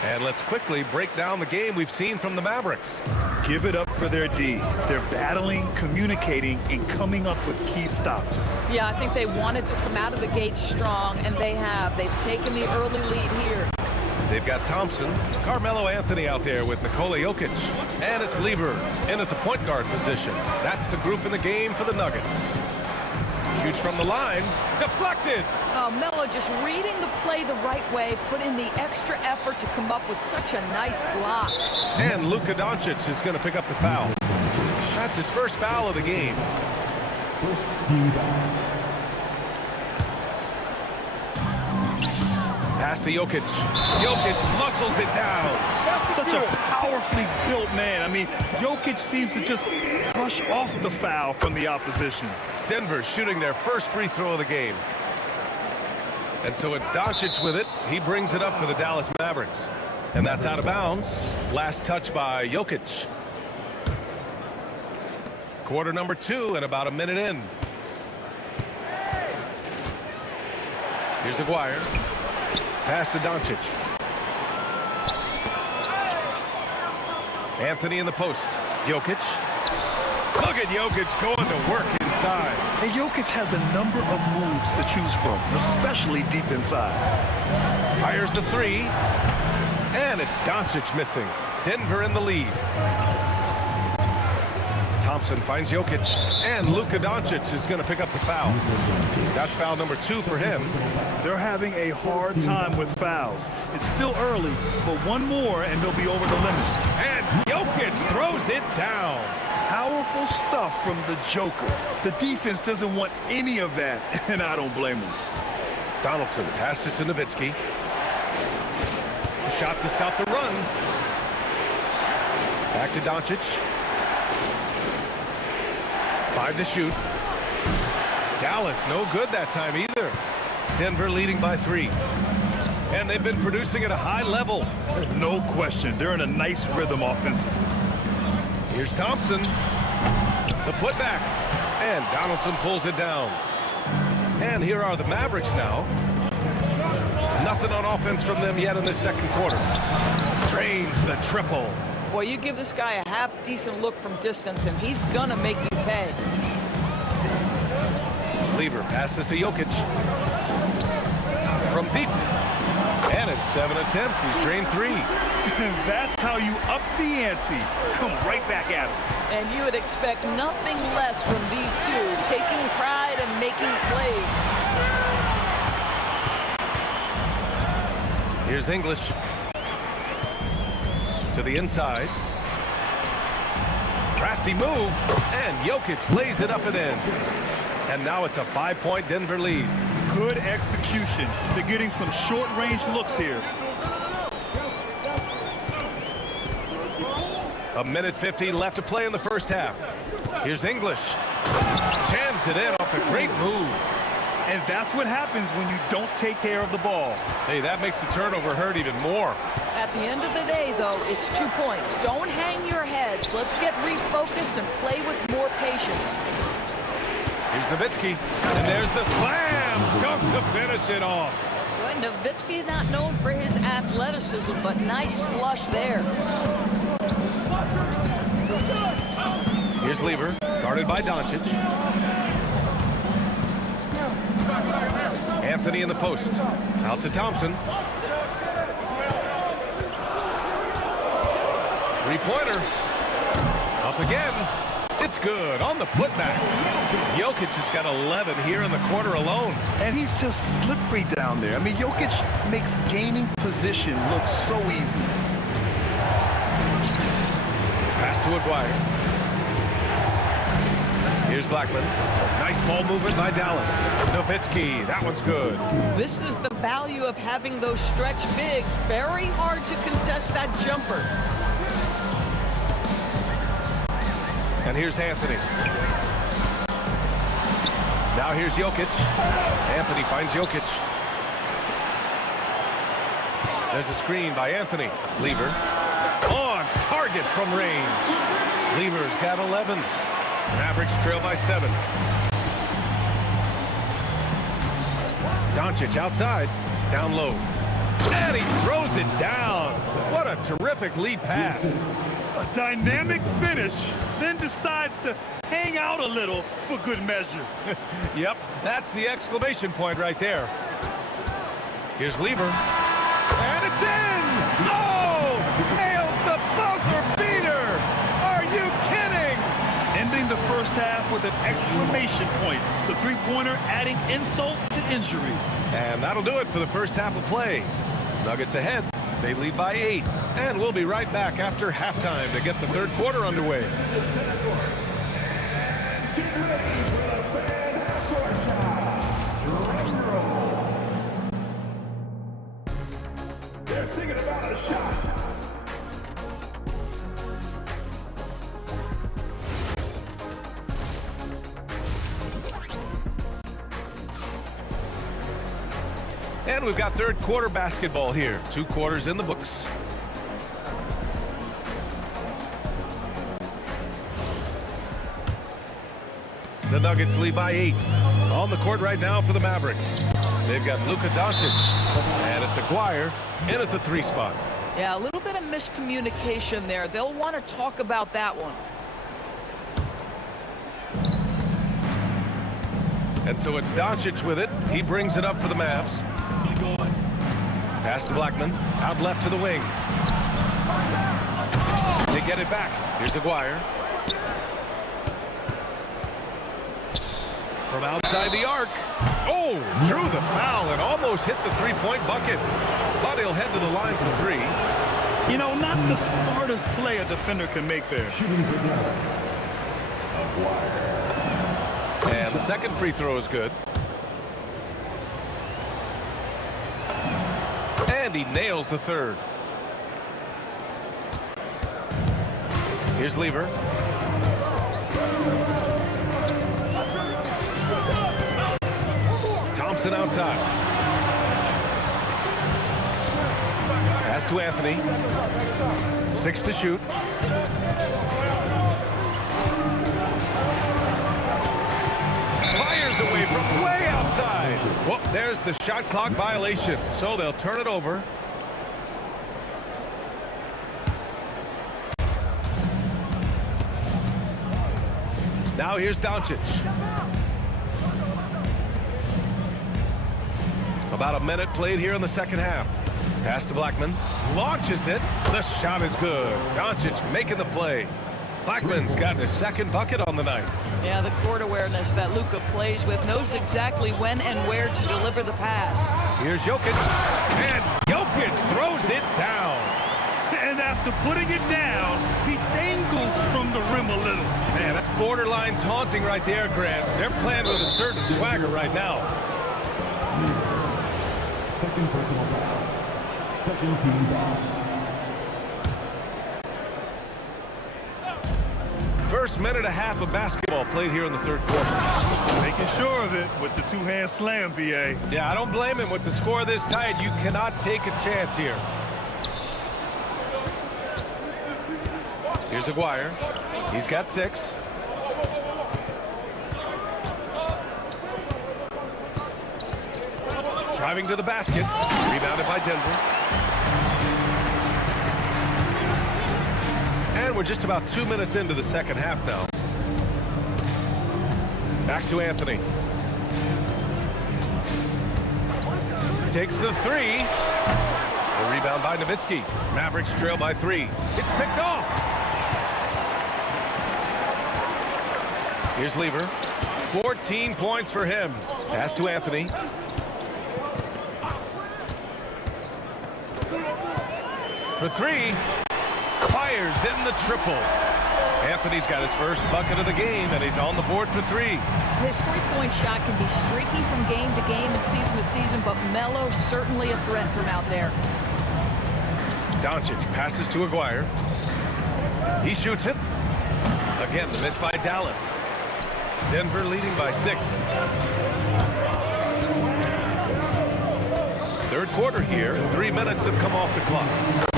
And let's quickly break down the game we've seen from the Mavericks. Give it up for their D. They're battling, communicating, and coming up with key stops. Yeah, I think they wanted to come out of the gate strong, and they have. They've taken the early lead here. They've got Thompson, Carmelo Anthony out there with Nikola Jokic, and it's Lever in at the point guard position. That's the group in the game for the Nuggets. Shoots from the line, deflected. Oh, Melo just reading the play the right way, put in the extra effort to come up with such a nice block. And Luka Doncic is going to pick up the foul. That's his first foul of the game. Pass to Jokic. Jokic muscles it down. Such a powerfully built man. I mean, Jokic seems to just brush off the foul from the opposition. Denver shooting their first free throw of the game. And so it's Doncic with it. He brings it up for the Dallas Mavericks. And that's out of bounds. Last touch by Jokic. Quarter number 2 and about a minute in. Here's Aguirre. Pass to Doncic. Anthony in the post. Jokic. Look at Jokic going to work inside. And Jokic has a number of moves to choose from, especially deep inside. Fires the three. And it's Doncic missing. Denver in the lead. Thompson finds Jokic. And Luka Doncic is going to pick up the foul. That's foul number 2 for him. They're having a hard time with fouls. It's still early, but one more and they'll be over the limit. And Jokic throws it down. Powerful stuff from the Joker. The defense doesn't want any of that, and I don't blame them. Donaldson passes to Nowitzki. Shot to stop the run. Back to Doncic. 5 to shoot. Dallas no good that time either. Denver leading by 3. And they've been producing at a high level. No question. They're in a nice rhythm offensively. Here's Thompson. The putback. And Donaldson pulls it down. And here are the Mavericks now. Nothing on offense from them yet in the second quarter. Drains the triple. Boy, you give this guy a half-decent look from distance, and he's going to make you pay. Lever passes to Jokic. From deep. And in 7 attempts, he's drained 3. That's how you up the ante. Come right back at him. And you would expect nothing less from these two, taking pride and making plays. Here's English. To the inside. Crafty move. And Jokic lays it up and in. And now it's a 5-point Denver lead. Good execution. They're getting some short-range looks here. A minute 50 left to play in the first half. Here's English. Jams it in off a great move. And that's what happens when you don't take care of the ball. Hey, that makes the turnover hurt even more. At the end of the day, though, it's 2 points. Don't hang your heads. Let's get refocused and play with more patience. Here's Nowitzki. And there's the slam dunk to finish it off. Well, Nowitzki not known for his athleticism, but nice flush there. Here's Lever, guarded by Doncic. Anthony in the post. Out to Thompson. Three-pointer. Up again. It's good on the putback. Jokic has got 11 here in the quarter alone. And he's just slippery down there. I mean, Jokic makes gaining position look so easy. Pass to Aguirre. Here's Blackman. Nice ball movement by Dallas. Nowitzki, that one's good. This is the value of having those stretch bigs. Very hard to contest that jumper. And here's Anthony. Now here's Jokic. Anthony finds Jokic. There's a screen by Anthony. Lever. On target from range. Lever's got 11. Mavericks trail by 7. Doncic outside. Down low. And he throws it down. What a terrific lead pass. A dynamic finish, then decides to hang out a little for good measure. Yep, that's the exclamation point right there. Here's Lever. And it's in! Oh! Nails the buzzer beater! Are you kidding? Ending the first half with an exclamation point. The three-pointer adding insult to injury. And that'll do it for the first half of play. Nuggets ahead. They lead by 8. And we'll be right back after halftime to get the third quarter underway. They're thinking about a shot. And we've got third quarter basketball here. 2 quarters in the books. The Nuggets lead by 8. On the court right now for the Mavericks. They've got Luka Doncic. And it's Aguirre in at the 3 spot. Yeah, a little bit of miscommunication there. They'll want to talk about that one. And so it's Doncic with it. He brings it up for the Mavs. Pass to Blackman. Out left to the wing. They get it back. Here's Aguirre. From outside the arc. Oh, drew the foul and almost hit the three-point bucket. But he'll head to the line for 3. You know, not the smartest play a defender can make there. And the second free throw is good. And he nails the third. Here's Lever. Thompson outside. Pass to Anthony. 6 to shoot. Fires away from way outside. Well, there's the shot clock violation. So they'll turn it over. Now here's Doncic. About a minute played here in the second half. Pass to Blackman. Launches it. The shot is good. Doncic making the play. Blackman's gotten his second bucket on the night. Yeah, the court awareness that Luka plays with, knows exactly when and where to deliver the pass. Here's Jokic. And Jokic throws it down. And after putting it down, he dangles from the rim a little. Man, that's borderline taunting right there, Grant. They're playing with a certain swagger right now. Second personal foul. Second team foul. First minute and a half of basketball played here in the third quarter. Making sure of it with the two-hand slam, B.A. Yeah, I don't blame him. With the score this tight, you cannot take a chance here. Here's Aguirre. He's got 6. Driving to the basket. Rebounded by Denver. And we're just about 2 minutes into the second half now. Back to Anthony. Takes the 3. The rebound by Nowitzki. Mavericks trail by 3. It's picked off. Here's Lever. 14 points for him. Pass to Anthony. For three. Fires in the triple. Anthony's got his first bucket of the game, and he's on the board for three. His three-point shot can be streaky from game to game and season to season, but Melo certainly a threat from out there. Doncic passes to Aguirre. He shoots it. Again, the miss by Dallas. Denver leading by 6. Third quarter here, and 3 minutes have come off the clock.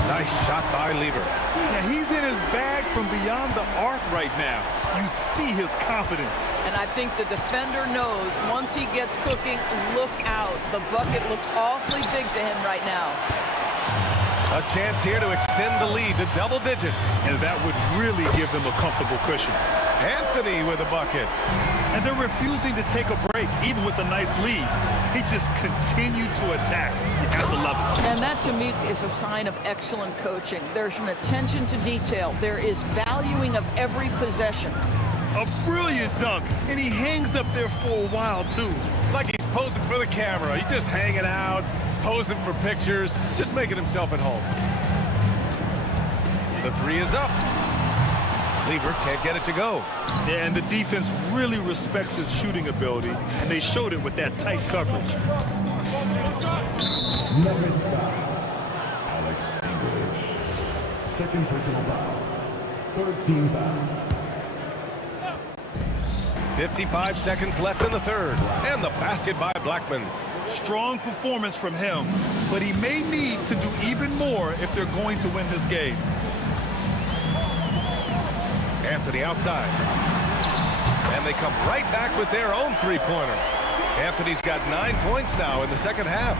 Nice shot by Lever. Yeah, he's in his bag from beyond the arc right now. You see his confidence. And I think the defender knows once he gets cooking, look out. The bucket looks awfully big to him right now. A chance here to extend the lead to double digits. And that would really give them a comfortable cushion. Anthony with a bucket. And they're refusing to take a break, even with a nice lead. They just continue to attack. You have to love it. And that, to me, is a sign of excellent coaching. There's an attention to detail. There is valuing of every possession. A brilliant dunk, and he hangs up there for a while, too. Like he's posing for the camera. He's just hanging out, posing for pictures, just making himself at home. The three is up. Lever can't get it to go. Yeah, and the defense really respects his shooting ability, and they showed it with that tight coverage. Nuggets foul. Alex English. Second personal foul. 13 foul. 55 seconds left in the third. And the basket by Blackman. Strong performance from him, but he may need to do even more if they're going to win this game. Anthony outside. And they come right back with their own three-pointer. Anthony's got 9 points now in the second half.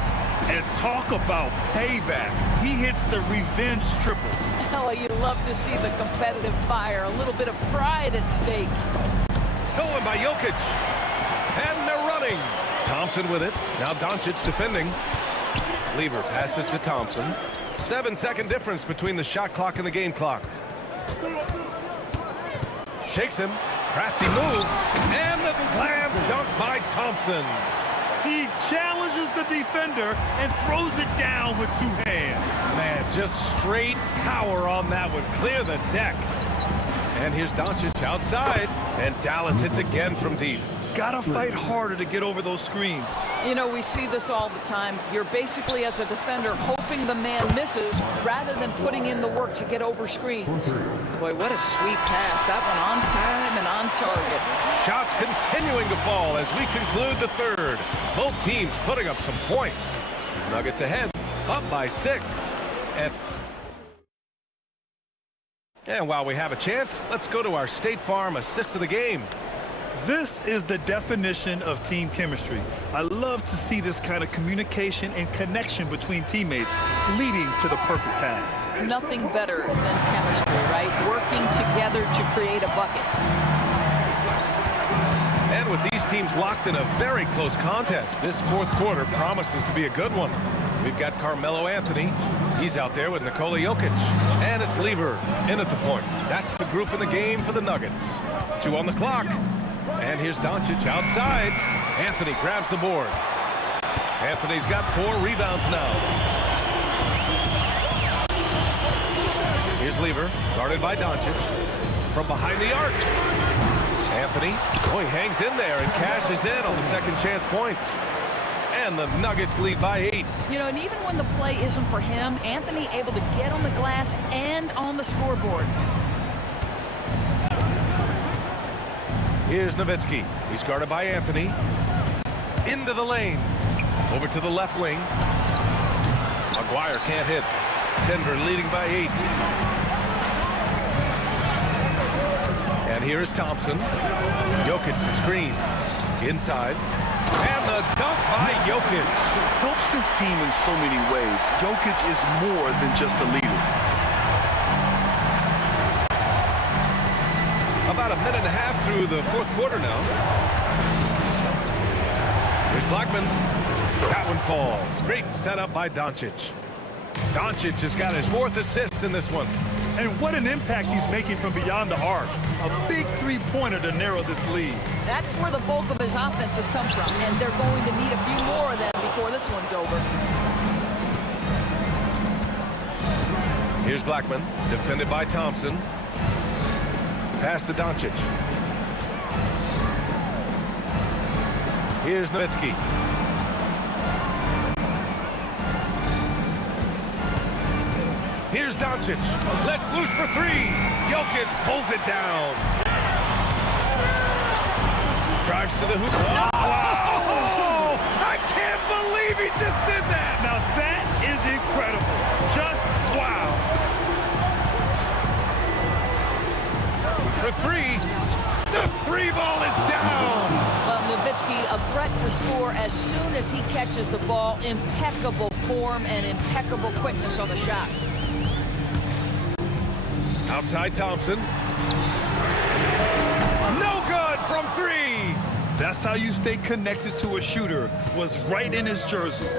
And talk about payback. He hits the revenge triple. Oh, you love to see the competitive fire. A little bit of pride at stake. Stolen by Jokic. And they're running. Thompson with it. Now Doncic defending. Lever passes to Thompson. 7-second difference between the shot clock and the game clock. Shakes him. Crafty move. And the slam dunk by Thompson. He challenges the defender and throws it down with 2 hands. Man, just straight power on that one. Clear the deck. And here's Doncic outside. And Dallas hits again from deep. Gotta fight harder to get over those screens. You know, we see this all the time. You're basically, as a defender, hoping the man misses rather than putting in the work to get over screens. Boy, what a sweet pass. That one on time and on target. Shots continuing to fall as we conclude the third. Both teams putting up some points. Nuggets ahead, up by 6. And while we have a chance, let's go to our State Farm assist of the game. This is the definition of team chemistry. I love to see this kind of communication and connection between teammates leading to the perfect pass. Nothing better than chemistry, right? Working together to create a bucket. And with these teams locked in a very close contest, this fourth quarter promises to be a good one. We've got Carmelo Anthony. He's out there with Nikola Jokic. And it's Lever in at the point. That's the group in the game for the Nuggets. 2 on the clock. And here's Doncic outside. Anthony grabs the board. Anthony's got 4 rebounds now. Here's Lever, guarded by Doncic. From behind the arc. Anthony, he hangs in there and cashes in on the second chance points. And the Nuggets lead by 8. You know, and even when the play isn't for him, Anthony able to get on the glass and on the scoreboard. Here's Nowitzki. He's guarded by Anthony. Into the lane. Over to the left wing. Aguirre can't hit. Denver leading by 8. And here is Thompson. Jokic the screen. Inside. And the dunk by Jokic. Helps his team in so many ways. Jokic is more than just a leader. About a minute and a half through the fourth quarter now. Here's Blackman. That one falls. Great setup by Doncic. Doncic has got his 4th assist in this one. And what an impact he's making from beyond the arc. A big three-pointer to narrow this lead. That's where the bulk of his offense has come from, and they're going to need a few more of them before this one's over. Here's Blackman, defended by Thompson. Pass to Doncic. Here's Nowitzki. Here's Doncic. Let's loose for three. Jokic pulls it down. Drives to the hoop. Oh, I can't believe he just did that. Now that is incredible. Just wow. For three. The three ball is down. Well, Nowitzki, a threat to score as soon as he catches the ball. Impeccable form and impeccable quickness on the shot. Outside Thompson. No good from three. That's how you stay connected to a shooter. Was right in his jersey. 2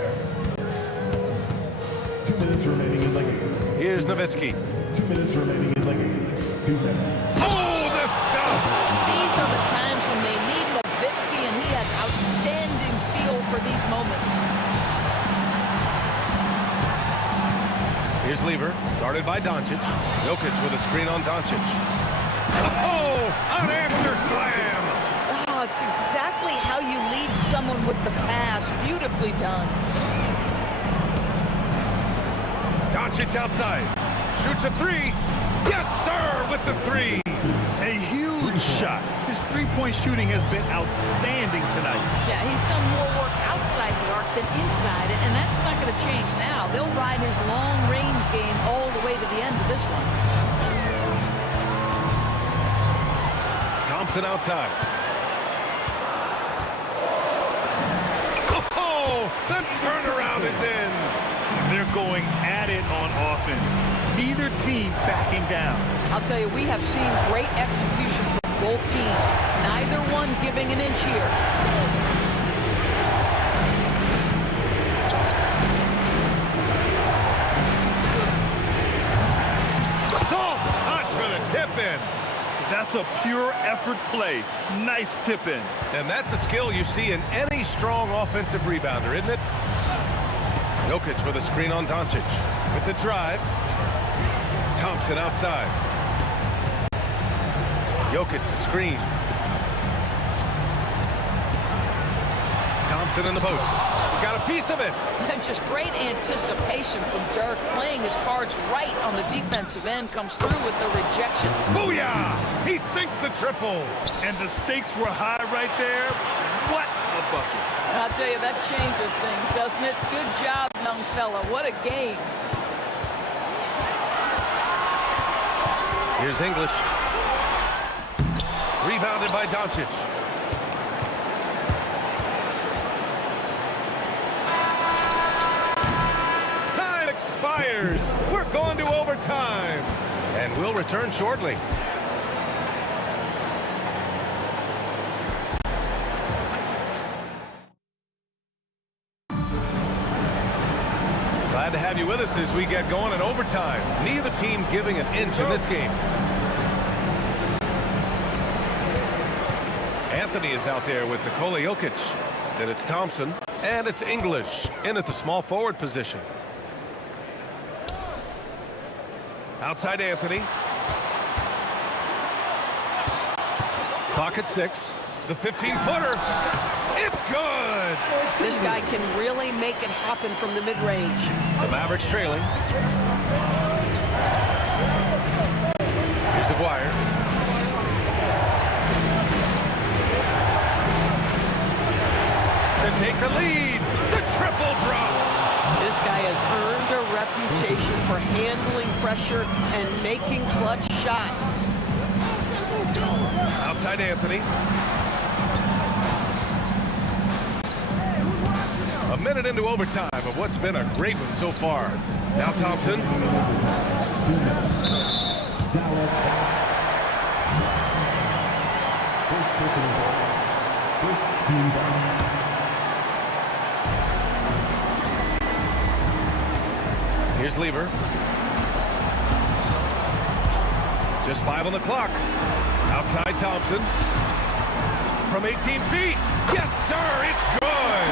minutes remaining in the game. Here's Nowitzki. 2 minutes remaining in the game. 2 minutes. Oh, the stuff! These are the times when they need Nowitzki, and he has outstanding feel for these moments. Here's Lever, guarded by Doncic. Jokic with a screen on Doncic. Oh, an answer slam! Oh, it's exactly how you lead someone with the pass. Beautifully done. Doncic outside. Shoots a three. Yes, sir, with the three. A huge shot. His three-point shooting has been outstanding tonight. Yeah, he's done more work outside the arc than inside it, and that's not going to change now. They'll ride his long-range game all the way to the end of this one. Thompson outside. Oh, the turnaround is in. They're going at it on offense. Neither team backing down. I'll tell you, we have seen great execution from both teams. Neither one giving an inch here. Soft touch for the tip-in. That's a pure effort play. Nice tip-in. And that's a skill you see in any strong offensive rebounder, isn't it? Jokic with a screen on Doncic. With the drive. Thompson outside. Jokic the screen. Thompson in the post. Got a piece of it. Just great anticipation from Dirk. Playing his cards right on the defensive end. Comes through with the rejection. Booyah! He sinks the triple. And the stakes were high right there. What a bucket. I'll tell you, that changes things, doesn't it? Good job, young fella. What a game. Here's English. Rebounded by Doncic. Time expires. We're going to overtime. And we'll return shortly. Glad to have you with us as we get going in overtime. Neither team giving an inch in this game. Anthony is out there with Nikola Jokic. Then it's Thompson. And it's English in at the small forward position. Outside Anthony. Clock at 6. The 15-footer. It's good. This guy can really make it happen from the mid-range. The Mavericks trailing. Here's Aguirre. To take the lead. The triple drops. This guy has earned a reputation for handling pressure and making clutch shots. Outside Anthony. A minute into overtime of what's been a great one so far. Now Thompson. Dallas. First personal foul. First team foul. Here's Lever. Just 5 on the clock. Outside Thompson. From 18 feet. Yes, sir, it's good.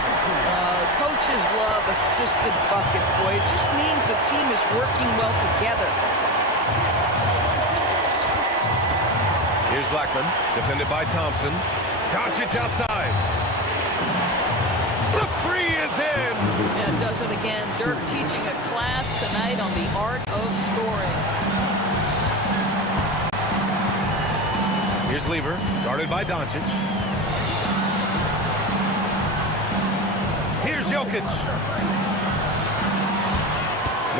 Coaches love assisted buckets, boy. It just means the team is working well together. Here's Blackman, defended by Thompson. Doncic outside. The three is in. Yeah, does it again. Dirk teaching a class tonight on the art of scoring. Here's Lever, guarded by Doncic. Here's Jokic.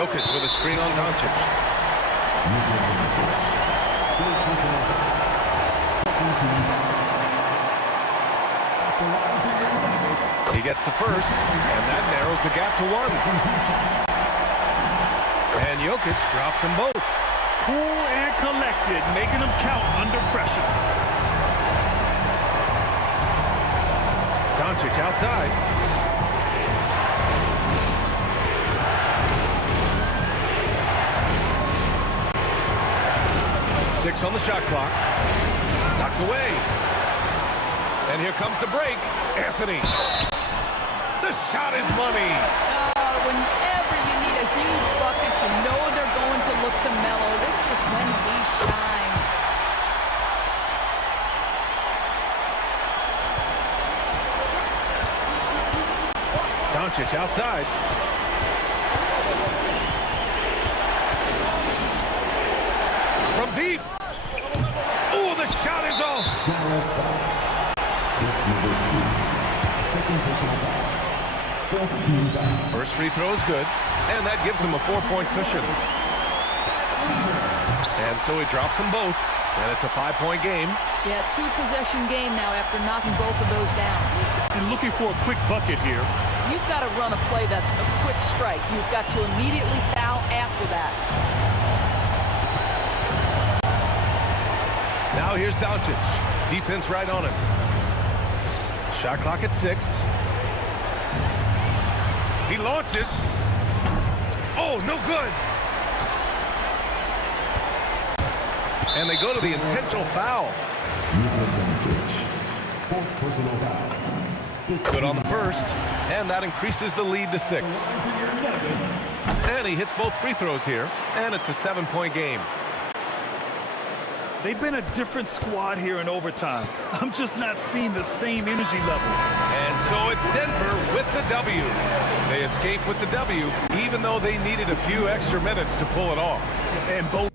Jokic with a screen on Doncic. He gets the first, and that narrows the gap to 1. And Jokic drops them both. Cool and collected, making them count under pressure. Doncic outside. Six on the shot clock. Knocked away. And here comes the break. Anthony. The shot is money. Whenever you need a huge bucket, you know they're going to look to Melo. This is when he shines. Doncic outside. From deep. Oh, the shot is off. First free throw is good, and that gives him a 4-point cushion. And so he drops them both, and it's a 5-point game. Yeah, 2-possession game now after knocking both of those down. And looking for a quick bucket here. You've got to run a play that's a quick strike. You've got to immediately foul after that. Now here's Doncic. Defense right on him. Shot clock at 6. He launches. Oh, no good. And they go to the intentional foul. Good on the first. And that increases the lead to 6. And he hits both free throws here. And it's a 7-point game. They've been a different squad here in overtime. I'm just not seeing the same energy level. And so it's Denver with the W. They escape with the W, even though they needed a few extra minutes to pull it off. And both.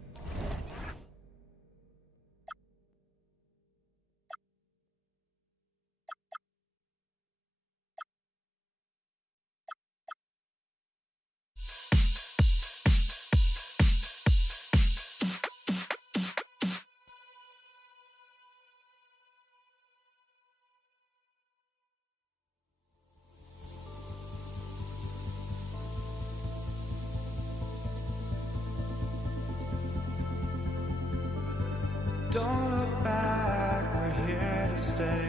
Don't look back, we're here to stay.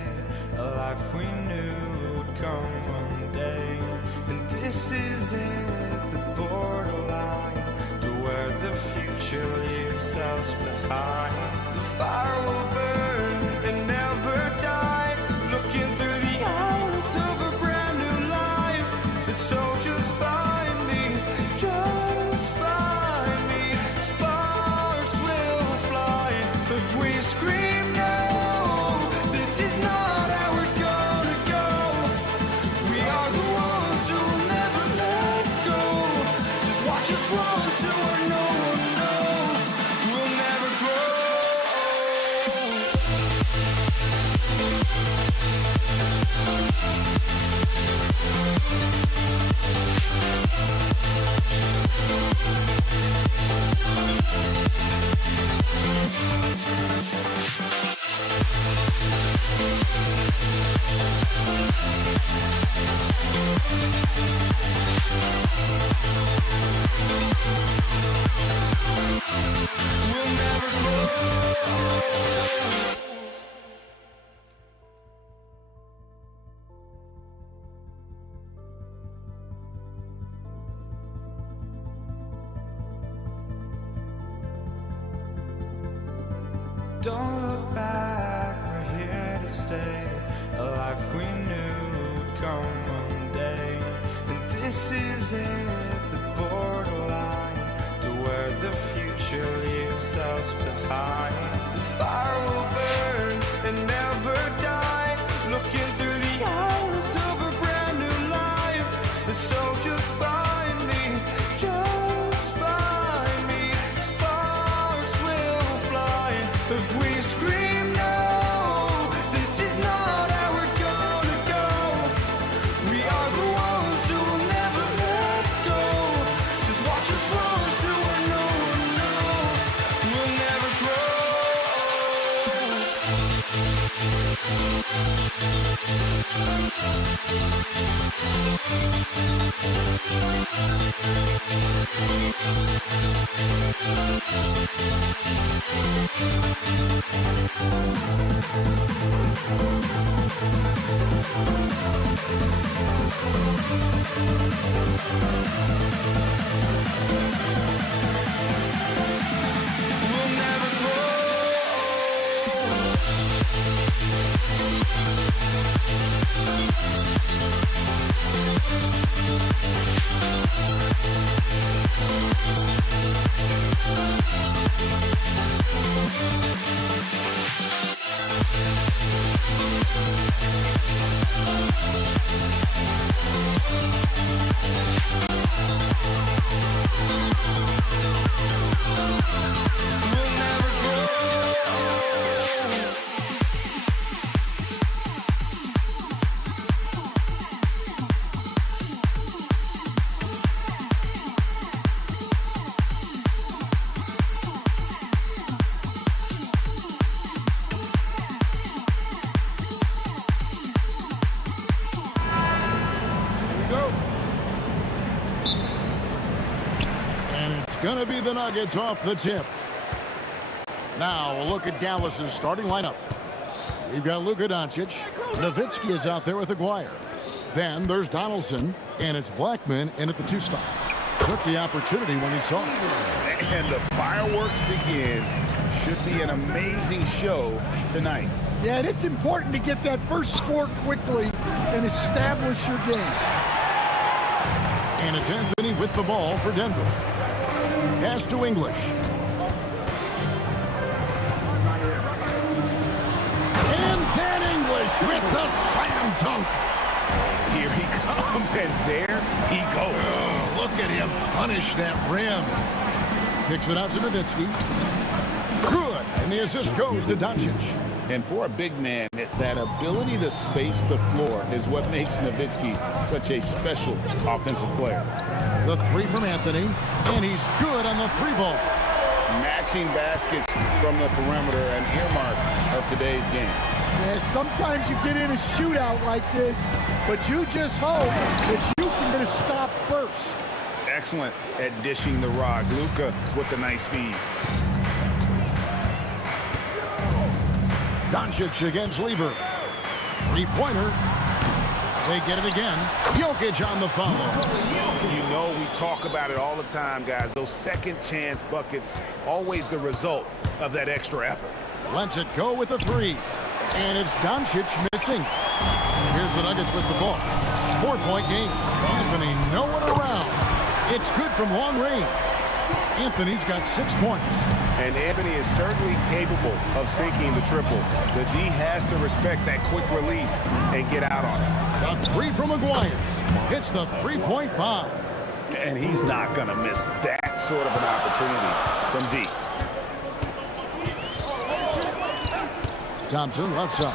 A life we knew would come one day. And this is it, the borderline to where the future leaves us behind. The fire will burn and never die, looking through the eyes of a brand new life. And so just find me, just find me. Sparks will fly if we scream no. This is not how we're gonna go. We are the ones who will never let go. Just watch us run to where no one knows. We'll never grow. We'll never grow. Don't look back, we're here to stay. A life we knew would come one day. And this is it, the borderline to where the future leaves us behind. The fire will burn and never die, looking through the eyes of a brand new life. And so just find me, just find me. Sparks will fly if we scream no. This is not how we're gonna go. We are the ones who will never let go. Just watch us run to where no one knows. We'll never grow. We'll never grow. Going to be the Nuggets off the tip. Now we'll look at Dallas's starting lineup. We've got Luka Doncic. Nowitzki is out there with Aguirre. Then there's Donaldson, and it's Blackman in at the 2 spot. Took the opportunity when he saw it. And the fireworks begin. Should be an amazing show tonight. Yeah, and it's important to get that first score quickly and establish your game. And it's Anthony with the ball for Denver. Pass to English. And then English with the slam dunk. Here he comes, and there he goes. Oh, look at him punish that rim. Kicks it out to Nowitzki. Good, and the assist goes to Doncic. And for a big man, that ability to space the floor is what makes Nowitzki such a special offensive player. The 3 from Anthony, and he's good on the 3-ball. Matching baskets from the perimeter, an earmark of today's game. Yeah, sometimes you get in a shootout like this, but you just hope that you can get a stop first. Excellent at dishing the rock. Luka with the nice feed. Doncic against Lever. 3-pointer. They get it again. Jokic on the follow. You know we talk about it all the time, guys. Those second chance buckets, always the result of that extra effort. Lets it go with the 3. And it's Doncic missing. Here's the Nuggets with the ball. 4-point game. Anthony nowhere around. It's good from long range. Anthony's got 6 points. And Anthony is certainly capable of sinking the triple. The D has to respect that quick release and get out on it. The 3 from Aguirre. Hits the 3-point bomb. And he's not going to miss that sort of an opportunity from D. Thompson left side.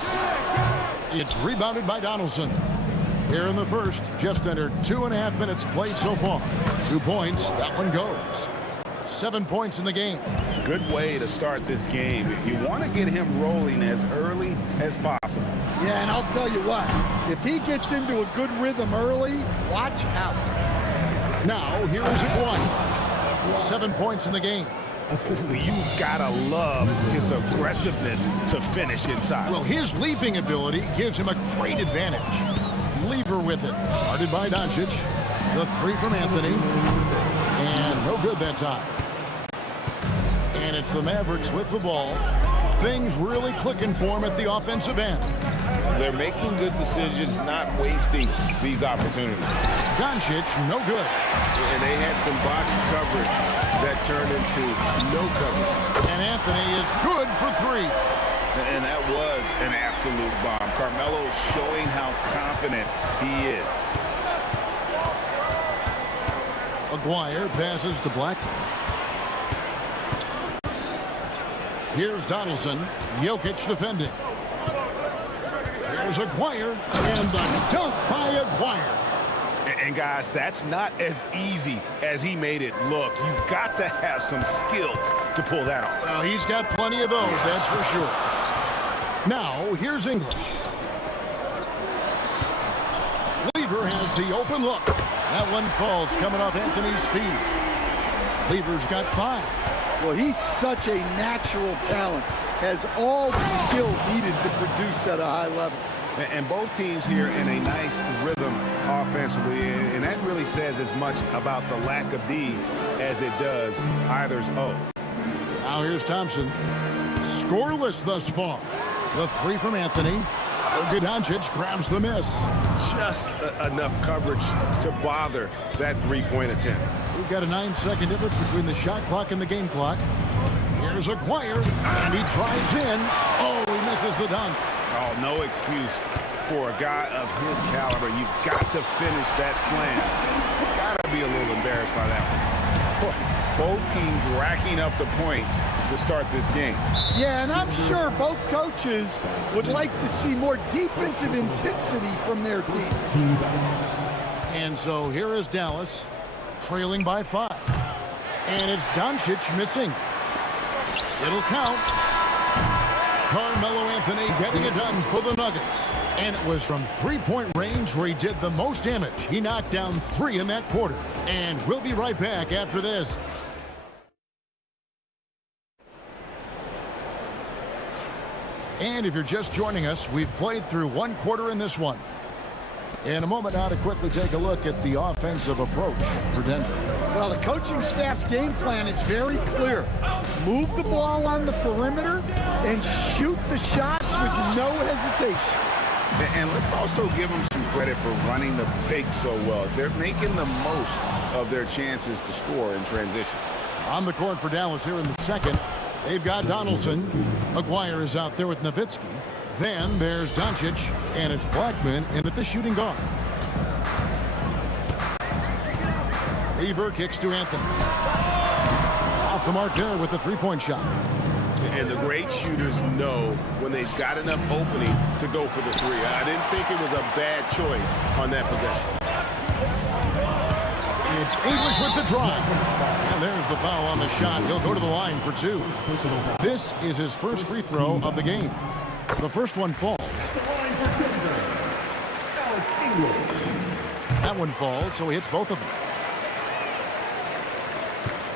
It's rebounded by Donaldson. Here in the first, just under 2.5 minutes played so far. 2 points, that one goes. 7 points in the game. Good way to start this game. You want to get him rolling as early as possible. Yeah, and I'll tell you what, if he gets into a good rhythm early, watch out. Now, here is Aguirre. 7 points in the game. You gotta love his aggressiveness to finish inside. Well, his leaping ability gives him a great advantage. Lever with it. Guarded by Doncic. The 3 from Anthony. And no good that time. And it's the Mavericks with the ball. Things really clicking for him at the offensive end. They're making good decisions, not wasting these opportunities. Doncic, no good. And they had some botched coverage that turned into no coverage. And Anthony is good for three. And that was an absolute bomb. Carmelo showing how confident he is. Aguirre passes to Blackman. Here's Donaldson. Jokic defending. Here's Aguirre. And the dunk by Aguirre. And guys, that's not as easy as he made it look. You've got to have some skills to pull that off. Well, he's got plenty of those, that's for sure. Now, here's English. Lever has the open look. That one falls coming off Anthony's feet. Lever's got 5. Well, he's such a natural talent. Has all the skill needed to produce at a high level. And both teams here in a nice rhythm offensively. And that really says as much about the lack of D as it does either's O. Now here's Thompson. Scoreless thus far. The 3 from Anthony. Doncic grabs the miss. Just enough coverage to bother that three-point attempt. We've got a 9-second difference between the shot clock and the game clock. Here's Aguirre, and he tries in. Oh, he misses the dunk. Oh, no excuse for a guy of his caliber. You've got to finish that slam. Got to be a little embarrassed by that one. Both teams racking up the points to start this game. Yeah, and I'm sure both coaches would like to see more defensive intensity from their team. And so here is Dallas, trailing by 5. And it's Doncic missing. It'll count. Carmelo Anthony getting it done for the Nuggets. And it was from three-point range where he did the most damage. He knocked down 3 in that quarter. And we'll be right back after this. And if you're just joining us, we've played through 1 quarter in this one. In a moment now to quickly take a look at the offensive approach for Denver. Well, the coaching staff's game plan is very clear. Move the ball on the perimeter and shoot the shots with no hesitation. And let's also give them some credit for running the pick so well. They're making the most of their chances to score in transition. On the court for Dallas here in the second, they've got Donaldson. Aguirre is out there with Nowitzki. Then there's Doncic, and it's Blackman in at the shooting guard. Lever kicks to Anthony. Off the mark there with the three-point shot. And the great shooters know when they've got enough opening to go for the 3. I didn't think it was a bad choice on that possession. It's English with the drive. And there's the foul on the shot. He'll go to the line for 2. This is his first free throw of the game. The first one falls. That one falls, so he hits both of them.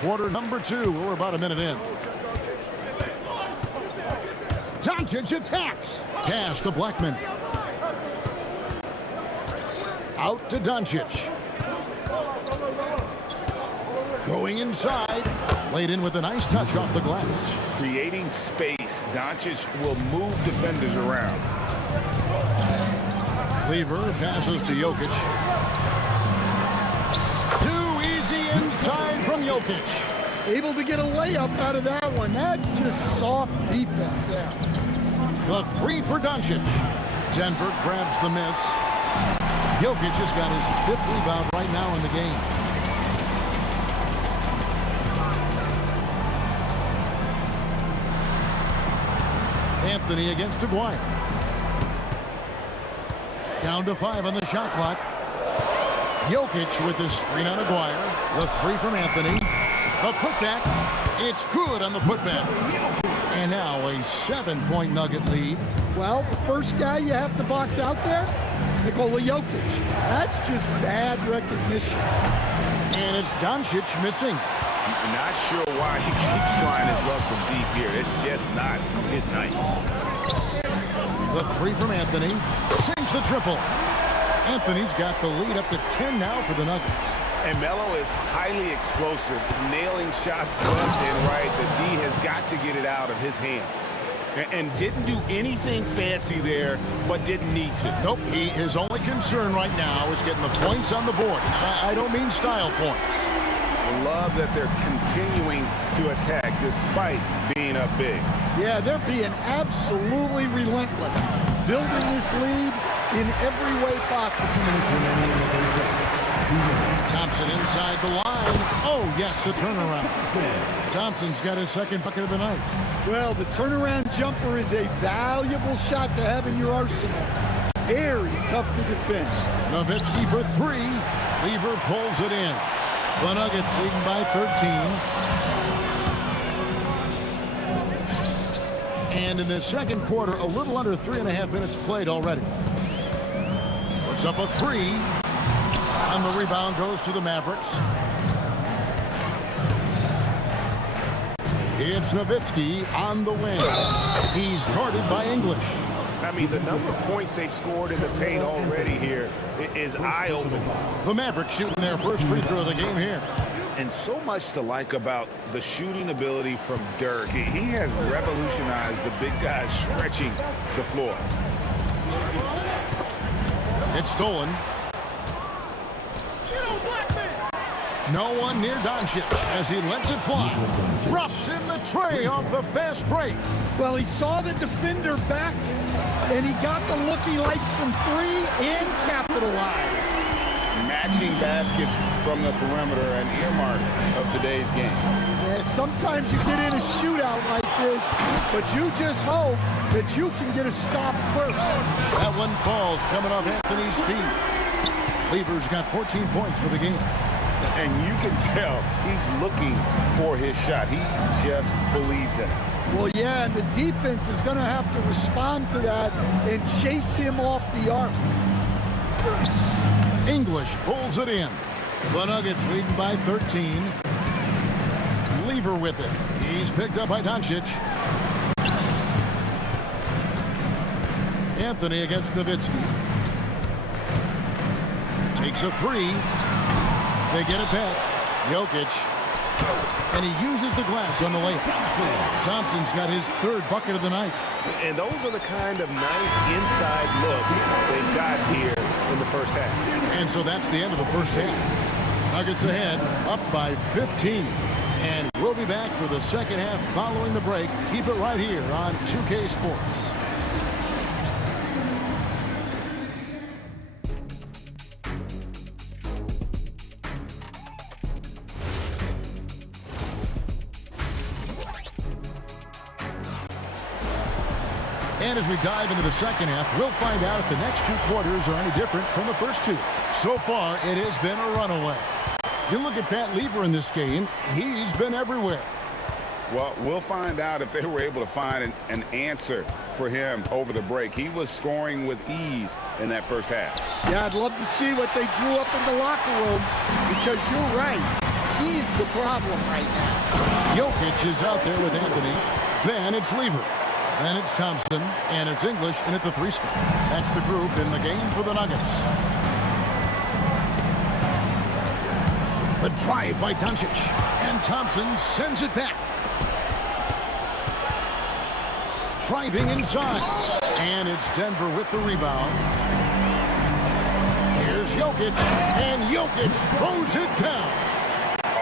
Quarter number 2. We're about a minute in. Doncic attacks. Pass to Blackman. Out to Doncic. Going inside. Laid in with a nice touch off the glass. Creating space. Doncic will move defenders around. Lever passes to Jokic. Too easy inside from Jokic. Able to get a layup out of that one. That's just soft defense there. The 3 for Doncic. Denver grabs the miss. Jokic has got his 5th rebound right now in the game. Anthony against Aguirre. Down to 5 on the shot clock. Jokic with his screen on Aguirre. The 3 from Anthony. A putback. It's good on the putback. And now a 7-point Nugget lead. Well, the first guy you have to box out there, Nikola Jokic. That's just bad recognition. And it's Doncic missing. Not sure why he keeps trying his luck from deep here. It's just not his night. The 3 from Anthony. Sinks the triple. Anthony's got the lead up to 10 now for the Nuggets. And Melo is highly explosive, nailing shots left and right. The D has got to get it out of his hands. and didn't do anything fancy there, but didn't need to. Nope, his only concern right now is getting the points on the board. I don't mean style points. I love that they're continuing to attack despite being up big. Yeah, they're being absolutely relentless, building this lead in every way possible. Thompson inside the line. Oh, yes, the turnaround. Thompson's got his second bucket of the night. Well, the turnaround jumper is a valuable shot to have in your arsenal. Very tough to defend. Nowitzki for three. Lever pulls it in. The Nuggets leading by 13. And in the second quarter, a little under 3.5 minutes played already. Puts up a three. And the rebound goes to the Mavericks. It's Nowitzki on the wing. He's guarded by English. I mean, the number of points they've scored in the paint already here is eye-opening. The Mavericks shooting their first free throw of the game here. And so much to like about the shooting ability from Dirk. He has revolutionized the big guys stretching the floor. It's stolen. No one near Doncic as he lets it fly. Drops in the tray off the fast break. Well, he saw the defender back, and he got the look he liked from three and capitalized. Matching baskets from the perimeter, an earmark of today's game. Yeah, sometimes you get in a shootout like this, but you just hope that you can get a stop first. That one falls coming off Anthony's feet. Lever's got 14 points for the game. And you can tell he's looking for his shot. He just believes in it. Well, yeah, and the defense is going to have to respond to that and chase him off the arc. English pulls it in. The Nuggets leading by 13. Lever with it. He's picked up by Doncic. Anthony against Nowitzki. Takes a three. They get it back. Jokic. And he uses the glass on the layup. Thompson's got his third bucket of the night. And those are the kind of nice inside looks they've got here in the first half. And so that's the end of the first half. Nuggets ahead, up by 15. And we'll be back for the second half following the break. Keep it right here on 2K Sports. And as we dive into the second half, we'll find out if the next two quarters are any different from the first two. So far, it has been a runaway. You look at Pat Lever in this game, he's been everywhere. Well, we'll find out if they were able to find an answer for him over the break. He was scoring with ease in that first half. Yeah, I'd love to see what they drew up in the locker room, because you're right. He's the problem right now. Jokic is out there with Anthony. Then it's Lever. Then it's Thompson, and it's English in at the three spot. That's the group in the game for the Nuggets. The drive by Doncic, and Thompson sends it back. Driving inside, and it's Denver with the rebound. Here's Jokic, and Jokic throws it down.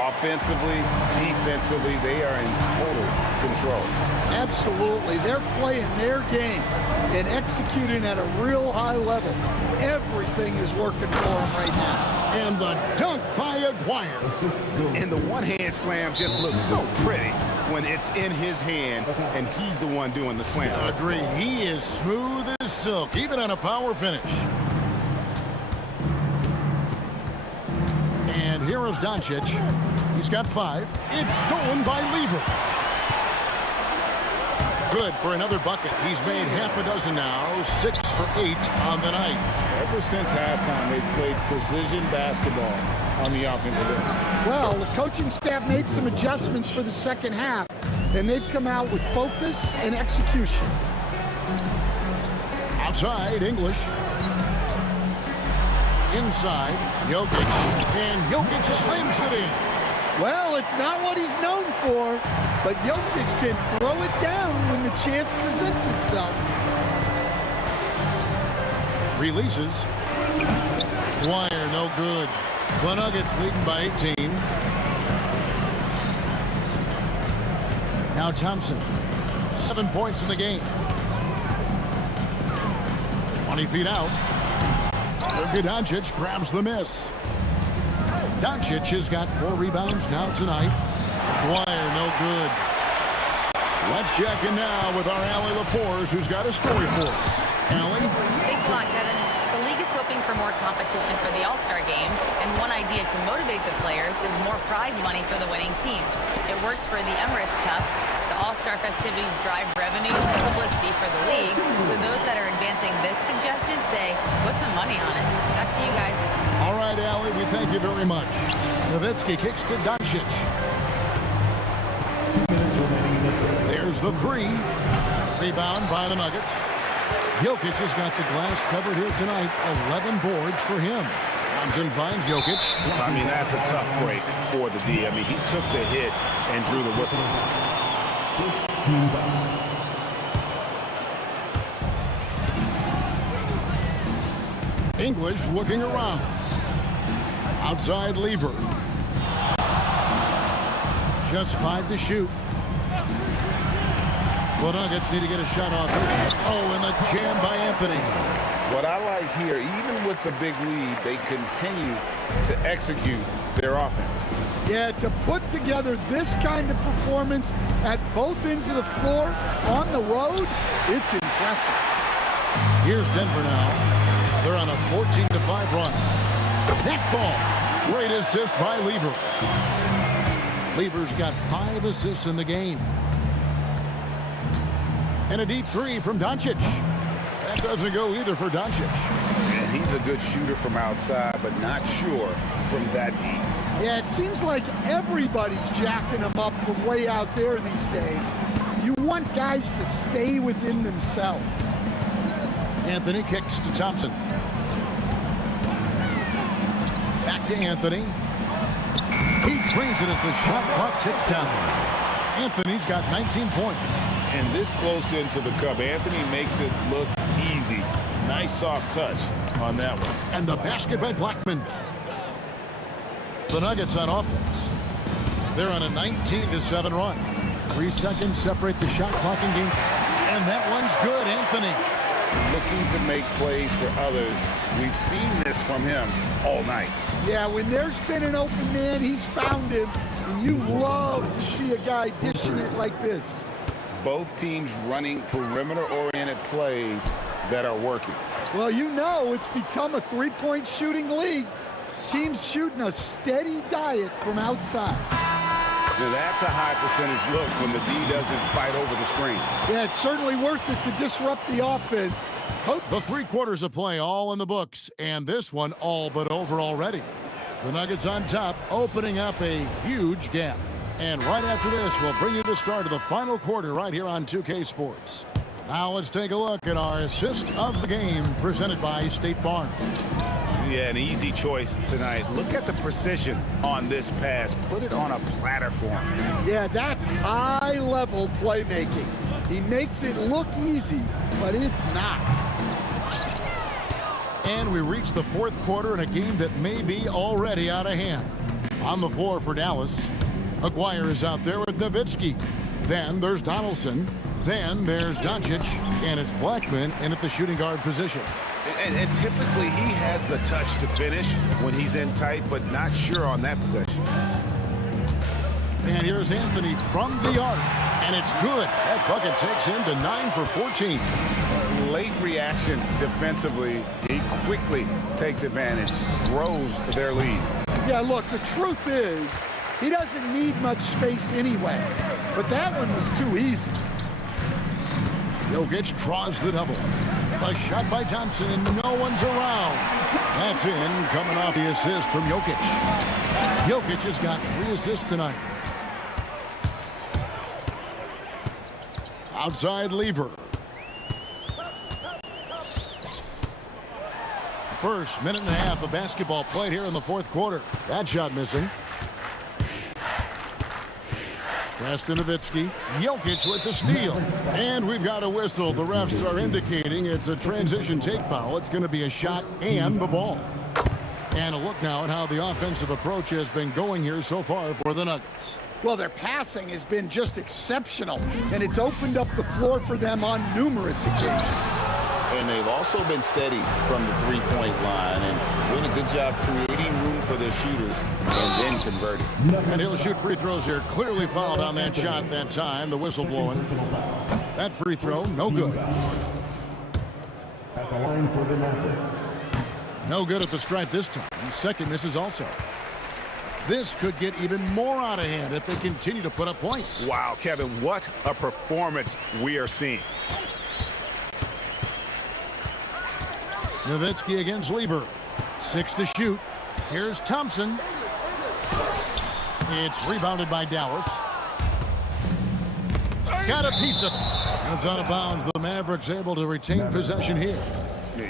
Offensively, defensively, they are in total control. Absolutely. They're playing their game and executing at a real high level. Everything is working for them right now. And the dunk by Aguirre. And the one-hand slam just looks so pretty when it's in his hand and he's the one doing the slam. Agreed. He is smooth as silk, even on a power finish. And here is Doncic. He's got 5. It's stolen by Lever. Good for another bucket. He's made half a dozen now. 6 for 8 on the night. Ever since halftime, they've played precision basketball on the offensive end. Well, the coaching staff made some adjustments for the second half, and they've come out with focus and execution. Outside, English. Inside, Jokic. And Jokic slams it in. Well, it's not what he's known for, but Jokic can throw it down when the chance presents itself. Releases. Dwyer, no good. The Nuggets leading by 18. Now Thompson. 7 points in the game. 20 feet out. Luka Doncic grabs the miss. Doncic has got 4 rebounds now tonight. Dwyer, no good. Let's check in now with our Allie LaForce, who's got a story for us. Allie? Thanks a lot, Kevin. The league is hoping for more competition for the All-Star game, and one idea to motivate the players is more prize money for the winning team. It worked for the Emirates Cup. The All-Star festivities drive revenues and publicity for the league, so those that are advancing this suggestion say, put some money on it. Back to you guys. All right, Allie, we thank you very much. Nowitzki kicks to Doncic. There's the 3. Rebound by the Nuggets. Jokic has got the glass covered here tonight. 11 boards for him. Thompson finds Jokic. I mean, that's a tough break for the D. I mean, he took the hit and drew the whistle. English looking around. Outside Lever. Just 5 to shoot. The Nuggets need to get a shot off. Oh, and the jam by Anthony. What I like here, even with the big lead, they continue to execute their offense. Yeah, to put together this kind of performance at both ends of the floor on the road, it's impressive. Here's Denver now. They're on a 14-5 run. That ball. Great assist by Lever. Lever's got 5 assists in the game. And a deep 3 from Doncic. That doesn't go either for Doncic. And he's a good shooter from outside, but not sure from that deep. Yeah, it seems like everybody's jacking him up from way out there these days. You want guys to stay within themselves. Anthony kicks to Thompson. Back to Anthony. He drains it as the shot clock ticks down. Anthony's got 19 points. And this close into the cup, Anthony makes it look easy. Nice soft touch on that one. And the basket by Blackman. The Nuggets on offense. They're on a 19-7 run. 3 seconds separate the shot clock and game. And that one's good, Anthony. Looking to make plays for others. We've seen this from him all night. Yeah, when there's been an open man, he's found him. And you love to see a guy dishing it like this. Both teams running perimeter-oriented plays that are working. Well, you know it's become a three-point shooting league. Teams shooting a steady diet from outside. Now that's a high percentage look when the D doesn't fight over the screen. Yeah, it's certainly worth it to disrupt the offense. The 3 quarters of play all in the books, and this one all but over already. The Nuggets on top, opening up a huge gap. And right after this, we'll bring you the start of the final quarter right here on 2K Sports. Now let's take a look at our assist of the game presented by State Farm. Yeah, an easy choice tonight. Look at the precision on this pass. Put it on a platter for him. Yeah, that's high-level playmaking. He makes it look easy, but it's not. And we reach the 4th quarter in a game that may be already out of hand. On the floor for Dallas, Aguirre is out there with Nowitzki. Then there's Donaldson. Then there's Doncic. And it's Blackman in at the shooting guard position. And typically he has the touch to finish when he's in tight, but not sure on that possession. And here's Anthony from the arc. And it's good. That bucket takes him to 9 for 14. Late reaction defensively. He quickly takes advantage, grows their lead. Yeah, look, the truth is, he doesn't need much space anyway. But that one was too easy. Jokic draws the double. A shot by Thompson, and no one's around. That's in, coming off the assist from Jokic. Jokic has got 3 assists tonight. Outside Lever. First minute and a half of basketball played here in the 4th quarter. That shot missing. Pass to Nowitzki. Jokic with the steal. And we've got a whistle. The refs are indicating it's a transition take foul. It's going to be a shot and the ball. And a look now at how the offensive approach has been going here so far for the Nuggets. Well, their passing has been just exceptional, and it's opened up the floor for them on numerous occasions. And they've also been steady from the three-point line and doing a good job creating room for their shooters and then converting. And he'll shoot free throws here. Clearly fouled on that shot that time. The whistle blowing. That free throw, no good. At the line for the Mavericks. No good at the stripe this time. Second misses also. This could get even more out of hand if they continue to put up points. Wow, Kevin, what a performance we are seeing. Nowitzki against Lever. 6 to shoot. Here's Thompson. It's rebounded by Dallas. Got a piece of it. And it's out of bounds. The Mavericks able to retain possession here.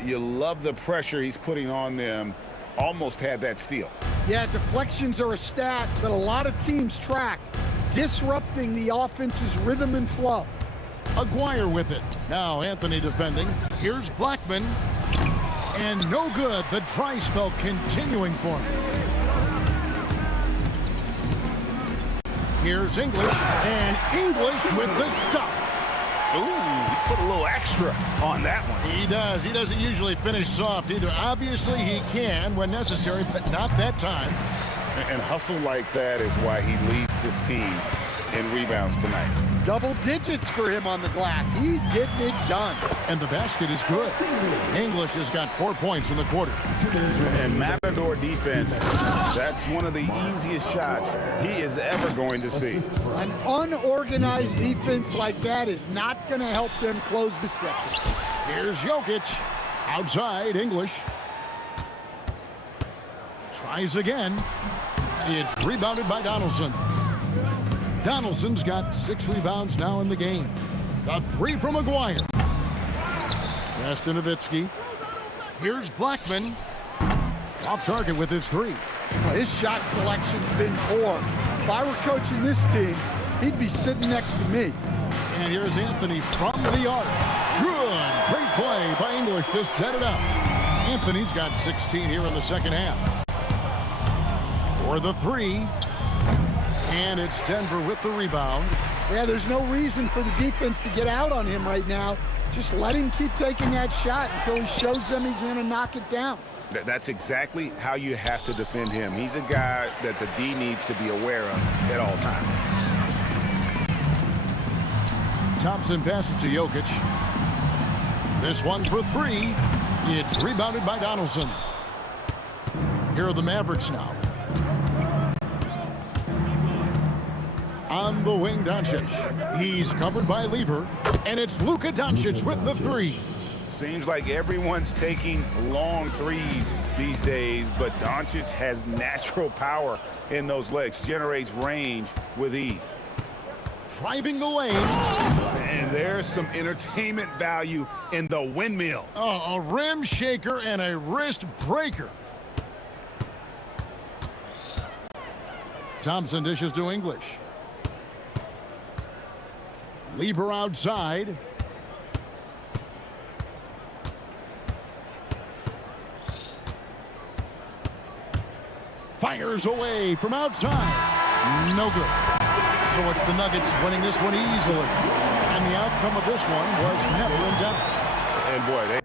You love the pressure he's putting on them. Almost had that steal. Yeah, deflections are a stat that a lot of teams track, disrupting the offense's rhythm and flow. Aguirre with it. Now Anthony defending. Here's Blackman. And no good. The dry spell continuing for him. Here's English. And English with the stuff. Ooh, he put a little extra on that one. He does. He doesn't usually finish soft either. Obviously, he can when necessary, but not that time. And hustle like that is why he leads his team in rebounds tonight. Double digits for him on the glass. He's getting it done. And the basket is good. English has got 4 points in the quarter. And Matador defense, that's one of the easiest shots he is ever going to see. An unorganized defense like that is not going to help them close this deficit. Here's Jokic. Outside, English. Tries again. It's rebounded by Donaldson. Donaldson's got 6 rebounds now in the game. A 3 from Aguirre. Pass to Nowitzki. Here's Blackman. Off target with his 3. Well, his shot selection's been poor. If I were coaching this team, he'd be sitting next to me. And here's Anthony from the arc. Good. Great play by English to set it up. Anthony's got 16 here in the second half. For the 3. And it's Denver with the rebound. Yeah, there's no reason for the defense to get out on him right now. Just let him keep taking that shot until he shows them he's going to knock it down. That's exactly how you have to defend him. He's a guy that the D needs to be aware of at all times. Thompson passes to Jokic. This one for 3. It's rebounded by Donaldson. Here are the Mavericks now. On the wing, Doncic. He's covered by Lever. And it's Luka Doncic with the 3. Seems like everyone's taking long threes these days, but Doncic has natural power in those legs, generates range with ease. Driving the lane. And there's some entertainment value in the windmill. Oh, a rim shaker and a wrist breaker. Thompson dishes to English. Lever outside. Fires away from outside. No good. So it's the Nuggets winning this one easily. And the outcome of this one was never in doubt. And boy, they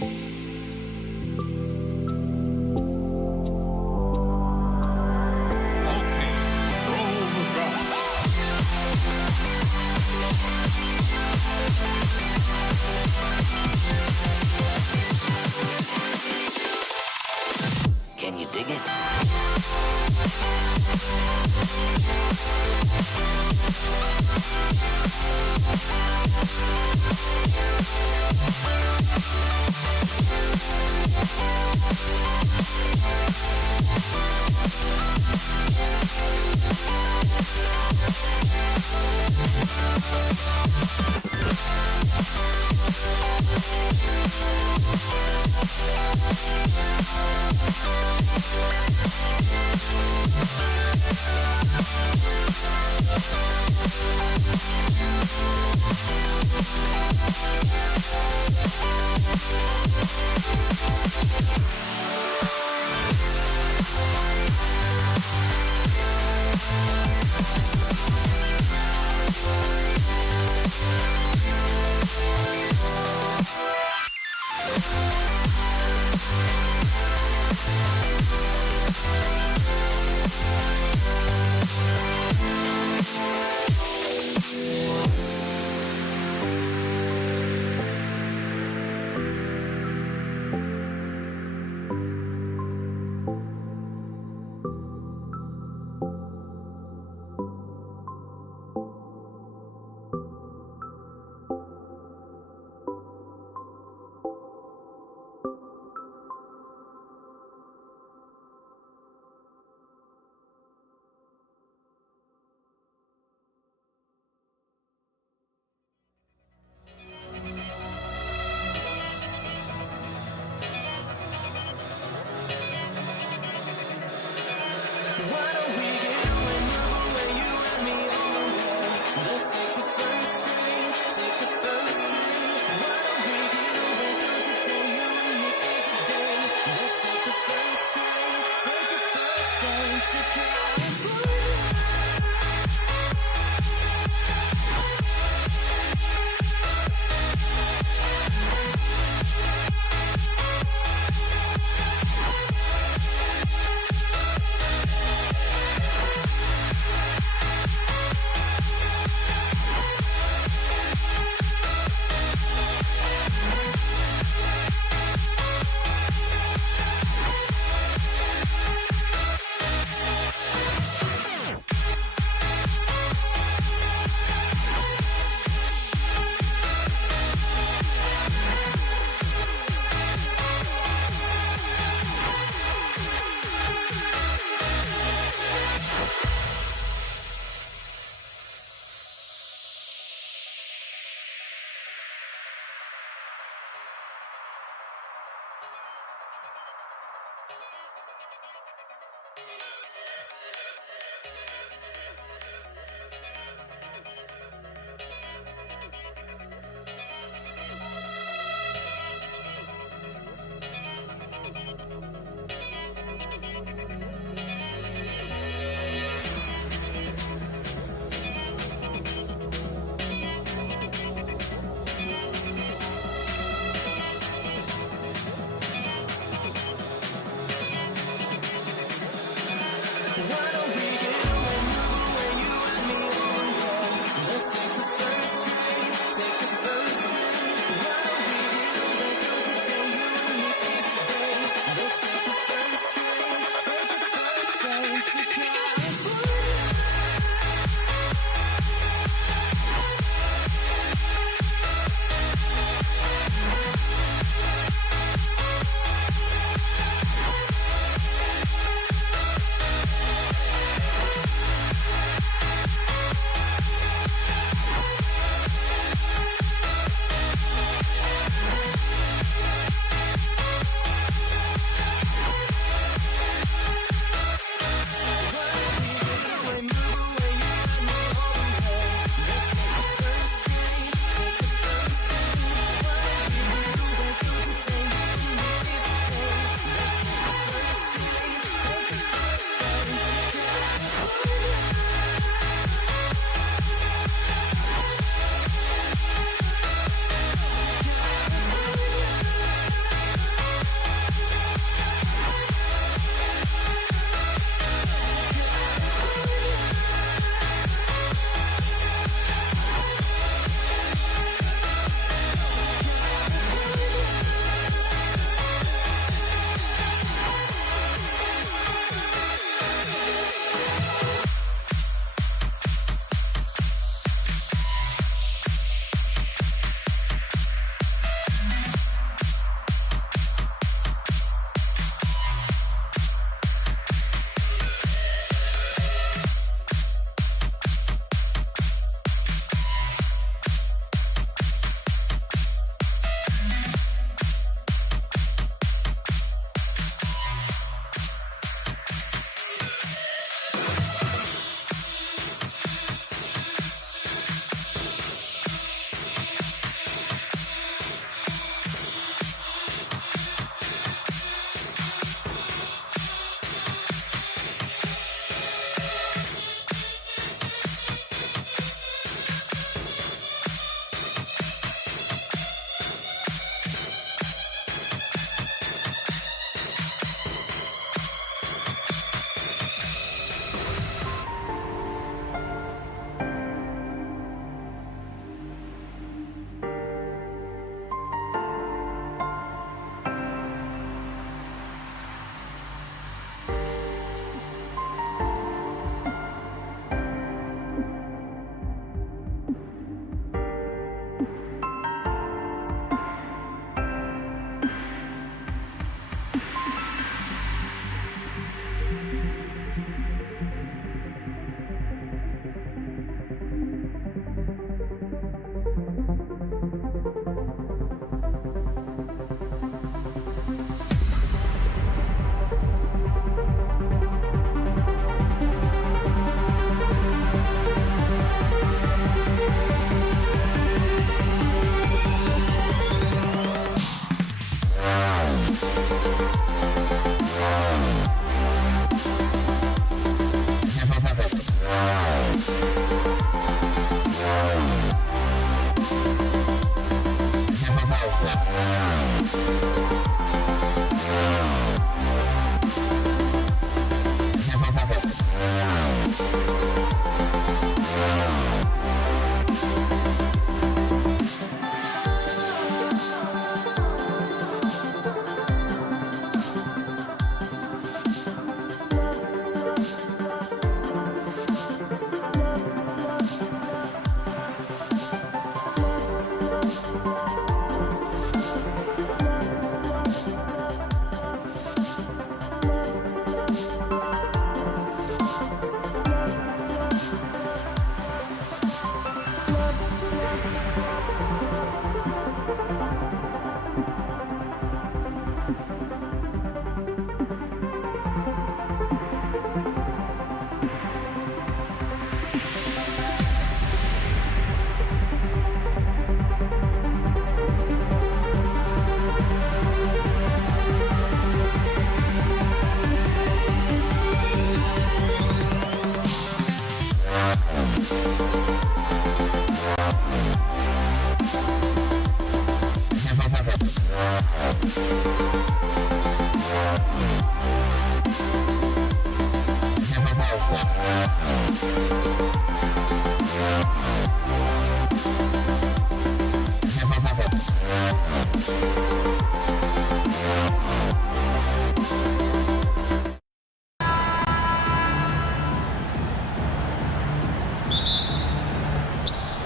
Can you dig it?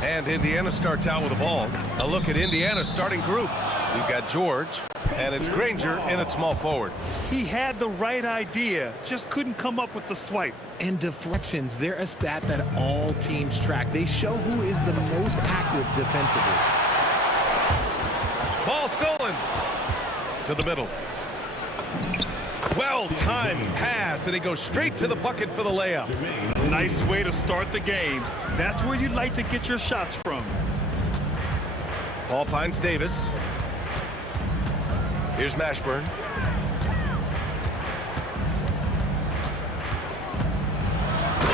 And Indiana starts out with the ball. A look at Indiana's starting group. We've got George, and it's Granger in at small forward. He had the right idea, just couldn't come up with the swipe. And deflections, they're a stat that all teams track. They show who is the most active defensively. Ball stolen to the middle. Well-timed pass, and he goes straight to the bucket for the layup. Nice way to start the game. That's where you'd like to get your shots from. Ball finds Davis. Here's Mashburn.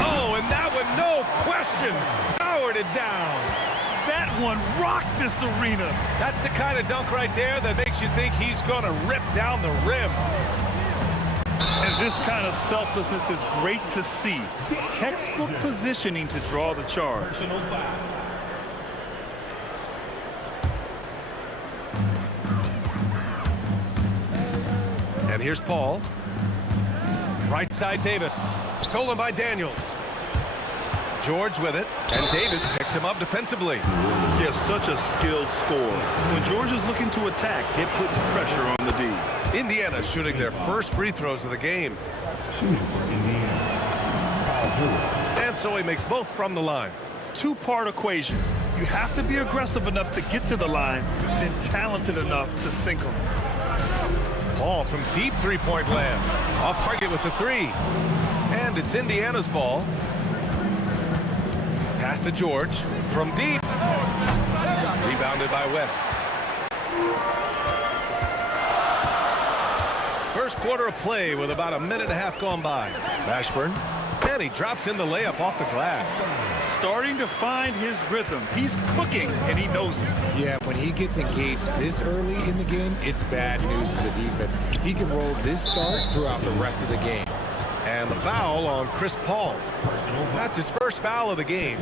Oh, and that one, no question, powered it down. That one rocked this arena. That's the kind of dunk right there that makes you think he's going to rip down the rim. And this kind of selflessness is great to see. Textbook positioning to draw the charge. And here's Paul. Right side Davis. Stolen by Daniels. George with it, and Davis picks him up defensively. He has such a skilled scorer. When George is looking to attack, it puts pressure on the D. Indiana shooting their first free throws of the game. And so he makes both from the line. Two-part equation. You have to be aggressive enough to get to the line, then talented enough to sink them. Ball from deep three-point land. Off target with the three. And it's Indiana's ball. Pass to George from deep. Rebounded by West. First quarter of play with about a minute and a half gone by. Mashburn, and he drops in the layup off the glass. Starting to find his rhythm. He's cooking, and he knows it. Yeah, when he gets engaged this early in the game, it's bad news for the defense. He can roll this start throughout the rest of the game. And the foul on Chris Paul. That's his first foul of the game.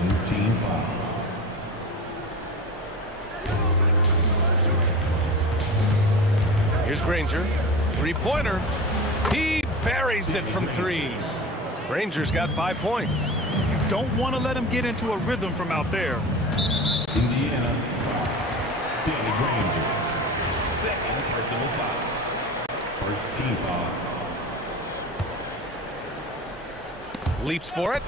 Here's Granger. Three-pointer. He buries it from three. Granger's got 5 points. You don't want to let him get into a rhythm from out there. Indiana, Danny Granger. Second personal foul. First team foul. Leaps for it.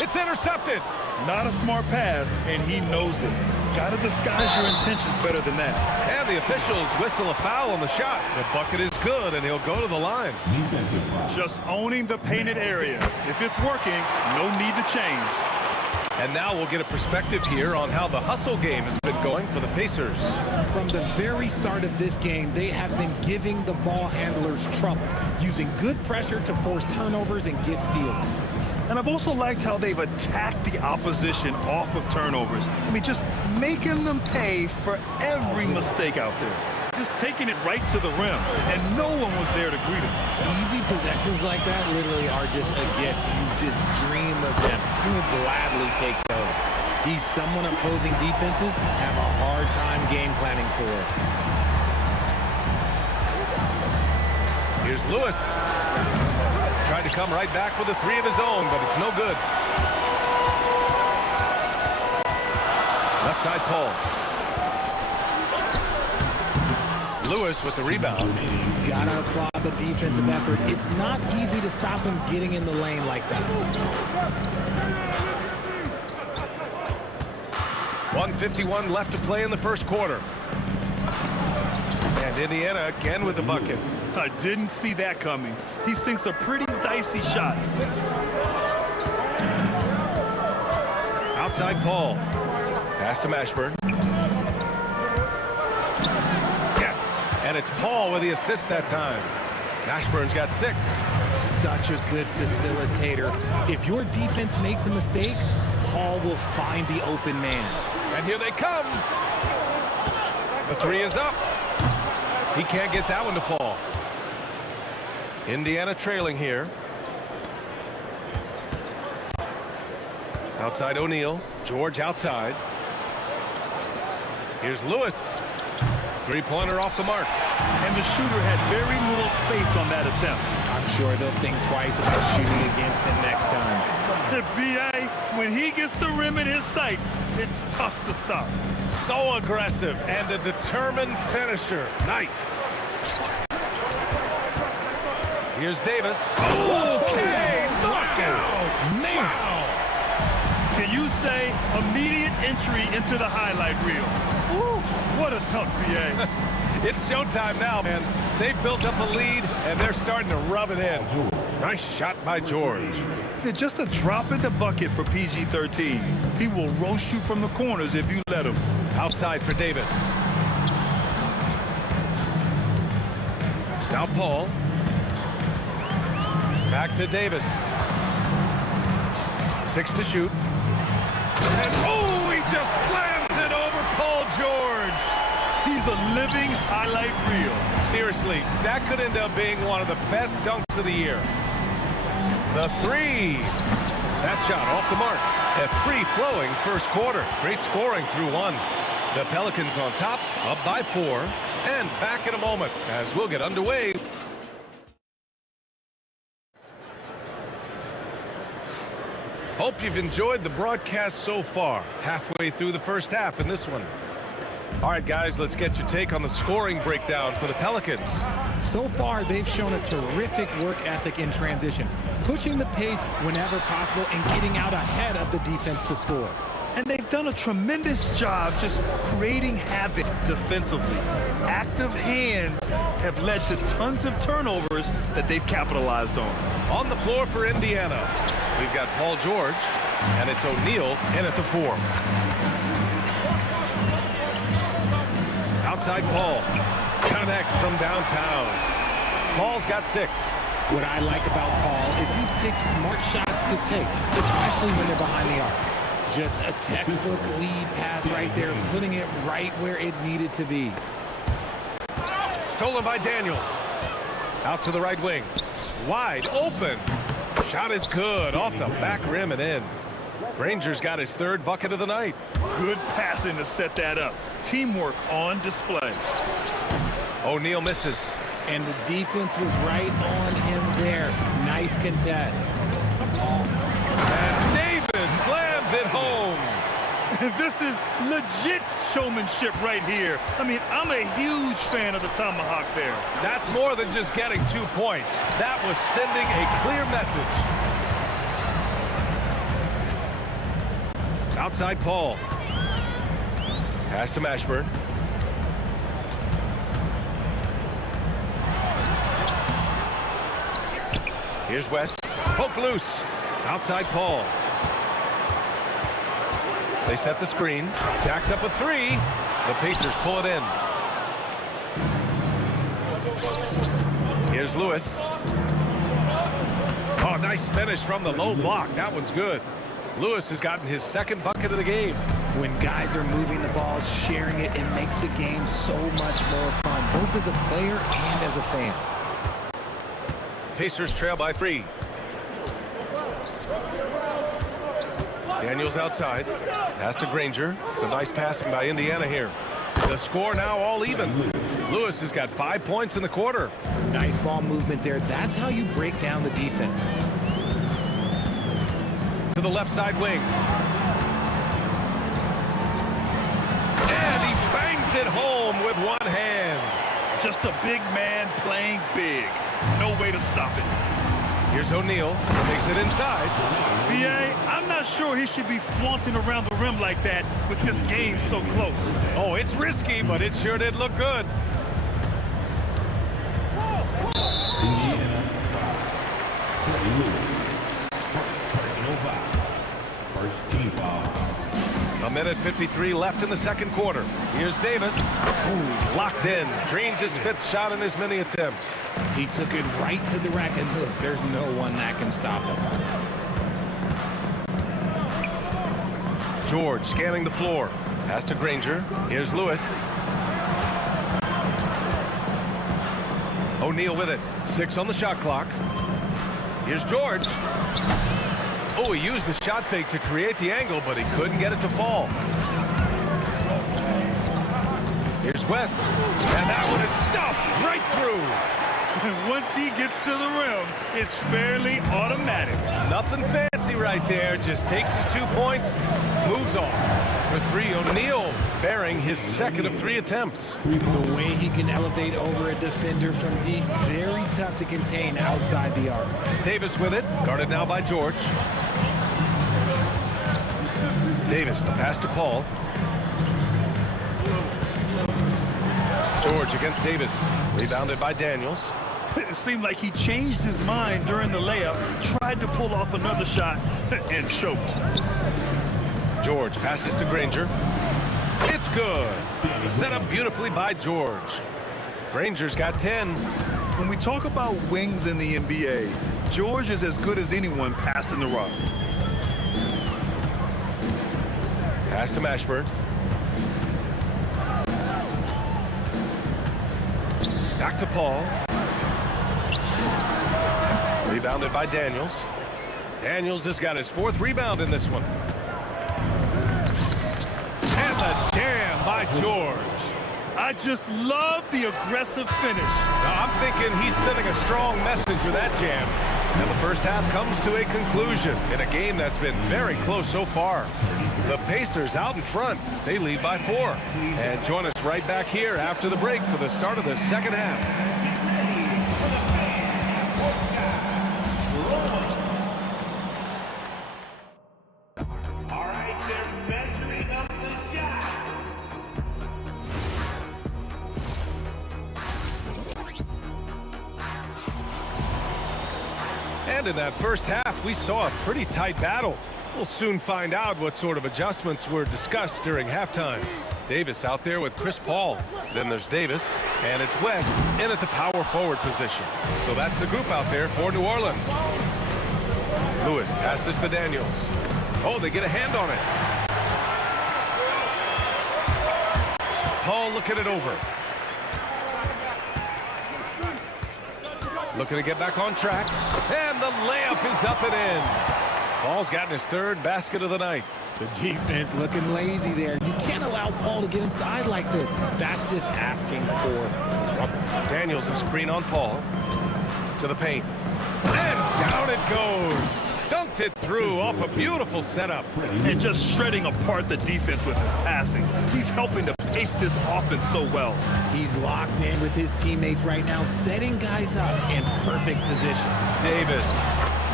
It's intercepted. Not a smart pass, and he knows it. Got to disguise your intentions better than that. And the officials whistle a foul on the shot. The bucket is good, and he'll go to the line. Just owning the painted area. If it's working, no need to change. And now we'll get a perspective here on how the hustle game has been going for the Pacers. From the very start of this game, they have been giving the ball handlers trouble, using good pressure to force turnovers and get steals. And I've also liked how they've attacked the opposition off of turnovers. I mean, just making them pay for every mistake out there. Just taking it right to the rim, and no one was there to greet him. Easy possessions like that literally are just a gift. You just dream of them. You would gladly take those. He's someone opposing defenses have a hard time game planning for. Here's Lewis. Tried to come right back with a three of his own, but it's no good. Left side Paul. Lewis with the rebound. Gotta applaud the defensive effort. It's not easy to stop him getting in the lane like that. 1:51 left to play in the first quarter. And Indiana again with the bucket. I didn't see that coming. He sinks a pretty dicey shot. Outside Paul. Pass to Mashburn. Yes, and it's Paul with the assist that time. Mashburn's got 6. Such a good facilitator. If your defense makes a mistake, Paul will find the open man. And here they come. The three is up. He can't get that one to fall. Indiana trailing here. Outside O'Neal. George outside. Here's Lewis. Three-pointer off the mark. And the shooter had very little space on that attempt. I'm sure they'll think twice about shooting against him next time. The BA, when he gets the rim in his sights, it's tough to stop. So aggressive and a determined finisher. Nice. Here's Davis. Okay, knockout. Wow. Can you say immediate entry into the highlight reel? Woo, what a tough BA. It's showtime now, man. They've built up a lead, and they're starting to rub it in. Nice shot by George. Yeah, just a drop in the bucket for PG-13. He will roast you from the corners if you let him. Outside for Davis. Now Paul. Back to Davis. 6 to shoot. And oh, he just slams it over Paul George. He's a living highlight reel. Seriously, that could end up being one of the best dunks of the year. The three. That shot off the mark. A free-flowing first quarter. Great scoring through 1. The Pelicans on top, up by 4. And back in a moment as we'll get underway. Hope you've enjoyed the broadcast so far. Halfway through the first half in this one. All right, guys, let's get your take on the scoring breakdown for the Pelicans. So far, they've shown a terrific work ethic in transition, pushing the pace whenever possible and getting out ahead of the defense to score. And they've done a tremendous job just creating havoc defensively. Active hands have led to tons of turnovers that they've capitalized on. On the floor for Indiana, we've got Paul George, and it's O'Neal in at the 4. Outside Paul. Connects from downtown. Paul's got 6. What I like about Paul is he picks smart shots to take, especially when they're behind the arc. Just a textbook lead pass right there, putting it right where it needed to be. Stolen by Daniels. Out to the right wing. Wide open. Shot is good. Off the back rim and in. Ranger's got his 3rd bucket of the night. Good passing to set that up. Teamwork on display. O'Neal misses. And the defense was right on him there. Nice contest. And Davis slams it home. This is legit showmanship right here. I mean, I'm a huge fan of the tomahawk there. That's more than just getting 2 points. That was sending a clear message. Outside Paul. Pass to Mashburn. Here's West. Poke loose. Outside Paul. They set the screen. Jacks up a 3. The Pacers pull it in. Here's Lewis. Oh, nice finish from the low block. That one's good. Lewis has gotten his 2nd bucket of the game. When guys are moving the ball, sharing it, it makes the game so much more fun, both as a player and as a fan. Pacers trail by 3. Daniels outside. Pass to Granger. It's a nice passing by Indiana here. The score now all even. Lewis has got 5 points in the quarter. Nice ball movement there. That's how you break down the defense. To the left side wing. And he bangs it home with one hand. Just a big man playing big. No way to stop it. Here's O'Neal. Takes it inside. B.A., I'm not sure he should be flaunting around the rim like that with this game so close. Oh, it's risky, but it sure did look good. Indiana. Personal foul. First team foul. 1:53 left in the second quarter. Here's Davis. Ooh, he's locked in. Drains his 5th shot in as many attempts. He took it right to the rack, and look, there's no one that can stop him. George scanning the floor. Pass to Granger. Here's Lewis. O'Neal with it. 6 on the shot clock. Here's George. Oh, he used the shot fake to create the angle, but he couldn't get it to fall. Here's West. And that one is stuffed right through. Once he gets to the rim, it's fairly automatic. Nothing fancy right there. Just takes his 2 points, moves on. For 3, O'Neal bearing his 2nd of 3 attempts. The way he can elevate over a defender from deep, very tough to contain outside the arc. Davis with it, guarded now by George. Davis, the pass to Paul. George against Davis, rebounded by Daniels. It seemed like he changed his mind during the layup, tried to pull off another shot, and choked. George passes to Granger. It's good. Set up beautifully by George. Granger's got 10. When we talk about wings in the NBA, George is as good as anyone passing the rock. Pass to Mashburn. Back to Paul. Rebounded by Daniels. Daniels has got his 4th rebound in this one. And the jam by George. I just love the aggressive finish. Now, I'm thinking he's sending a strong message with that jam. And the first half comes to a conclusion in a game that's been very close so far. The Pacers out in front. They lead by 4. And join us right back here after the break for the start of the second half. All right, they're measuring up the shot. And in that first half, we saw a pretty tight battle. We'll soon find out what sort of adjustments were discussed during halftime. Davis out there with Chris Paul. Then there's Davis, and it's West in at the power forward position. So that's the group out there for New Orleans. Lewis passes to Daniels. Oh, they get a hand on it. Paul looking it over. Looking to get back on track. And the layup is up and in. Paul's gotten his 3rd basket of the night. The defense looking lazy there. You can't allow Paul to get inside like this. That's just asking for trouble. Daniels a screen on Paul. To the paint. And down it goes. Dunked it through off a beautiful setup. And just shredding apart the defense with his passing. He's helping to pace this offense so well. He's locked in with his teammates right now, setting guys up in perfect position. Davis,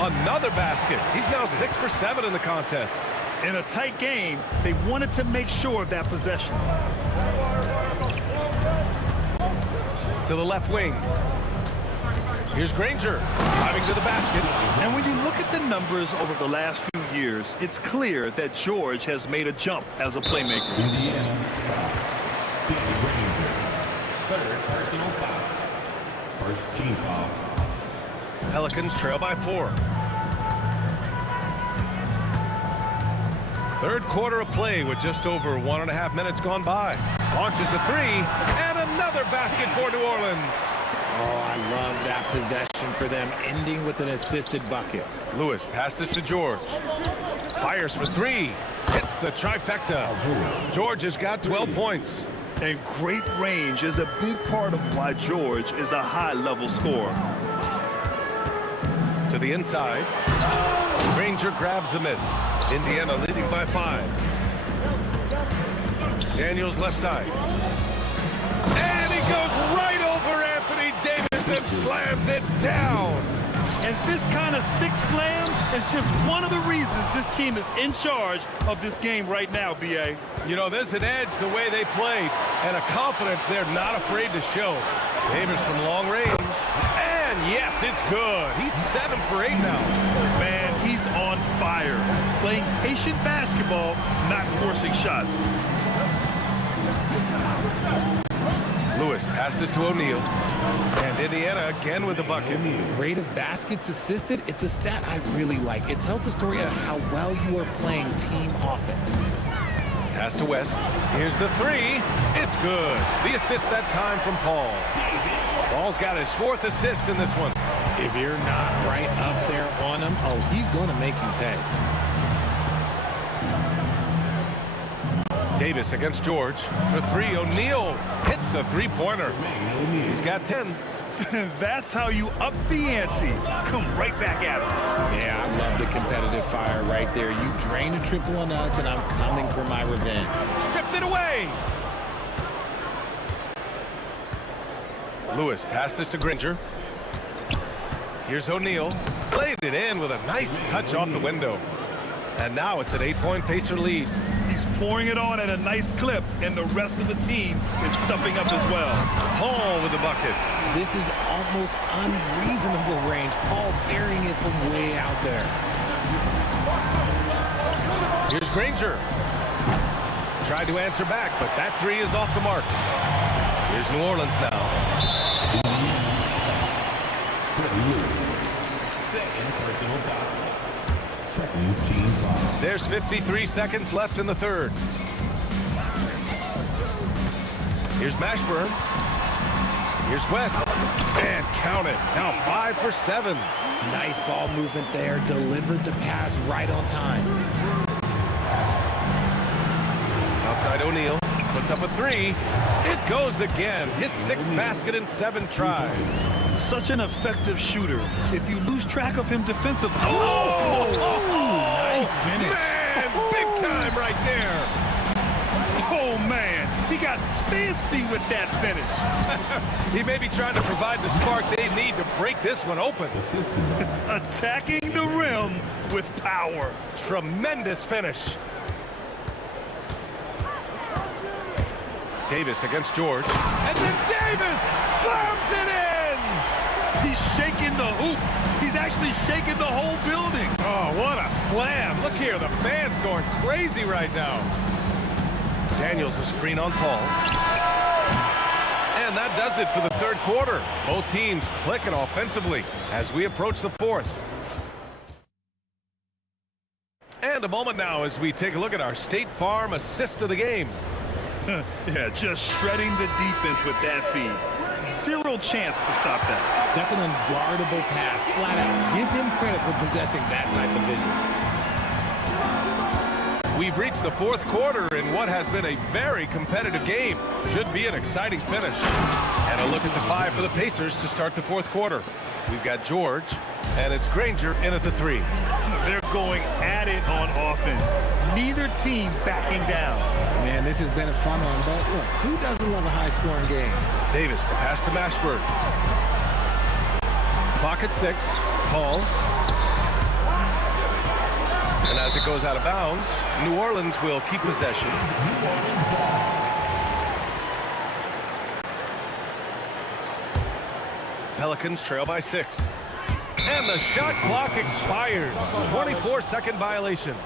another basket. He's now 6 for 7 in the contest. In a tight game, they wanted to make sure of that possession. To the left wing. Here's Granger, driving to the basket. And when you look at the numbers over the last few years, it's clear that George has made a jump as a playmaker. Indiana. Third personal foul. First team foul. Pelicans trail by 4. Third quarter of play with just over 1.5 minutes gone by. Launches a three, and another basket for New Orleans. Oh, I love that possession for them, ending with an assisted bucket. Lewis passes to George. Fires for three. Hits the trifecta. George has got 12 points. And great range is a big part of why George is a high-level scorer. To the inside. Granger grabs the miss. Indiana leading by 5. Daniels left side. And he goes right over Anthony Davis and slams it down. And this kind of sick slam is just one of the reasons this team is in charge of this game right now, B.A. You know, there's an edge the way they played and a confidence they're not afraid to show. Davis from long range. And yes, it's good. He's 7 for 8 now. Man, he's on fire. Playing patient basketball, not forcing shots. Lewis passes to O'Neal. And Indiana again with the bucket. Rate of baskets assisted, it's a stat I really like. It tells the story of how well you are playing team offense. Pass to West. Here's the three. It's good. The assist that time from Paul. Paul's got his 4th assist in this one. If you're not right up there on him, oh, he's going to make you pay. Davis against George. For three, O'Neal hits a three-pointer. He's got 10. That's how you up the ante. Come right back at him. Yeah, I love the competitive fire right there. You drain a triple on us, and I'm coming for my revenge. Stripped it away. Lewis passes to Granger. Here's O'Neal. Played it in with a nice touch off the window. And now it's an 8-point Pacer lead. He's pouring it on at a nice clip, and the rest of the team is stepping up as well. Paul with the bucket. This is almost unreasonable range. Paul burying it from way out there. Here's Granger. Tried to answer back, but that three is off the mark. Here's New Orleans now. There's 53 seconds left in the third. Here's Mashburn. Here's West. And count it. Now 5 for 7. Nice ball movement there. Delivered the pass right on time. Outside O'Neal. Puts up a three. It goes again. His 6th basket in 7 tries. Such an effective shooter. If you lose track of him defensively. Nice finish. Man, big time right there. Oh, man. He got fancy with that finish. He may be trying to provide the spark they need to break this one open. Attacking the rim with power. Tremendous finish. Davis against George. And then Davis slams it in! He's shaking the hoop. He's actually shaking the whole building. Oh, what a slam. Look here, the fans going crazy right now. Daniels a screen on Paul. And that does it for the third quarter. Both teams clicking offensively as we approach the fourth. And a moment now as we take a look at our State Farm assist of the game. Yeah, just shredding the defense with that feed. Zero chance to stop that. That's an unguardable pass. Flat out. Give him credit for possessing that type of vision. We've reached the fourth quarter in what has been a very competitive game. Should be an exciting finish. And a look at the 5 for the Pacers to start the fourth quarter. We've got George, and it's Granger in at the 3. They're going at it on offense. Neither team backing down. Man, this has been a fun one, but look, who doesn't love a high-scoring game? Davis, the pass to Mashburn. Clock at 6. Paul. And as it goes out of bounds, New Orleans will keep possession. Pelicans trail by 6. And the shot clock expires. 24-second violation.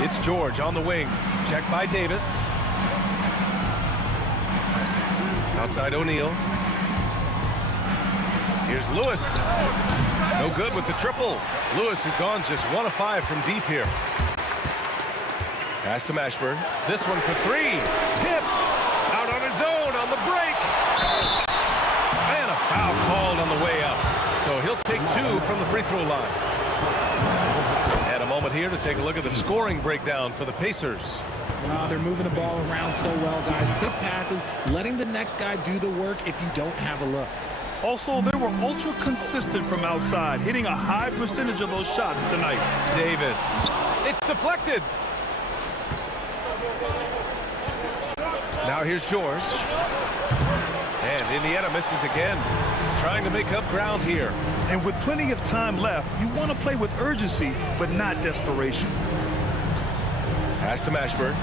It's George on the wing. Checked by Davis. Outside O'Neal. Here's Lewis. No good with the triple. Lewis has gone just 1 of 5 from deep here. Pass to Mashburn. This one for 3. Tipped. Out on his own on the break. And a foul called on the way up. So he'll take 2 from the free throw line. And a moment here to take a look at the scoring breakdown for the Pacers. They're moving the ball around so well, guys. Quick passes, letting the next guy do the work if you don't have a look. Also, they were ultra consistent from outside, hitting a high percentage of those shots tonight. Davis. It's deflected. Now here's George. And Indiana misses again. Trying to make up ground here. And with plenty of time left, you want to play with urgency, but not desperation. Pass to Mashburn.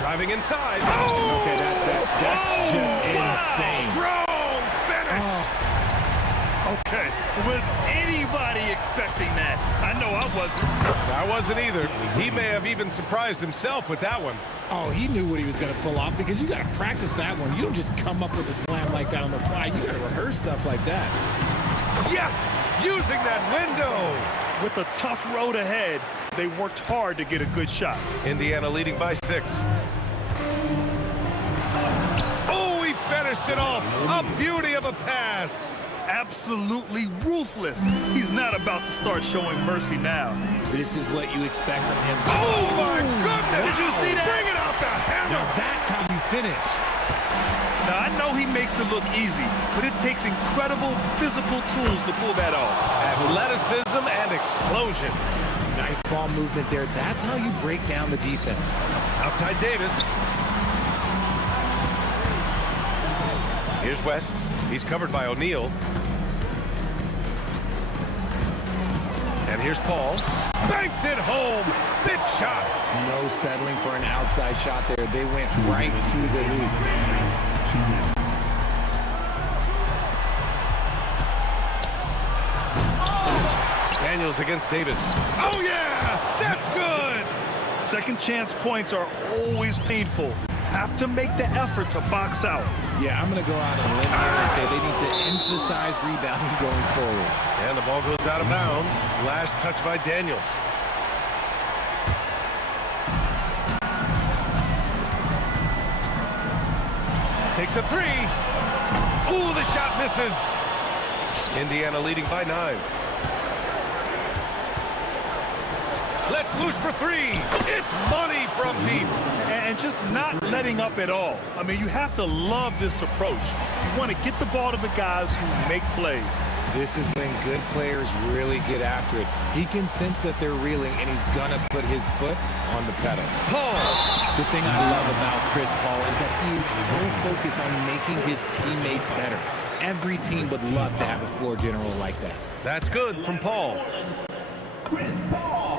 Driving inside. Oh! Okay, that's just insane. Strong finish. Okay, was anybody expecting that? I know I wasn't. I wasn't either. He may have even surprised himself with that one. Oh, he knew what he was going to pull off because you got to practice that one. You don't just come up with a slam like that on the fly. You got to rehearse stuff like that. Yes! Using that window! With a tough road ahead, they worked hard to get a good shot. Indiana leading by 6. Oh, he finished it off. A beauty of a pass. Absolutely ruthless. He's not about to start showing mercy now. This is what you expect from him. Oh, my goodness. Did you see that? Bring it out the hammer. Now that's how you finish. Now, I know he makes it look easy, but it takes incredible physical tools to pull that off. Athleticism and explosion. Nice ball movement there. That's how you break down the defense. Outside Davis. Here's West. He's covered by O'Neal. And here's Paul. Banks it home. Big shot. No settling for an outside shot there. They went right to the hoop. Daniels against Davis. Oh, yeah! That's good! Second chance points are always painful. Have to make the effort to box out. Yeah, I'm going to go out on a limb here and say they need to emphasize rebounding going forward. And the ball goes out of bounds. Last touch by Daniels. Takes a 3. Ooh, the shot misses. Indiana leading by 9. Let's loose for 3. It's money from deep. And just not letting up at all. I mean, you have to love this approach. You want to get the ball to the guys who make plays. This is when good players really get after it. He can sense that they're reeling, and he's going to put his foot on the pedal. Paul. The thing I love about Chris Paul is that he is so focused on making his teammates better. Every team would love to have a floor general like that. That's good from Paul.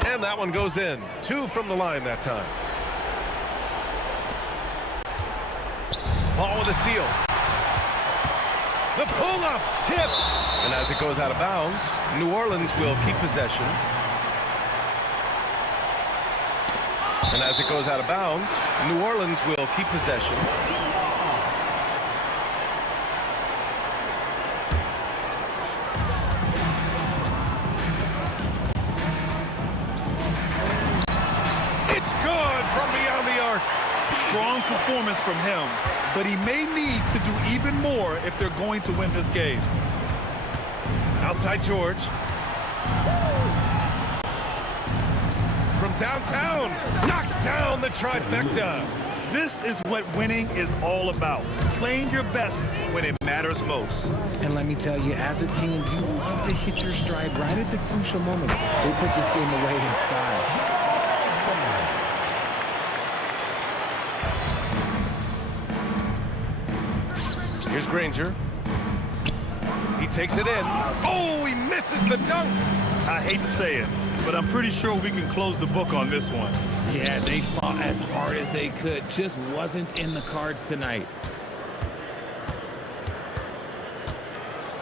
And that one goes in. 2 from the line that time. Paul with a steal. The pull-up tips. And as it goes out of bounds, New Orleans will keep possession. And as it goes out of bounds, New Orleans will keep possession. It's good from beyond the arc. Strong performance from him, but he may need to do even more if they're going to win this game. Outside George. From downtown, knocks down the trifecta. This is what winning is all about. Playing your best when it matters most. And let me tell you, as a team, you love to hit your stride right at the crucial moment. They put this game away in style. Here's Granger. He takes it in. Oh, he misses the dunk. I hate to say it, but I'm pretty sure we can close the book on this one. Yeah, they fought as hard as they could. Just wasn't in the cards tonight.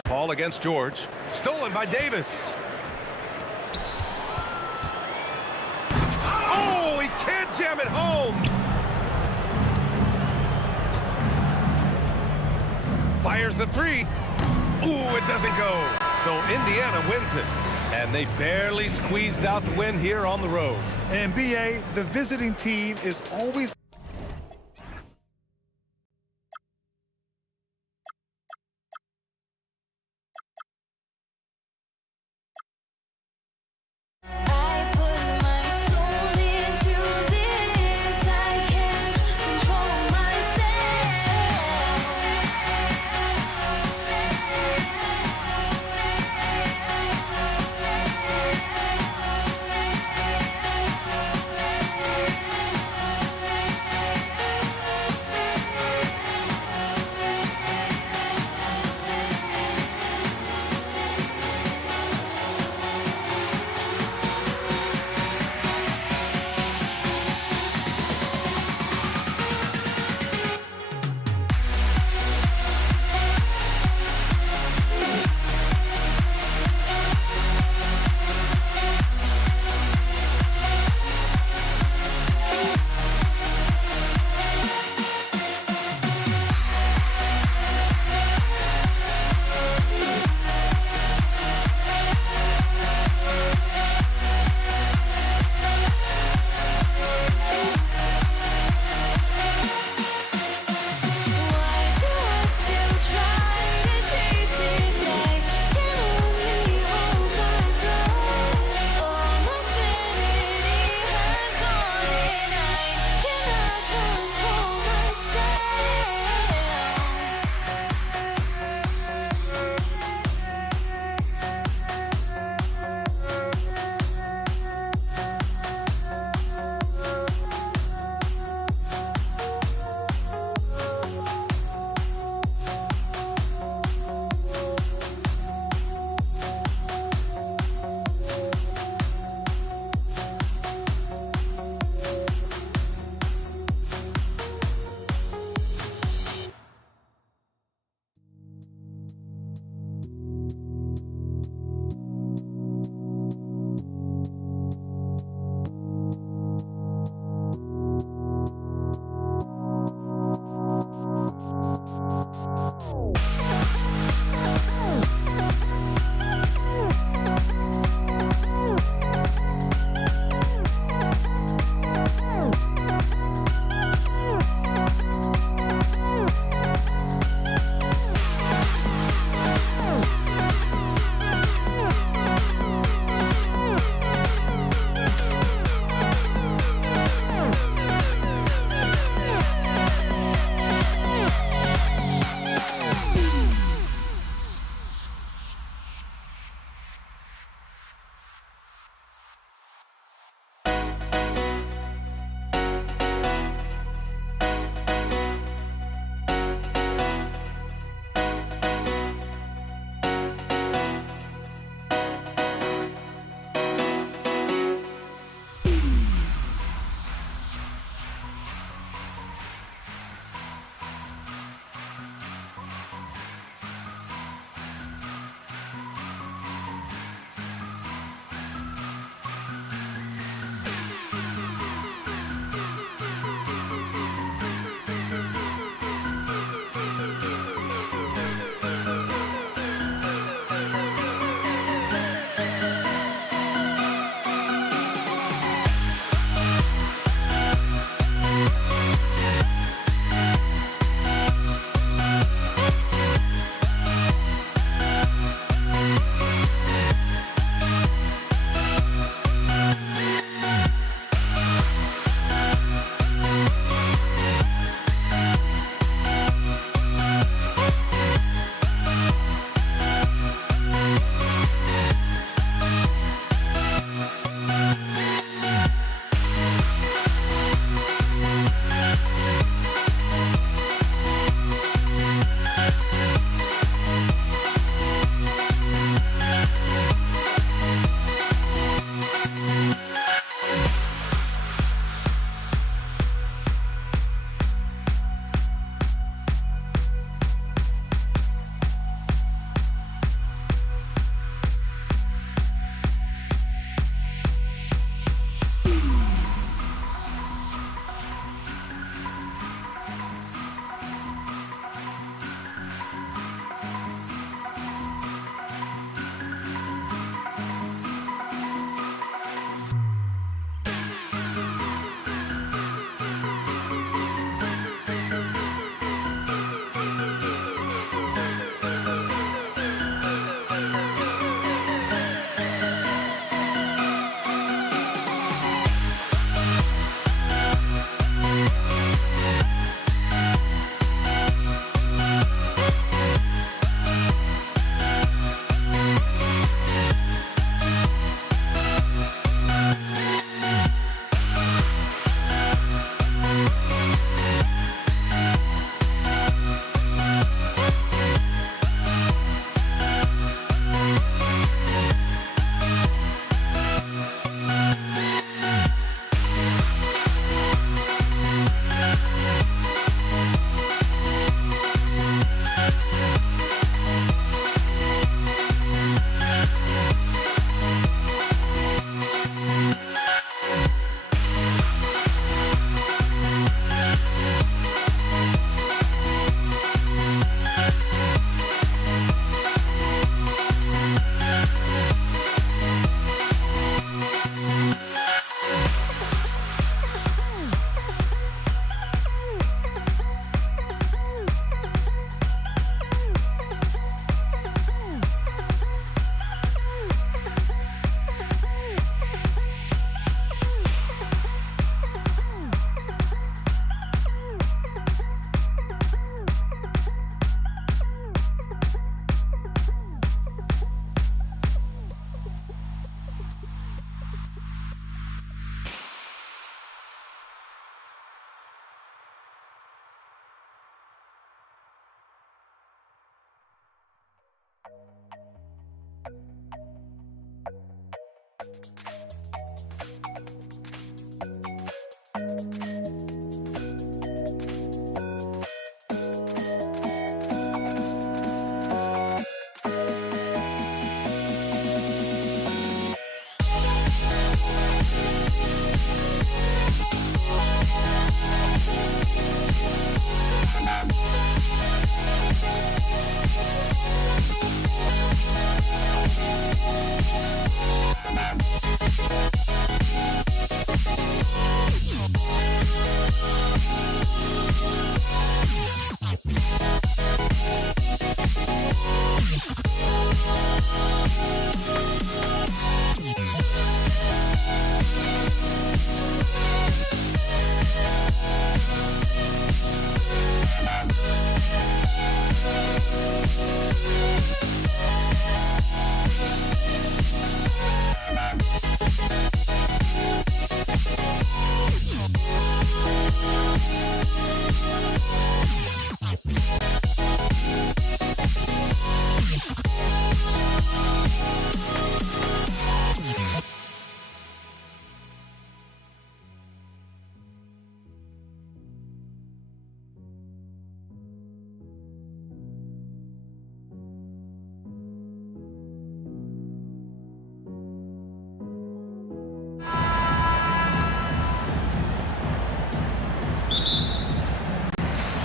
Paul against George. Stolen by Davis. Oh, he can't jam it home. Fires the three. Ooh, it doesn't go. So Indiana wins it. And they barely squeezed out the win here on the road. And BA, the visiting team is always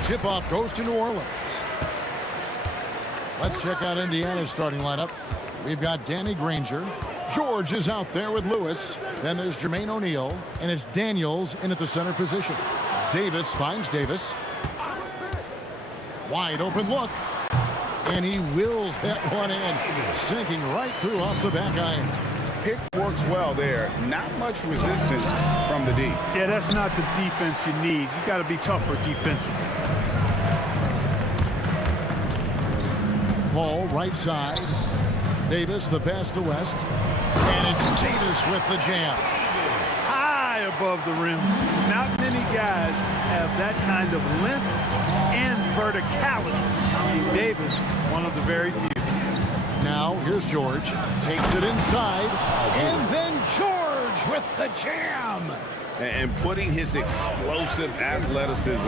Tip-off goes to New Orleans. Let's check out Indiana's starting lineup. We've got Danny Granger. George is out there with Lewis. Then there's Jermaine O'Neal, and it's Daniels in at the center position. Davis finds Davis. Wide open look. And he wills that one in, sinking right through off the back iron. Pick works well there. Not much resistance from the D. Yeah, that's not the defense you need. You got to be tougher defensively. Paul, right side. Davis, the pass to West. And it's Davis with the jam. High above the rim. Not many guys have that kind of length and verticality. I mean, Davis, one of the very few. Now, here's George. Takes it inside. And then George with the jam. And putting his explosive athleticism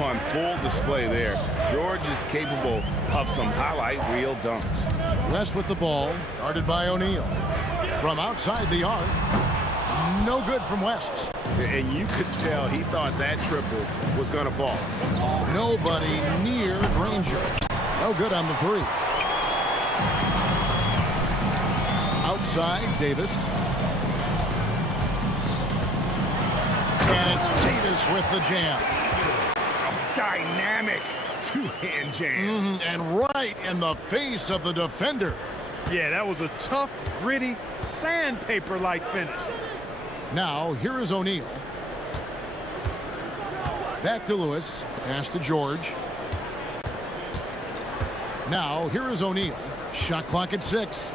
on full display there. George is capable of some highlight reel dunks. West with the ball, guarded by O'Neal. From outside the arc, no good from West. And you could tell he thought that triple was going to fall. Nobody near Granger. No good on the three. Outside, Davis. And it's Davis with the jam. Dynamic two-hand jam. And right in the face of the defender. Yeah, that was a tough, gritty, sandpaper-like finish. Now, here is O'Neal. Back to Lewis. Pass to George. Now, here is O'Neal. Shot clock at 6.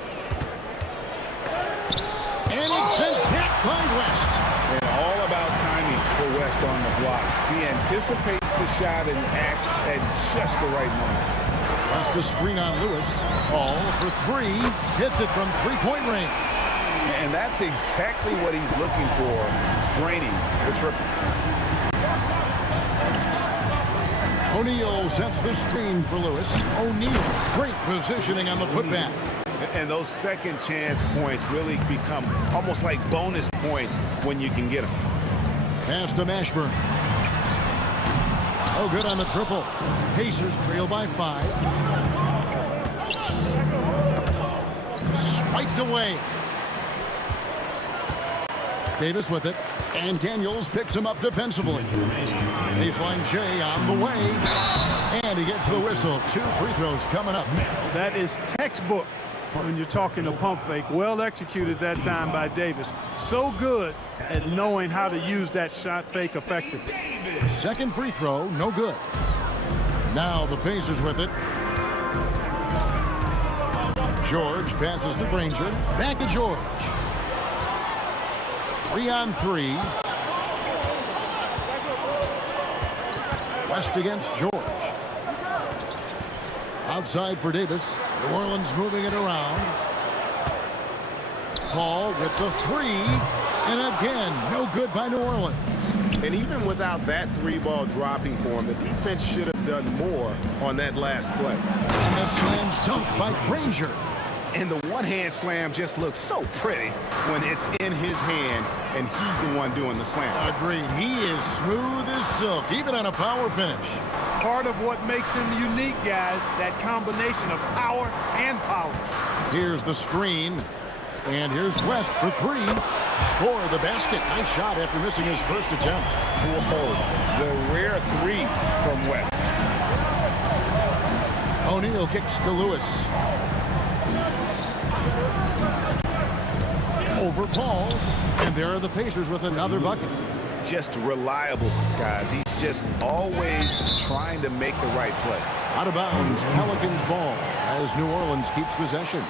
And it's sent back by West. And all about timing for West on the block. He anticipates the shot and acts at just the right moment. West to screen on Lewis. Ball for 3. Hits it from three-point range. And that's exactly what he's looking for, draining the triple. O'Neal sets the screen for Lewis. O'Neal, great positioning on the putback. And those second chance points really become almost like bonus points when you can get them. Pass to Mashburn. Oh, good on the triple. Pacers trail by 5. Swiped away. Davis with it. And Daniels picks him up defensively. Baseline J on the way. And he gets the whistle. 2 free throws coming up. That is textbook when you're talking a pump fake. Well executed that time by Davis. So good at knowing how to use that shot fake effectively. Second free throw, no good. Now the Pacers with it. George passes to Granger. Back to George. 3 on 3. West against George. Outside for Davis. New Orleans moving it around. Paul with the 3. And again, no good by New Orleans. And even without that three-ball dropping for him, the defense should have done more on that last play. And the slam dunk by Granger. And the one-hand slam just looks so pretty when it's in his hand and he's the one doing the slam. Agreed. He is smooth as silk, even on a power finish. Part of what makes him unique, guys, that combination of power and polish. Here's the screen. And here's West for three. Score the basket. Nice shot after missing his first attempt. Whoa, the rare three from West. O'Neal kicks to Lewis. Over Paul. And there are the Pacers with another bucket. Just reliable, guys. He's just always trying to make the right play. Out of bounds, Pelicans ball as New Orleans keeps possession.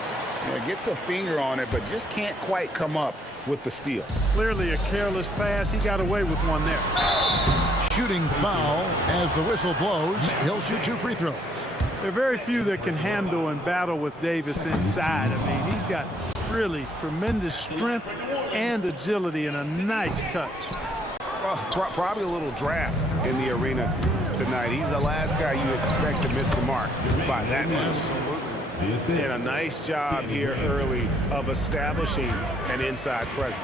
Yeah, gets a finger on it, but just can't quite come up with the steal. Clearly a careless pass. He got away with one there. Shooting foul as the whistle blows. He'll shoot 2 free throws. There are very few that can handle and battle with Davis inside. I mean, he's got really tremendous strength and agility and a nice touch. Well, probably a little draft in the arena tonight. He's the last guy you expect to miss the mark by that much. And a nice job here early of establishing an inside presence.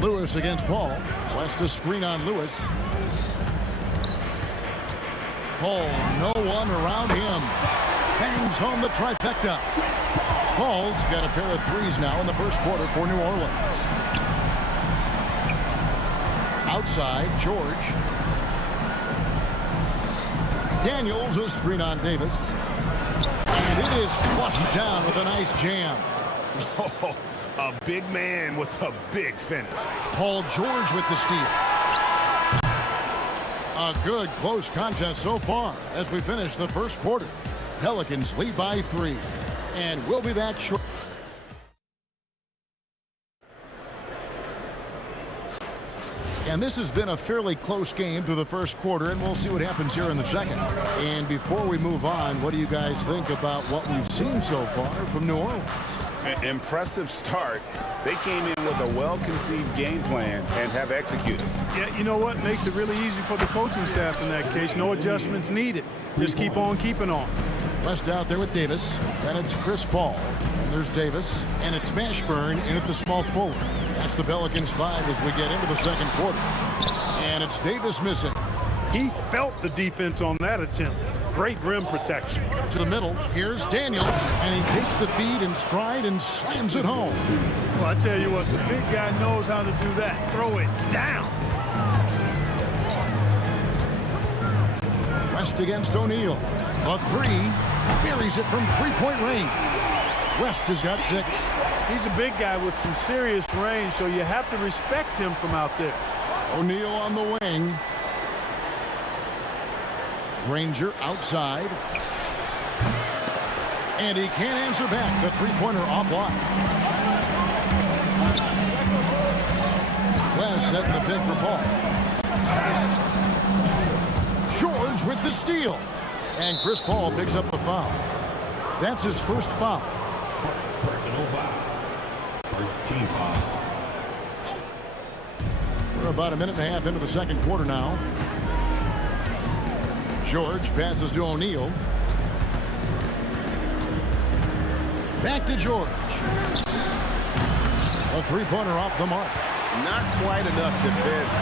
Lewis against Paul. West a screen on Lewis. Paul, no one around him. Bangs home the trifecta. Paul's got a pair of threes now in the first quarter for New Orleans. Outside, George. Daniels a screen on Davis. And it is flushed down with a nice jam. Oh, a big man with a big finish. Paul George with the steal. A good close contest so far as we finish the first quarter. Pelicans lead by 3. And we'll be back shortly. And this has been a fairly close game through the first quarter, and we'll see what happens here in the second. And before we move on, what do you guys think about what we've seen so far from New Orleans? An impressive start. They came in with a well-conceived game plan and have executed. Yeah, you know what? Makes it really easy for the coaching staff in that case. No adjustments needed. Just keep on keeping on. West out there with Davis. Then it's Chris Paul. And there's Davis. And it's Mashburn in at the small forward. That's the Pelicans 5 as we get into the second quarter. And it's Davis missing. He felt the defense on that attempt. Great rim protection. To the middle. Here's Daniels. And he takes the feed in stride and slams it home. Well, I tell you what, the big guy knows how to do that. Throw it down. West against O'Neal. A three. Buries it from three-point range. West has got 6. He's a big guy with some serious range, so you have to respect him from out there. O'Neal on the wing. Granger outside. And he can't answer back. The three-pointer offline. West setting the pick for Paul. George with the steal. And Chris Paul picks up the foul. That's his first foul. Personal foul. First team foul. We're about a minute and a half into the second quarter now. George passes to O'Neal. Back to George. A three-pointer off the mark. Not quite enough defense.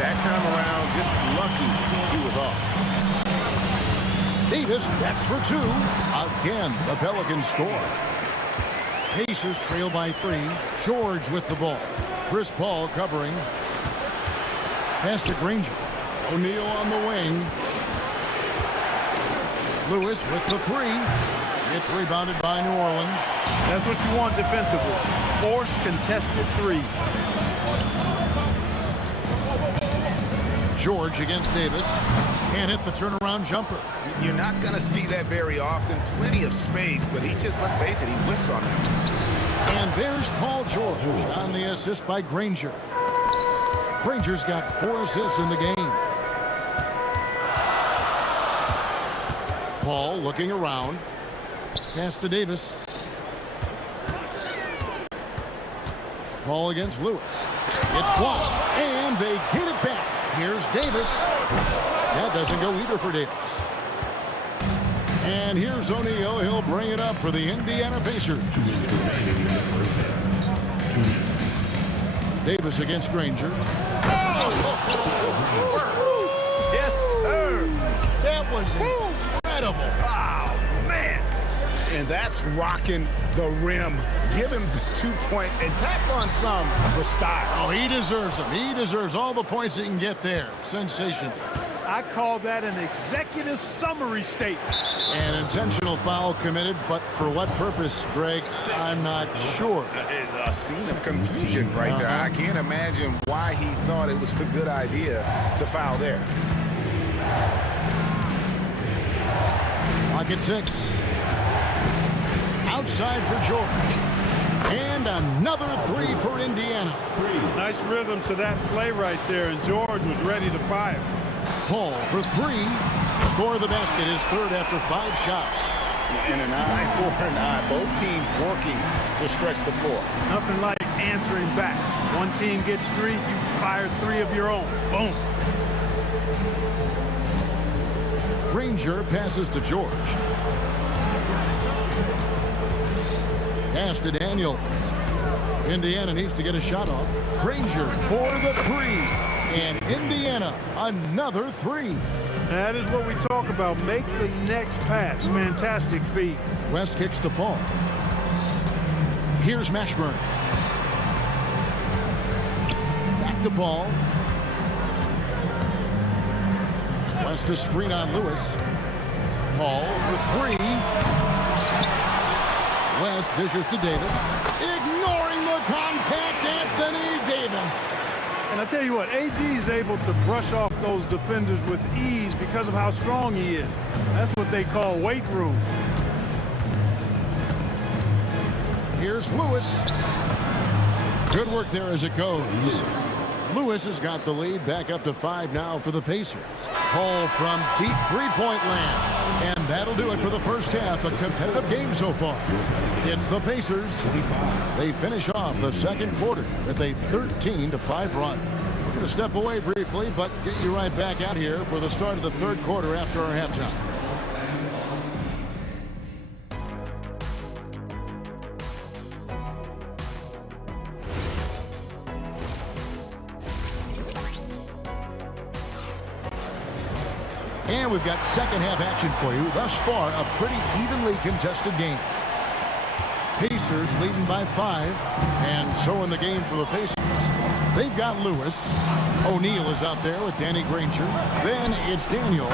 That time around, just lucky he was off. Davis, that's for 2. Again, the Pelicans score. Pacers trail by 3. George with the ball. Chris Paul covering. Pass to Granger. O'Neal on the wing. Lewis with the 3. It's rebounded by New Orleans. That's what you want defensively. Force contested 3. George against Davis. Can't hit the turnaround jumper. You're not going to see that very often. Plenty of space, but he just, let's face it, he whiffs on it. And there's Paul George on the assist by Granger. Granger's got 4 assists in the game. Paul looking around. Pass to Davis. Ball against Lewis. It's blocked, and they get it back. Here's Davis. That doesn't go either for Davis. And here's O'Neal. He'll bring it up for the Indiana Pacers. Davis against Granger. Yes, sir. That was incredible. Oh, man. And that's rocking the rim. Give him 2 points and tack on some for style. Oh, he deserves them. He deserves all the points he can get there. Sensational. I call that an executive summary statement. An intentional foul committed, but for what purpose, Greg, I'm not sure. A scene of confusion right there. I can't imagine why he thought it was a good idea to foul there. Lock at 6. Outside for George. And another 3 for Indiana. Nice rhythm to that play right there, and George was ready to fire. Paul for 3. Score the basket, his third after 5 shots. And an eye for an eye. Both teams working to stretch the floor. Nothing like answering back. One team gets 3, you fire 3 of your own. Boom. Granger passes to George. Pass to Daniel. Indiana needs to get a shot off. Granger for the 3. And Indiana, another 3. That is what we talk about. Make the next pass. Fantastic feed. West kicks to Paul. Here's Mashburn. Back to Paul. West to screen on Lewis. Paul for 3. West dishes to Davis. Ignoring the contact, Anthony Davis. And I tell you what, AD is able to brush off those defenders with ease because of how strong he is. That's what they call weight room. Here's Lewis. Good work there as it goes. Lewis has got the lead back up to 5 now for the Pacers. Paul from deep three-point land. And that'll do it for the first half. A competitive game so far. It's the Pacers. They finish off the second quarter with a 13-5 run. We're going to step away briefly, but get you right back out here for the start of the third quarter after our halftime. And we've got second half action for you. Thus far, a pretty evenly contested game. Pacers leading by 5, and so in the game for the Pacers. They've got Lewis. O'Neal is out there with Danny Granger. Then it's Daniels,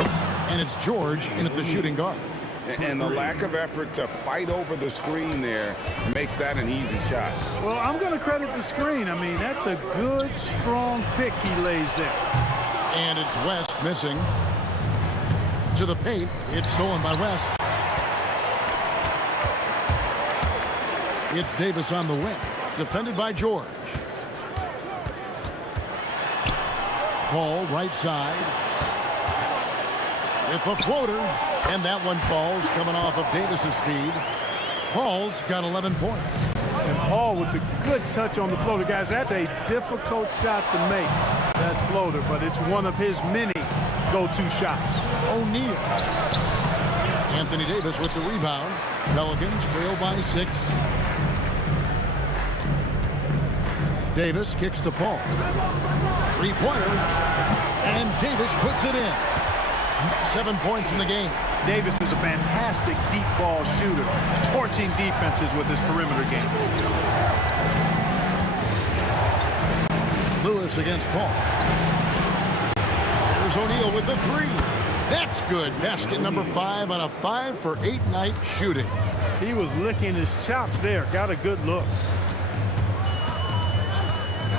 and it's George in at the shooting guard. And the lack of effort to fight over the screen there makes that an easy shot. Well, I'm going to credit the screen. I mean, that's a good, strong pick he lays there. And it's West missing. To the paint. It's stolen by West. It's Davis on the wing. Defended by George. Paul right side. With the floater. And that one falls coming off of Davis's feed. Paul's got 11 points. And Paul with the good touch on the floater. Guys, that's a difficult shot to make, that floater, but it's one of his many go-to shots. O'Neal. Anthony Davis with the rebound. Pelicans trail by 6. Davis kicks to Paul. Three-pointer. And Davis puts it in. 7 points in the game. Davis is a fantastic deep ball shooter, torching defenses with his perimeter game. Lewis against Paul. Here's O'Neal with the 3. That's good. Basket number 5 on a 5-for-8 night shooting. He was licking his chops there. Got a good look.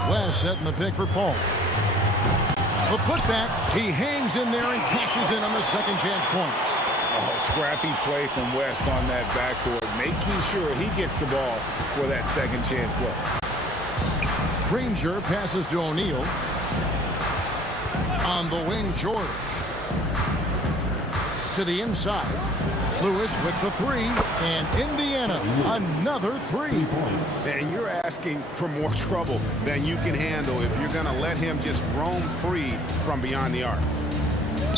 West setting the pick for Paul. The putback. He hangs in there and cashes in on the second chance points. Oh, scrappy play from West on that backboard, making sure he gets the ball for that second chance look. Granger passes to O'Neal. On the wing, George. To the inside. Lewis with the three, and Indiana another three. And you're asking for more trouble than you can handle if you're going to let him just roam free from beyond the arc.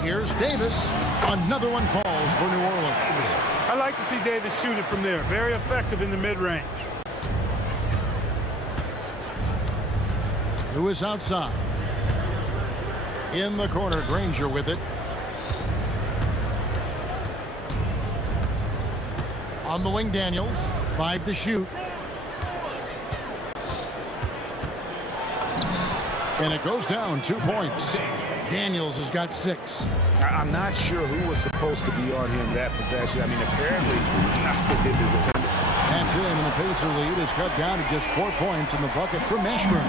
Here's Davis. Another one falls for New Orleans. I like to see Davis shoot it from there. Very effective in the mid-range. Lewis outside. In the corner, Granger with it. On the wing, Daniels. 5 to shoot. And it goes down 2 points. Daniels has got 6. I'm not sure who was supposed to be on him that possession. I mean, apparently, nothing did the defender. That's it, and the Pacer lead is cut down to just 4 points in the bucket for Mashburn.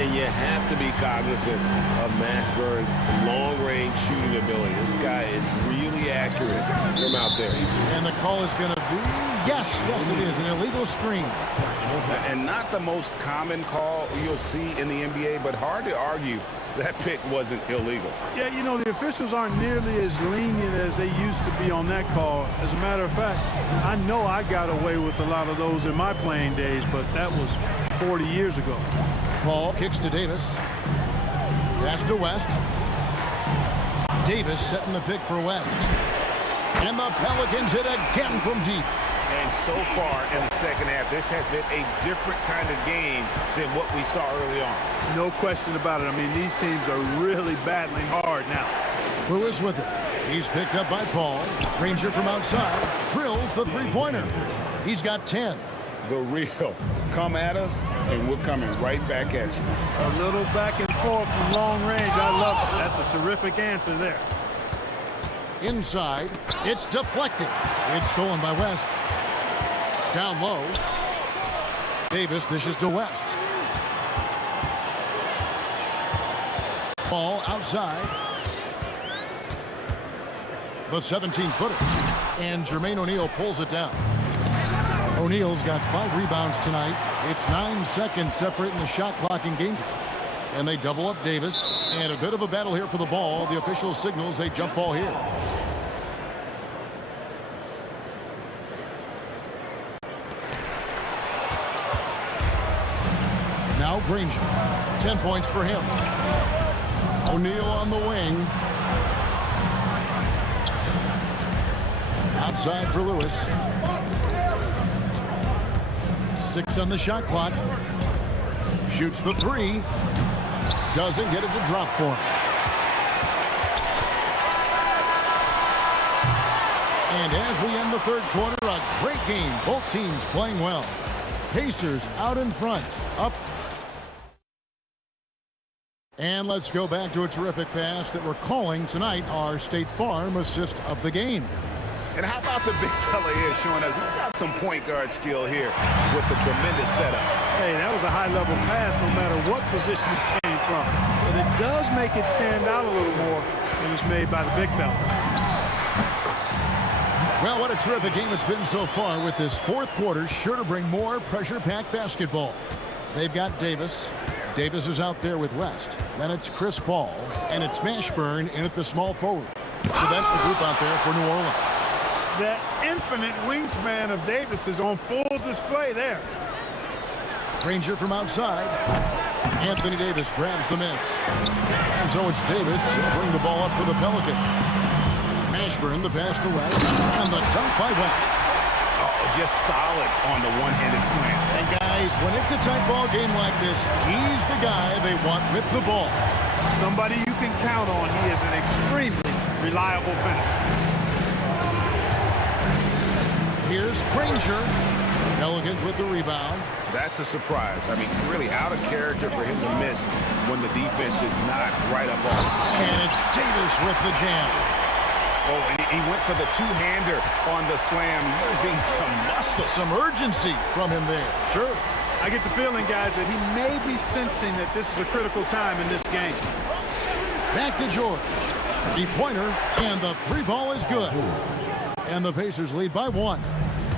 And you have to be cognizant of Mashburn's long-range shooting ability. This guy is really accurate from out there. And the call is going to be, yes, it is, an illegal screen. And not the most common call you'll see in the NBA, but hard to argue that pick wasn't illegal. Yeah, you know, the officials aren't nearly as lenient as they used to be on that call. As a matter of fact, I know I got away with a lot of those in my playing days, but that was 40 years ago. Paul kicks to Davis. Pass to West. Davis setting the pick for West. And the Pelicans hit again from deep. And so far in the second half, this has been a different kind of game than what we saw early on. No question about it. I mean, these teams are really battling hard now. Lewis with it. He's picked up by Paul. Granger from outside drills the three-pointer. He's got 10. The real. Come at us, and we're coming right back at you. A little back and forth from long range. I love it. That's a terrific answer there. Inside, it's deflected. It's stolen by West. Down low. Davis dishes to West. Ball outside. The 17-footer. And Jermaine O'Neal pulls it down. O'Neal's got 5 rebounds tonight. It's 9 seconds separating the shot clock in game. And they double up Davis. And a bit of a battle here for the ball. The official signals a jump ball here. Now Granger. 10 points for him. O'Neal on the wing. Outside for Lewis. 6 on the shot clock. Shoots the 3. Doesn't get it to drop for him. And as we end the third quarter, a great game. Both teams playing well. Pacers out in front. Up. And let's go back to a terrific pass that we're calling tonight our State Farm assist of the game. And how about the big fella here showing us he's got some point guard skill here with the tremendous setup. Hey, that was a high-level pass no matter what position it came from. But it does make it stand out a little more when it's made by the big fella. Well, what a terrific game it's been so far with this fourth quarter. Sure to bring more pressure-packed basketball. They've got Davis. Davis is out there with West. Then it's Chris Paul. And it's Mashburn in at the small forward. So that's the group out there for New Orleans. That infinite wingspan of Davis is on full display there. Granger from outside. Anthony Davis grabs the miss. And so it's Davis. He'll bring the ball up for the Pelican. Mashburn, the pass to West. And the dunk by West. Oh, just solid on the one-handed slam. And guys, when it's a tight ball game like this, he's the guy they want with the ball. Somebody you can count on. He is an extremely reliable finisher. Here's Granger. Pelicans with the rebound. That's a surprise. I mean, really out of character for him to miss when the defense is not right up on him. And it's Davis with the jam. Oh, and he went for the two-hander on the slam, using some muscle. Some urgency from him there. Sure. I get the feeling, guys, that he may be sensing that this is a critical time in this game. Back to George. The pointer, and the 3 ball is good. And the Pacers lead by 1.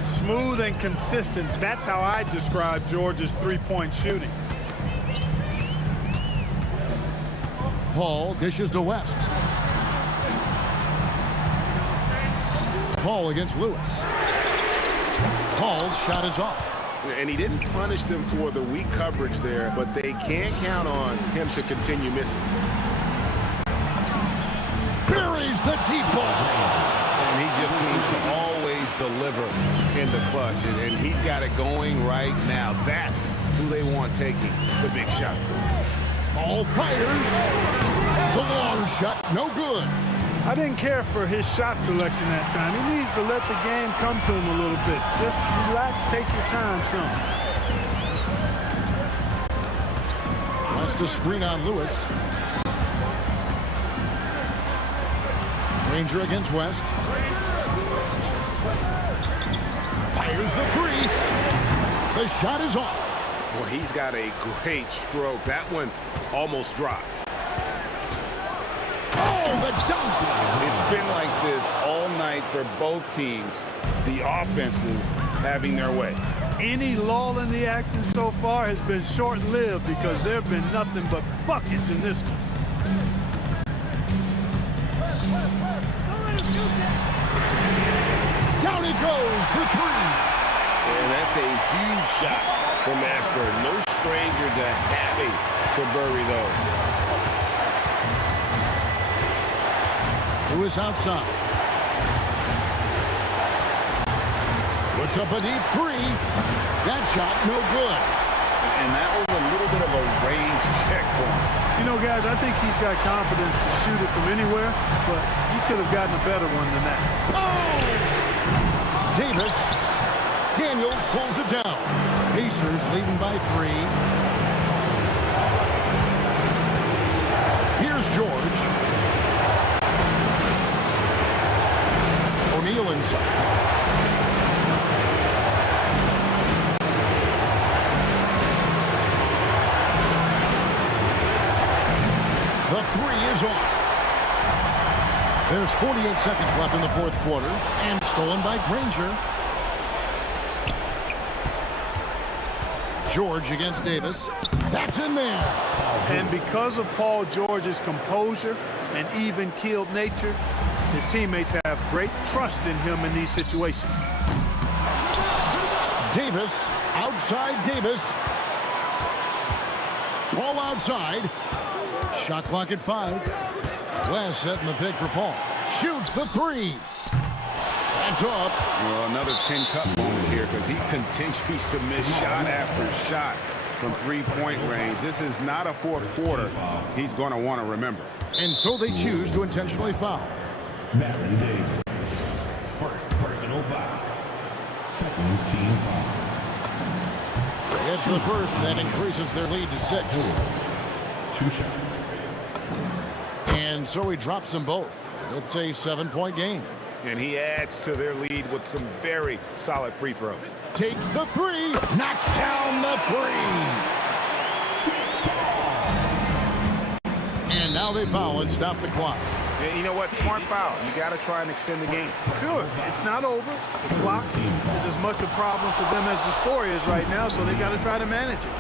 Smooth and consistent. That's how I describe George's three-point shooting. Paul dishes to West. Paul against Lewis. Paul's shot is off. And he didn't punish them for the weak coverage there, but they can't count on him to continue missing. Buries the deep ball. And he just seems to always deliver in the clutch. And he's got it going right now. That's who they want taking the big shot. Paul fires. The long shot, no good. I didn't care for his shot selection that time. He needs to let the game come to him a little bit. Just relax, take your time some. Wants to screen on Lewis. Ranger against West. Fires the three. The shot is off. Well, he's got a great stroke. That one almost dropped. Oh, the dunk! It's been like this all night for both teams. The offenses having their way. Any lull in the action so far has been short-lived because there have been nothing but buckets in this one. Down he goes for three. And that's a huge shot for Mashburn. No stranger to having to bury those. Lewis outside. Puts up a deep three. That shot no good. And that was a little bit of a range check for him. You know, guys, I think he's got confidence to shoot it from anywhere, but he could have gotten a better one than that. Oh! Davis. Daniels pulls it down. Pacers leading by three. Here's George. O'Neal inside. The three is off. There's 48 seconds left in the fourth quarter, and stolen by Granger. George against Davis. That's in there. And because of Paul George's composure and even-keeled nature, his teammates have great trust in him in these situations. Davis, outside Davis. Paul outside. Shot clock at 5. West setting the pick for Paul. Shoots the three. That's off. Well, another 10-cup moment here because he continues to miss shot after shot from three-point range. This is not a fourth quarter he's going to want to remember. And so they choose to intentionally foul. Baron Davis. First personal foul. Second team foul. It's the first, and that increases their lead to 6. 2 shots. And so he drops them both. It's a 7-point game. And he adds to their lead with some very solid free throws. Takes the three, knocks down the three. And now they foul and stop the clock. And you know what? Smart foul. You got to try and extend the game. Sure, it's not over. The clock is as much a problem for them as the score is right now, so they got to try to manage it.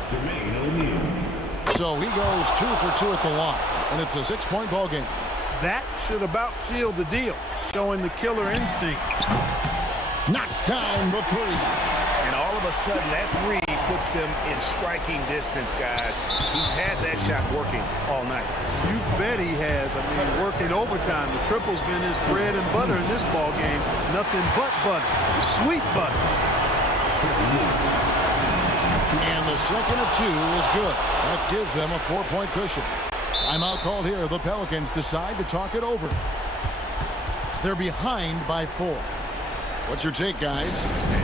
So he goes 2 for 2 at the line, and it's a 6-point ball game. That should about seal the deal, showing the killer instinct. Knocks down the three. And all of a sudden, that three puts them in striking distance, guys. He's had that shot working all night. You bet he has. I mean, working overtime. The triple's been his bread and butter in this ball game. Nothing but butter. Sweet butter. And the second of 2 is good. That gives them a 4-point cushion. Timeout called here. The Pelicans decide to talk it over. They're behind by 4. What's your take, guys?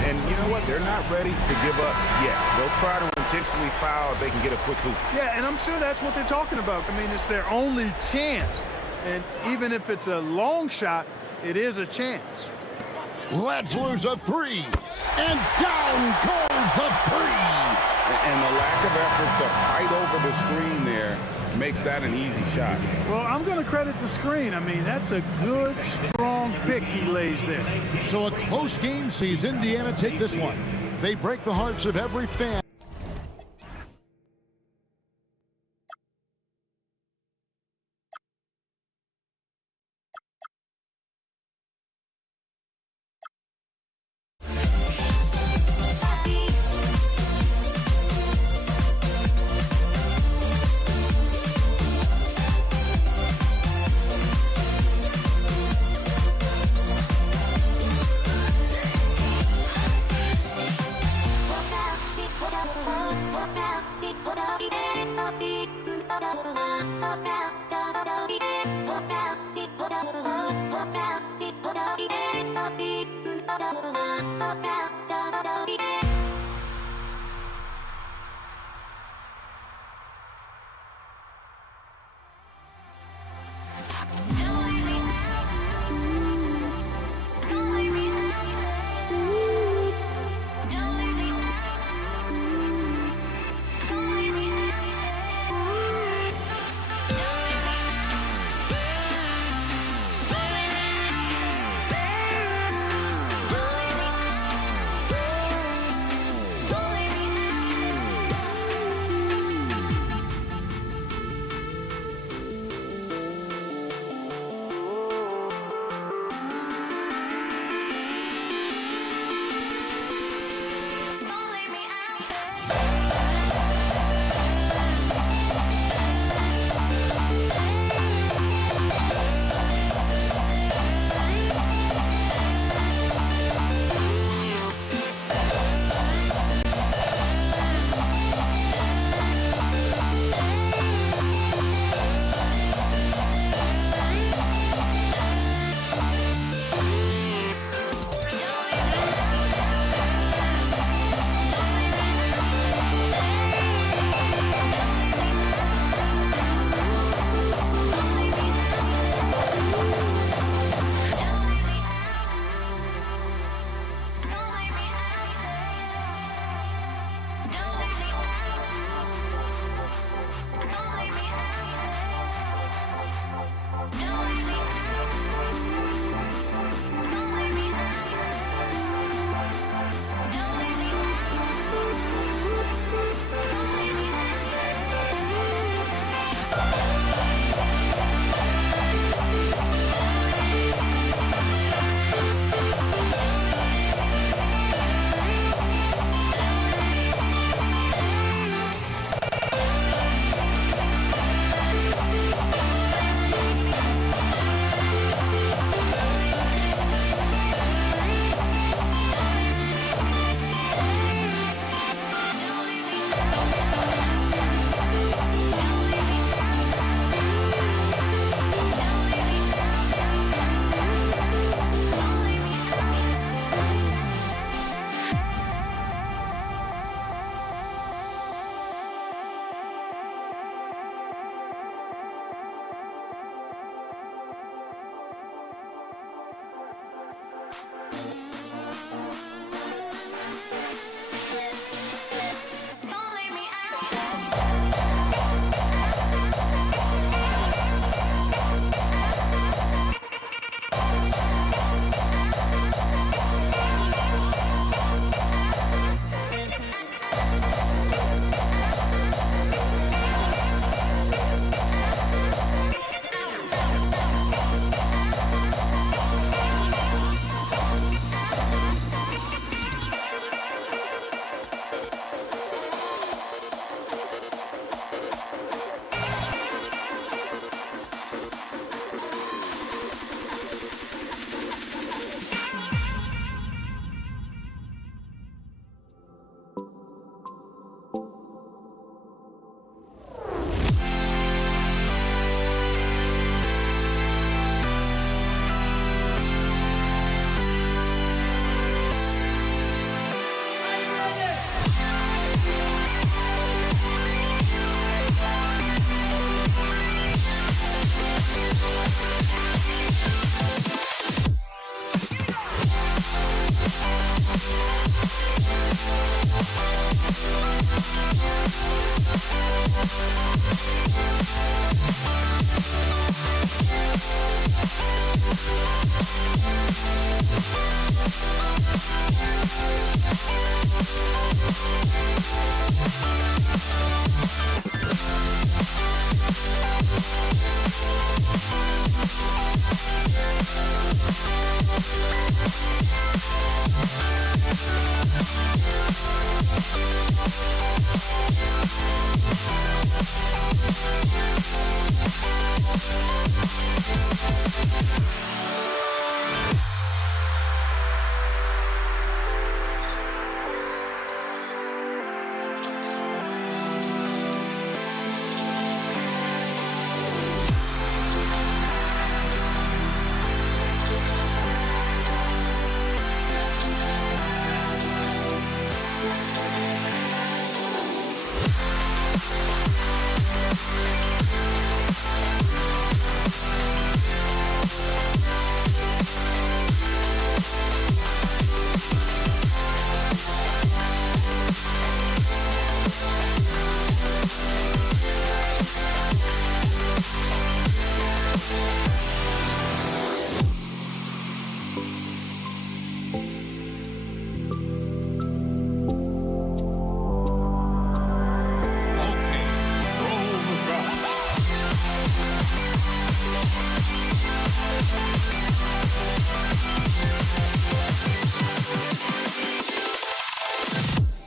And you know what? They're not ready to give up yet. They'll try to intentionally foul if they can get a quick hoop. Yeah, and I'm sure that's what they're talking about. I mean, it's their only chance. And even if it's a long shot, it is a chance. Let's lose a 3. And down goes the 3. And the lack of effort to fight over the screen there makes that an easy shot. Well, I'm going to credit the screen. I mean, that's a good, strong pick he lays there. So a close game sees Indiana take this one. They break the hearts of every fan.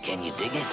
Can you dig it?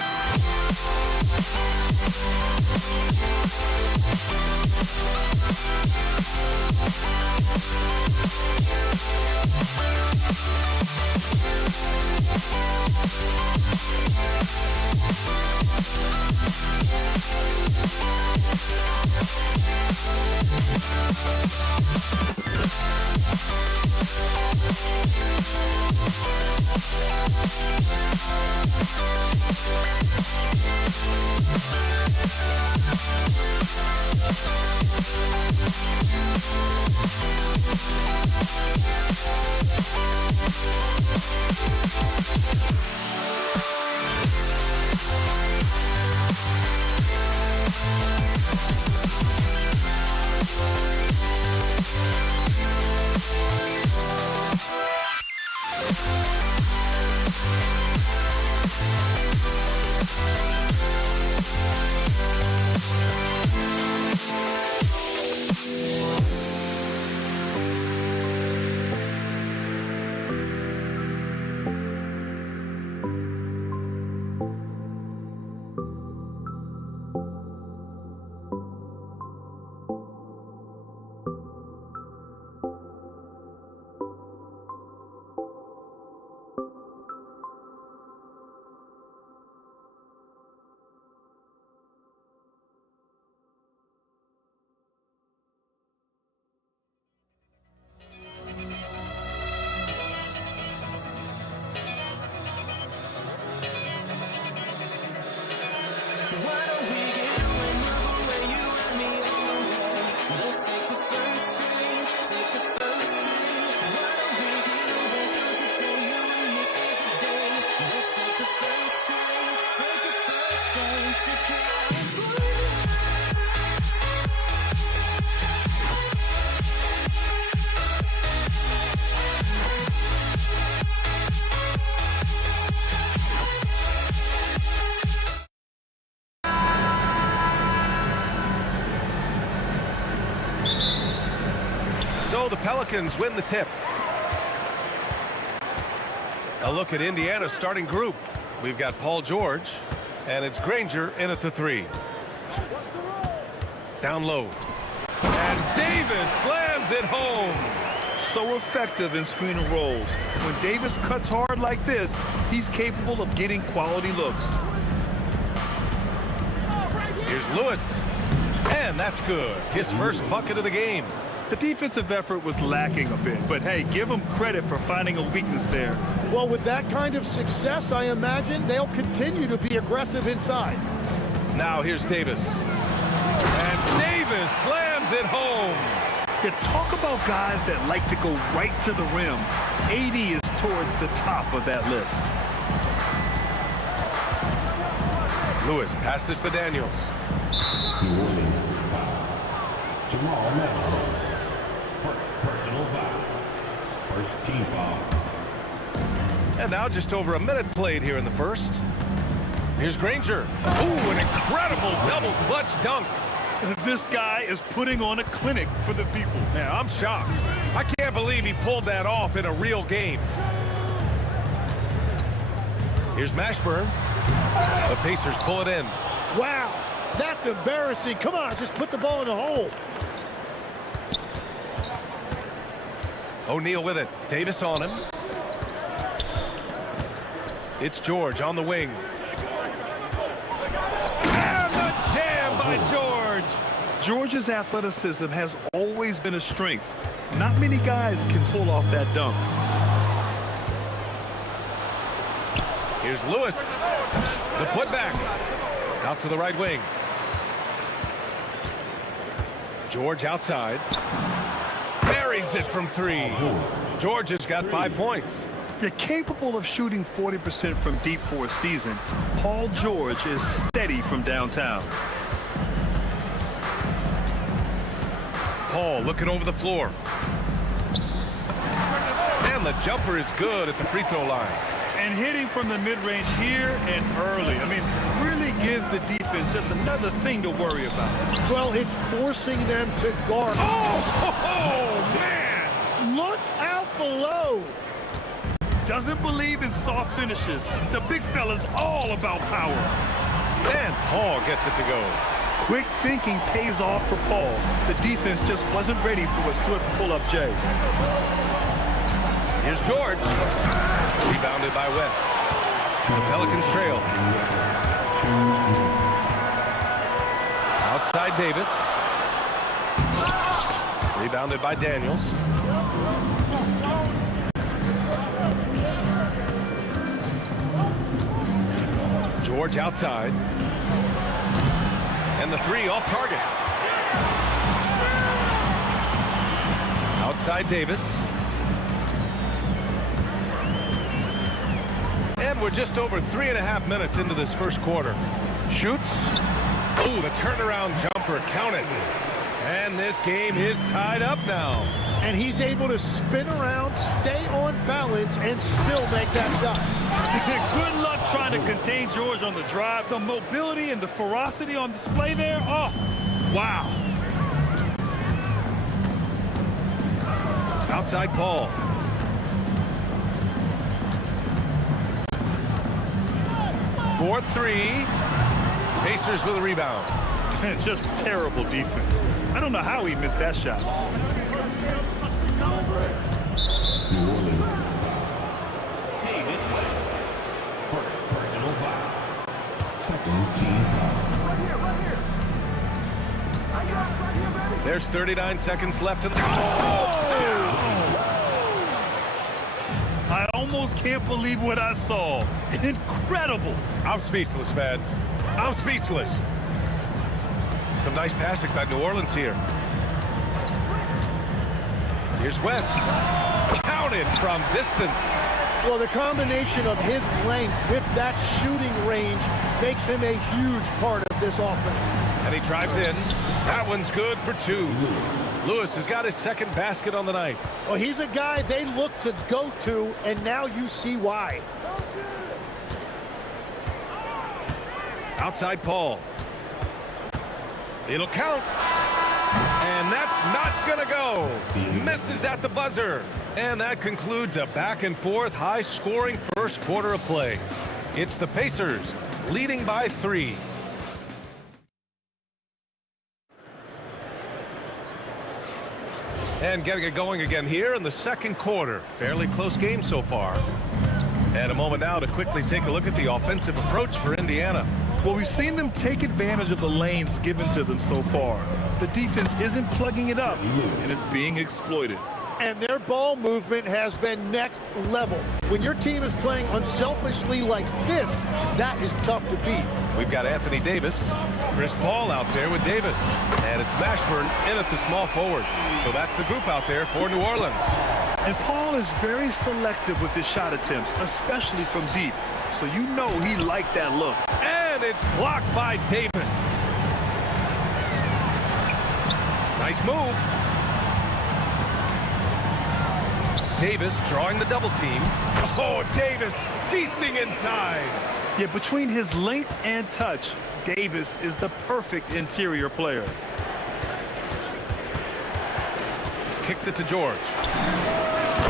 So the Pelicans win the tip. A look at Indiana's starting group. We've got Paul George, and it's Granger in at the 3. Down low. And Davis slams it home. So effective in screen and rolls. When Davis cuts hard like this, he's capable of getting quality looks. Here's Lewis. And that's good. His first bucket of the game. The defensive effort was lacking a bit, but hey, give them credit for finding a weakness there. Well, with that kind of success, I imagine they'll continue to be aggressive inside. Now here's Davis. And Davis slams it home. Yeah, talk about guys that like to go right to the rim. AD is towards the top of that list. Lewis passes to Daniels. Jamal Miller. First personal foul. First team foul. And now just over a minute played here in the first. Here's Granger. Ooh, an incredible double clutch dunk. This guy is putting on a clinic for the people. Man, I'm shocked. I can't believe he pulled that off in a real game. Here's Mashburn. The Pacers pull it in. Wow, that's embarrassing. Come on, just put the ball in the hole. O'Neal with it. Davis on him. It's George on the wing. And the jam by George. George's athleticism has always been a strength. Not many guys can pull off that dunk. Here's Lewis. The putback. Out to the right wing. George outside. Buries it from 3. George has got 5 points. You're capable of shooting 40% from deep for a season. Paul George is steady from downtown. Paul looking over the floor. And the jumper is good at the free throw line. And hitting from the mid-range here and early. I mean, really gives the defense just another thing to worry about. Well, it's forcing them to guard. Oh, man! Look out below. Doesn't believe in soft finishes. The big fella's all about power. And Paul gets it to go. Quick thinking pays off for Paul. The defense just wasn't ready for a swift pull-up J. Here's George. Rebounded by West. The Pelicans trail. Outside Davis. Rebounded by Daniels. George outside. And the 3 off target. Outside Davis. And we're just over 3.5 minutes into this first quarter. Shoots. Oh, the turnaround jumper counted. And this game is tied up now. And he's able to spin around, stay on balance, and still make that shot. Good luck trying to contain George on the drive. The mobility and the ferocity on display there. Oh, wow. Outside Paul. For 3. Pacers with a rebound. Just terrible defense. I don't know how he missed that shot. New Orleans. David West. First personal foul. Second team foul. There's 39 seconds left in the... I almost can't believe what I saw. Incredible. I'm speechless, man. I'm speechless. Some nice passing by New Orleans here. Here's West. Counted from distance. Well, the combination of his length with that shooting range makes him a huge part of this offense. And he drives in. That one's good for 2. Lewis has got his second basket on the night. Well, he's a guy they look to go to, and now you see why. Outside Paul. It'll count. And that's not going to go. Misses at the buzzer. And that concludes a back-and-forth, high-scoring first quarter of play. It's the Pacers leading by 3. And getting it going again here in the second quarter. Fairly close game so far. And a moment now to quickly take a look at the offensive approach for Indiana. Well, we've seen them take advantage of the lanes given to them so far. The defense isn't plugging it up, and it's being exploited. And their ball movement has been next level. When your team is playing unselfishly like this, that is tough to beat. We've got Anthony Davis, Chris Paul out there with Davis, and it's Mashburn in at the small forward. So that's the group out there for New Orleans. And Paul is very selective with his shot attempts, especially from deep. So you know he liked that look. And it's blocked by Davis. Nice move. Davis drawing the double team. Oh, Davis feasting inside. Yeah, between his length and touch, Davis is the perfect interior player. Kicks it to George.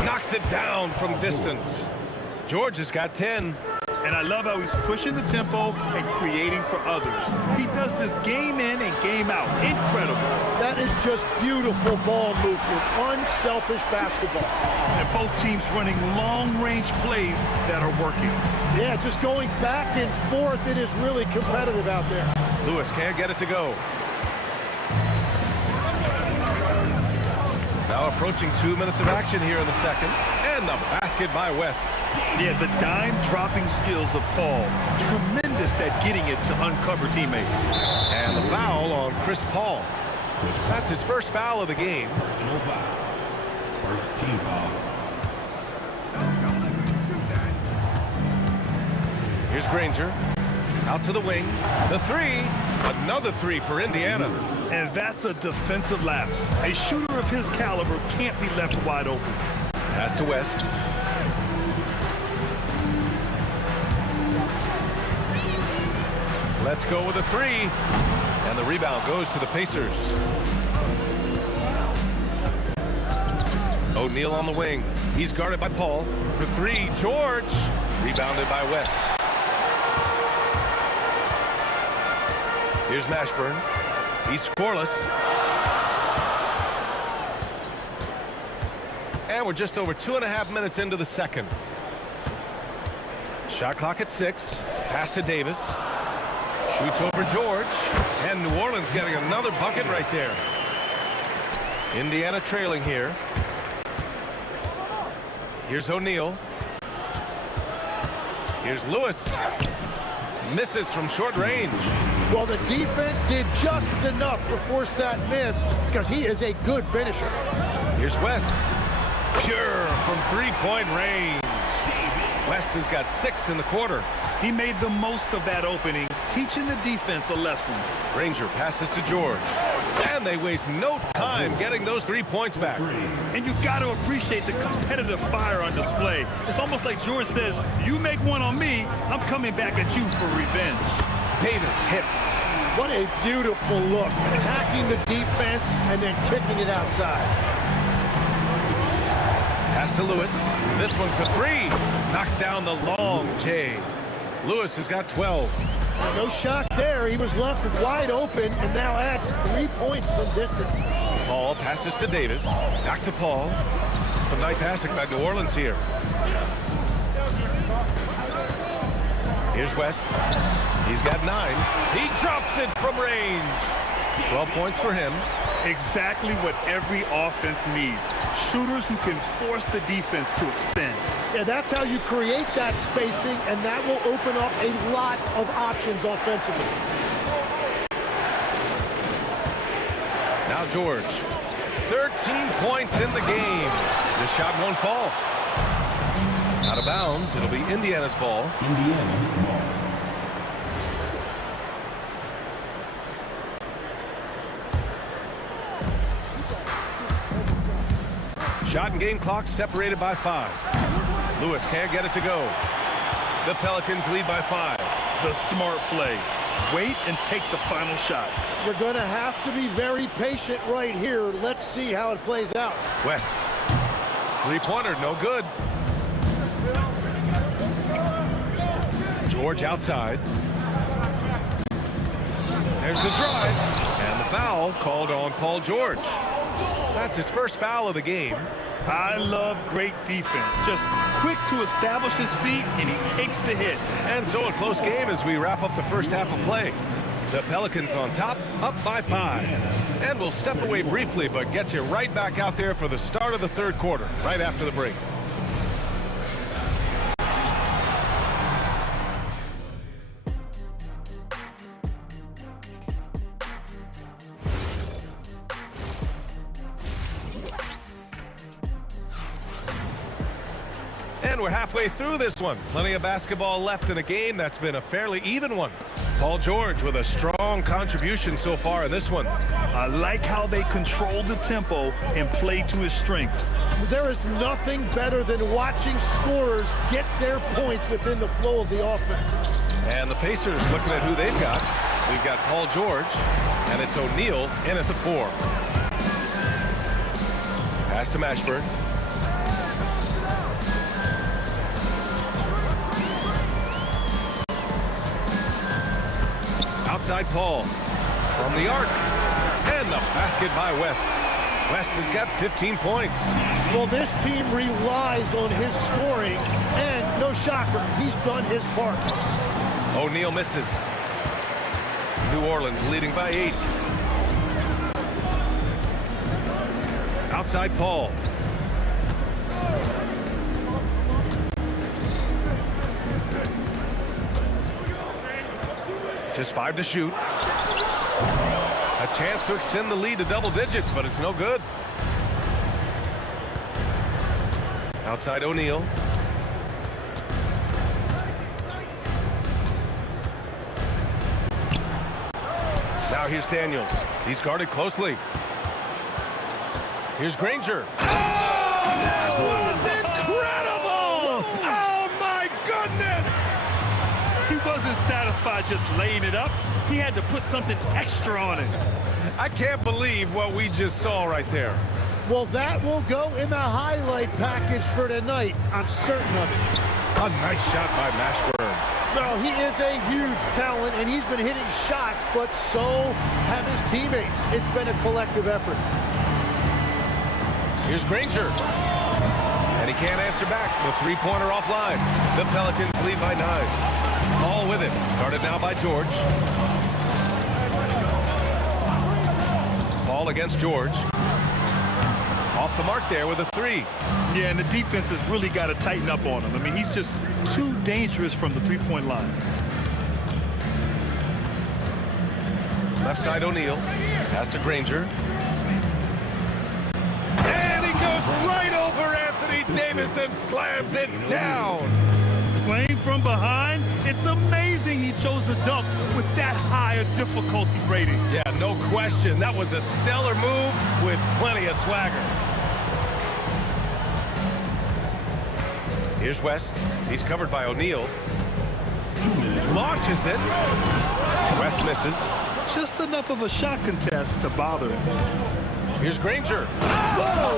Knocks it down from distance. George has got 10. And I love how he's pushing the tempo and creating for others. He does this game in and game out. Incredible. That is just beautiful ball movement, unselfish basketball. And both teams running long-range plays that are working. Yeah, just going back and forth. It is really competitive out there. Lewis can't get it to go. Now approaching 2 minutes of action here in the second. And And the basket by West. Yeah, the dime-dropping skills of Paul. Tremendous at getting it to uncover teammates. And the foul on Chris Paul. That's his first foul of the game. Personal foul. First team foul. Here's Granger. Out to the wing. The three. Another three for Indiana. And that's a defensive lapse. A shooter of his caliber can't be left wide open. Pass to West. Let's go with a three. And the rebound goes to the Pacers. O'Neal on the wing. He's guarded by Paul. For three, George. Rebounded by West. Here's Mashburn. He's scoreless. And we're just over 2.5 minutes into the second. Shot clock at 6. Pass to Davis. Shoots over George. And New Orleans getting another bucket right there. Indiana trailing here. Here's O'Neal. Here's Lewis. Misses from short range. Well, the defense did just enough to force that miss because he is a good finisher. Here's West. Pure from three-point range. West has got 6 in the quarter. He made the most of that opening, teaching the defense a lesson. Granger passes to George. And they waste no time getting those 3 points back. And you got to appreciate the competitive fire on display. It's almost like George says, you make one on me, I'm coming back at you for revenge. Davis hits. What a beautiful look. Attacking the defense and then kicking it outside. Pass to Lewis. This one for 3. Knocks down the long J. Lewis has got 12. No shock there. He was left wide open and now adds 3 points from distance. Paul passes to Davis. Back to Paul. Some nice passing by New Orleans here. Here's West. He's got 9. He drops it from range. 12 points for him. Exactly what every offense needs. Shooters who can force the defense to extend. Yeah, that's how you create that spacing, and that will open up a lot of options offensively. Now George. 13 points in the game. The shot won't fall. Out of bounds. It'll be Indiana's ball. Indiana ball. Shot and game clock separated by 5. Lewis can't get it to go. The Pelicans lead by 5. The smart play. Wait and take the final shot. We're going to have to be very patient right here. Let's see how it plays out. West. Three-pointer, no good. George outside. There's the drive. And the foul called on Paul George. That's his first foul of the game. I love great defense. Just quick to establish his feet, and he takes the hit. And so a close game as we wrap up the first half of play. The Pelicans on top, up by 5. And we'll step away briefly, but get you right back out there for the start of the third quarter, right after the break. And we're halfway through this one. Plenty of basketball left in a game that's been a fairly even one. Paul George with a strong contribution so far in this one. I like how they control the tempo and play to his strengths. There is nothing better than watching scorers get their points within the flow of the offense. And the Pacers looking at who they've got. We've got Paul George, and it's O'Neal in at the 4. Pass to Mashburn. Outside Paul from the arc, and the basket by West. West has got 15 points. Well, this team relies on his scoring, and no shocker, he's done his part. O'Neal misses. New Orleans leading by 8. Outside Paul. Just 5 to shoot. A chance to extend the lead to double digits, but it's no good. Outside O'Neal. Now here's Daniels. He's guarded closely. Here's Granger. Oh, that was incredible! Oh, my goodness! He wasn't satisfied just laying it up. He had to put something extra on it. I can't believe what we just saw right there. Well, that will go in the highlight package for tonight. I'm certain of it. A nice shot by Mashburn. No, he is a huge talent, and he's been hitting shots, but so have his teammates. It's been a collective effort. Here's Granger. And he can't answer back. The three-pointer offline. The Pelicans lead by 9. Ball with it. Guarded now by George. Ball against George. Off the mark there with a 3. Yeah, and the defense has really got to tighten up on him. I mean, he's just too dangerous from the three-point line. Left side O'Neal. Pass to Granger. And he goes right over Anthony Davis and slams it down. Playing from behind, it's amazing he chose to dunk with that high a difficulty rating. Yeah, no question. That was a stellar move with plenty of swagger. Here's West. He's covered by O'Neal. Launches it. West misses. Just enough of a shot contest to bother him. Here's Granger. Oh,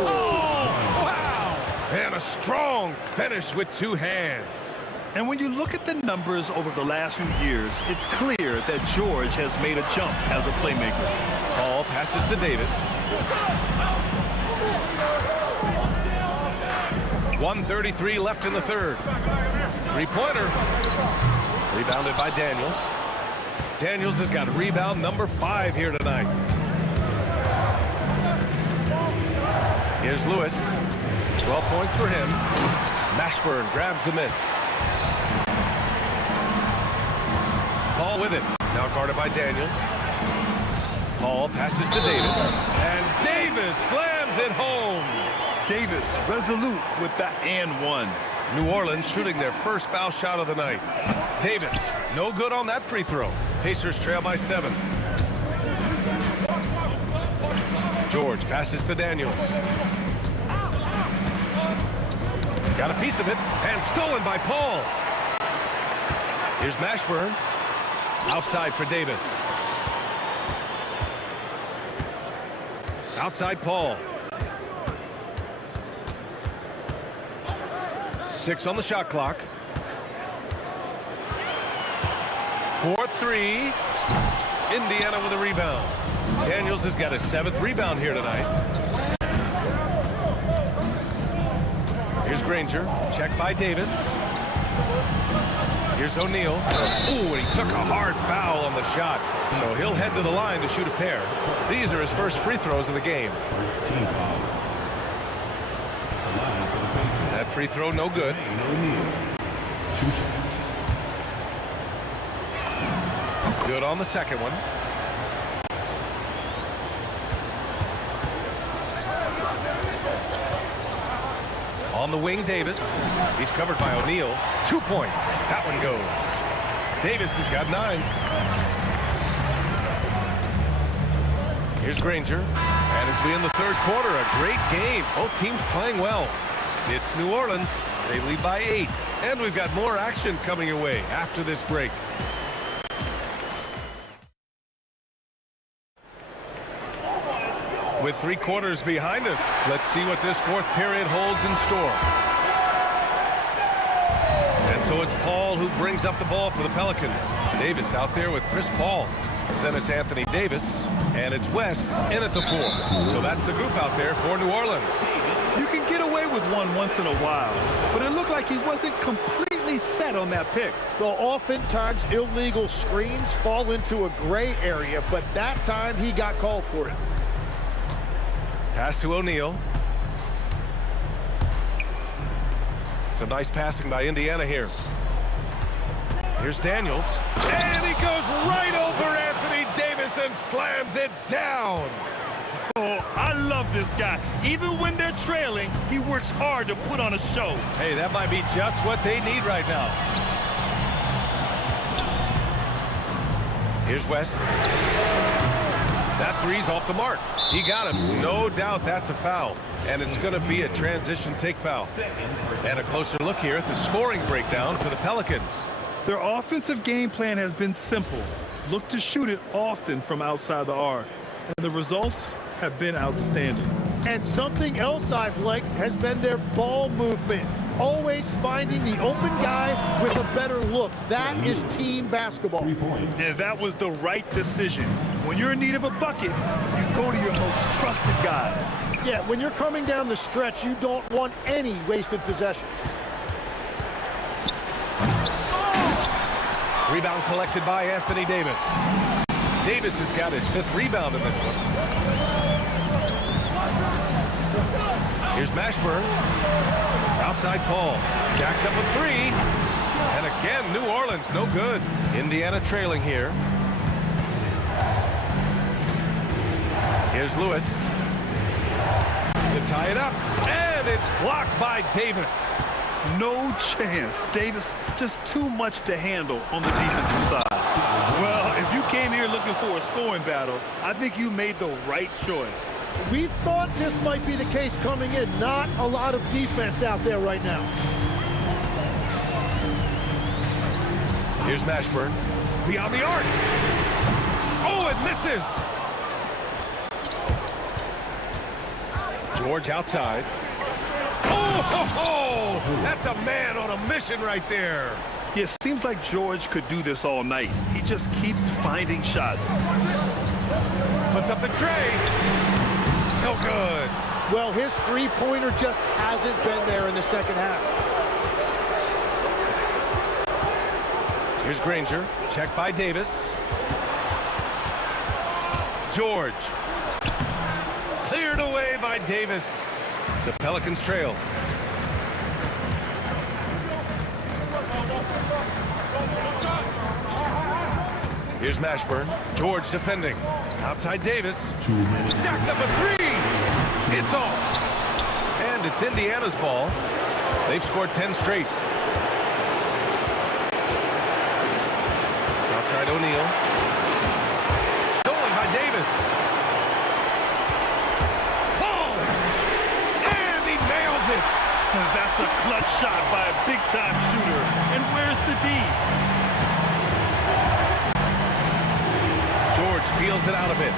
wow! And a strong finish with 2 hands. And when you look at the numbers over the last few years, it's clear that George has made a jump as a playmaker. Ball passes to Davis. 1:33 left in the third. Three-pointer. Rebounded by Daniels. Daniels has got rebound number 5 here tonight. Here's Lewis. 12 points for him. Mashburn grabs the miss. Ball with it. Now guarded by Daniels. Ball passes to Davis. And Davis slams it home. Davis resolute with that and one. New Orleans shooting their first foul shot of the night. Davis, no good on that free throw. Pacers trail by 7. George passes to Daniels. Got a piece of it, and stolen by Paul. Here's Mashburn. Outside for Davis. Outside Paul. 6 on the shot clock. 4-3. Indiana with a rebound. Daniels has got his 7th rebound here tonight. Here's Granger. Checked by Davis. Here's O'Neal. Ooh, and he took a hard foul on the shot. So he'll head to the line to shoot a pair. These are his first free throws of the game. That free throw no good. Good on the second one. On the wing, Davis. He's covered by O'Neal. 2 points. That one goes. Davis has got 9. Here's Granger. And as we in the third quarter, a great game. Both teams playing well. It's New Orleans. They lead by 8. And we've got more action coming your way after this break. With 3 quarters behind us, let's see what this 4th period holds in store. And so it's Paul who brings up the ball for the Pelicans. Davis out there with Chris Paul. Then it's Anthony Davis, and it's West in at the 4. So that's the group out there for New Orleans. You can get away with one once in a while, but it looked like he wasn't completely set on that pick. Well, oftentimes illegal screens fall into a gray area, but that time he got called for it. Pass to O'Neal. Some nice passing by Indiana here. Here's Daniels. And he goes right over Anthony Davis and slams it down. Oh, I love this guy. Even when they're trailing, he works hard to put on a show. Hey, that might be just what they need right now. Here's West. That three's off the mark. He got him. No doubt that's a foul. And it's going to be a transition take foul. And a closer look here at the scoring breakdown for the Pelicans. Their offensive game plan has been simple. Look to shoot it often from outside the arc. And the results have been outstanding. And something else I've liked has been their ball movement. Always finding the open guy with a better look. That is team basketball. And that was the right decision. When you're in need of a bucket, you go to your most trusted guys. Yeah, when you're coming down the stretch, you don't want any wasted possessions. Rebound collected by Anthony Davis. Davis has got his 5th rebound in this one. Here's Mashburn. Outside Paul. Jacks up with 3. And again, New Orleans, no good. Indiana trailing here. Here's Lewis. To tie it up. And it's blocked by Davis. No chance. Davis, just too much to handle on the defensive side. Well, if you came here looking for a scoring battle, I think you made the right choice. We thought this might be the case coming in. Not a lot of defense out there right now. Here's Mashburn. Beyond the arc. Oh, it misses. George outside. Oh, that's a man on a mission right there. Yeah, it seems like George could do this all night. He just keeps finding shots. Puts up the tray. No good. Well, his three-pointer just hasn't been there in the second half. Here's Granger. Checked by Davis. George. Cleared away by Davis. The Pelicans trail. Here's Mashburn. George defending. Outside Davis. Jacks up a 3. It's off. And it's Indiana's ball. They've scored 10 straight. Outside O'Neal. Stolen by Davis. Oh! And he nails it. That's a clutch shot by a big-time shooter. And where's the D? George peels it out a bit.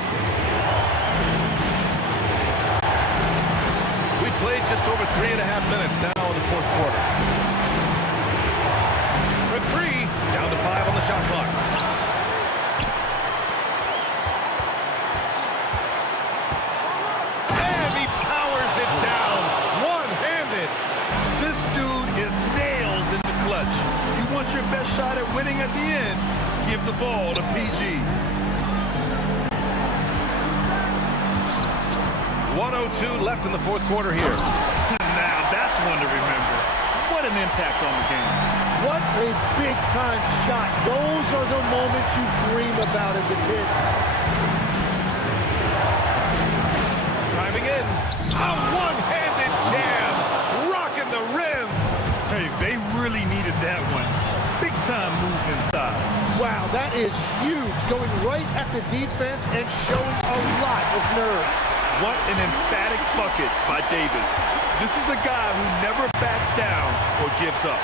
We played just over 3.5 minutes now in the 4th quarter. For 3, down to 5 on the shot clock. And he powers it down, one-handed. This dude is nails in the clutch. You want your best shot at winning at the end, give the ball to PG. 1:02 left in the 4th quarter here. Now that's one to remember. What an impact on the game. What a big-time shot. Those are the moments you dream about as a kid. Driving in. A one-handed jam. Rocking the rim. Hey, they really needed that one. Big-time move inside. Wow, that is huge. Going right at the defense and showing a lot of nerve. What an emphatic bucket by Davis. This is a guy who never backs down or gives up.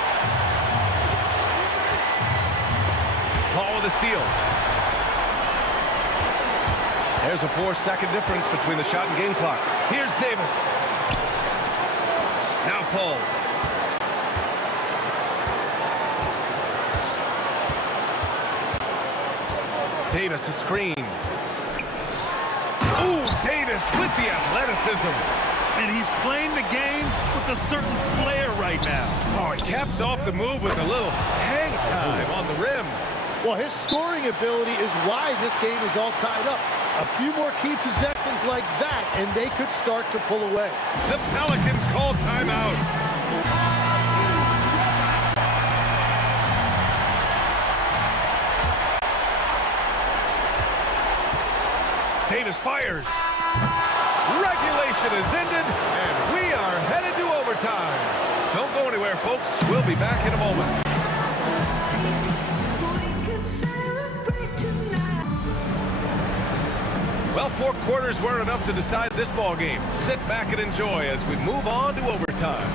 Paul with a steal. There's a 4-second difference between the shot and game clock. Here's Davis. Now Paul. Davis a screen. Ooh, Davis with the athleticism. And he's playing the game with a certain flair right now. Oh, he caps off the move with a little hang time on the rim. Well, his scoring ability is why this game is all tied up. A few more key possessions like that, and they could start to pull away. The Pelicans call timeout. Davis fires. Regulation is ended, and we are headed to overtime. Don't go anywhere, folks. We'll be back in a moment. Well, 4 quarters weren't enough to decide this ball game. Sit back and enjoy as we move on to overtime.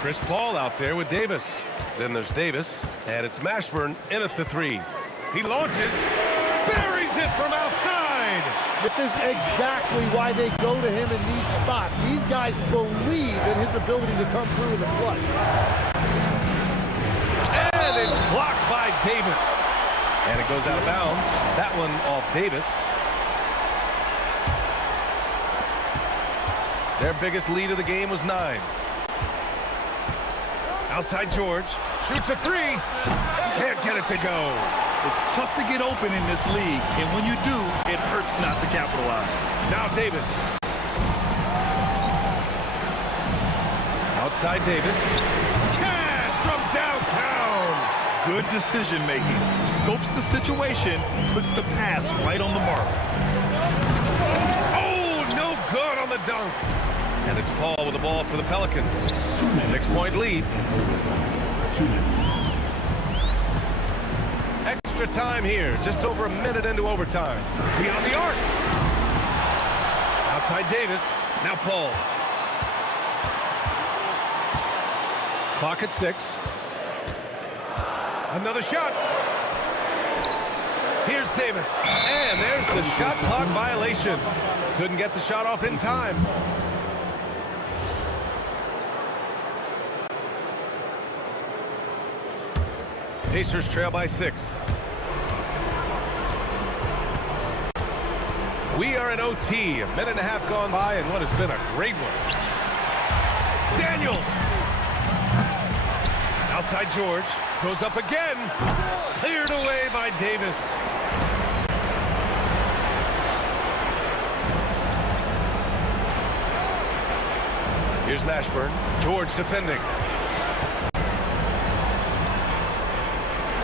Chris Paul out there with Davis. Then there's Davis, and it's Mashburn in at the 3. He launches, buries it from outside. This is exactly why they go to him in these spots. These guys believe in his ability to come through in the clutch. And it's blocked by Davis. And it goes out of bounds. That one off Davis. Their biggest lead of the game was 9. Outside George. Shoots a 3. Can't get it to go. It's tough to get open in this league, and when you do, it hurts not to capitalize. Now Davis. Outside Davis. Cash from downtown. Good decision making. Scopes the situation, puts the pass right on the mark. Oh, no good on the dunk. And it's Paul with the ball for the Pelicans. 6-point lead. Extra time here, just over a minute into overtime. Beyond the arc. Outside Davis. Now Paul. Clock at 6. Another shot. Here's Davis. And there's the shot clock violation. Couldn't get the shot off in time. Pacers trail by 6. We are in OT. A minute and a half gone by and what has been a great one. Daniels. Outside George. Goes up again. Cleared away by Davis. Here's Mashburn. George defending.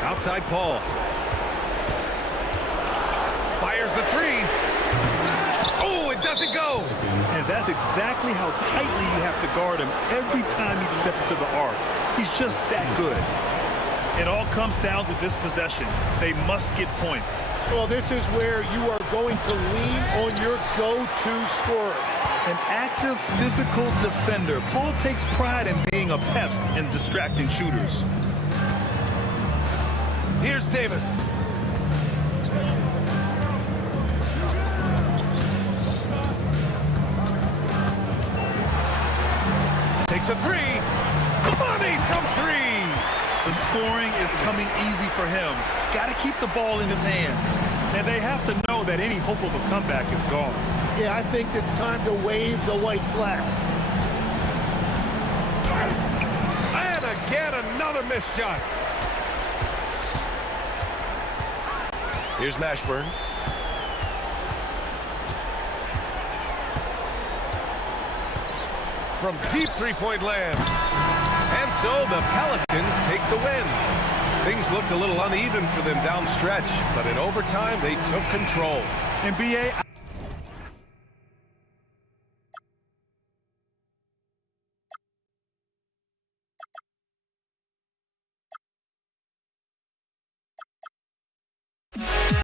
Outside Paul. Fires the 3. Oh, it doesn't go. And that's exactly how tightly you have to guard him every time he steps to the arc. He's just that good. It all comes down to this possession. They must get points. Well, this is where you are going to lean on your go-to scorer. An active physical defender. Paul takes pride in being a pest and distracting shooters. Here's Davis. Takes a 3. Money from 3. The scoring is coming easy for him. Got to keep the ball in his hands. And they have to know that any hope of a comeback is gone. Yeah, I think it's time to wave the white flag. And again, another missed shot. Here's Mashburn. From deep three-point land. And so the Pelicans take the win. Things looked a little uneven for them down stretch, but in overtime, they took control. And B.A.,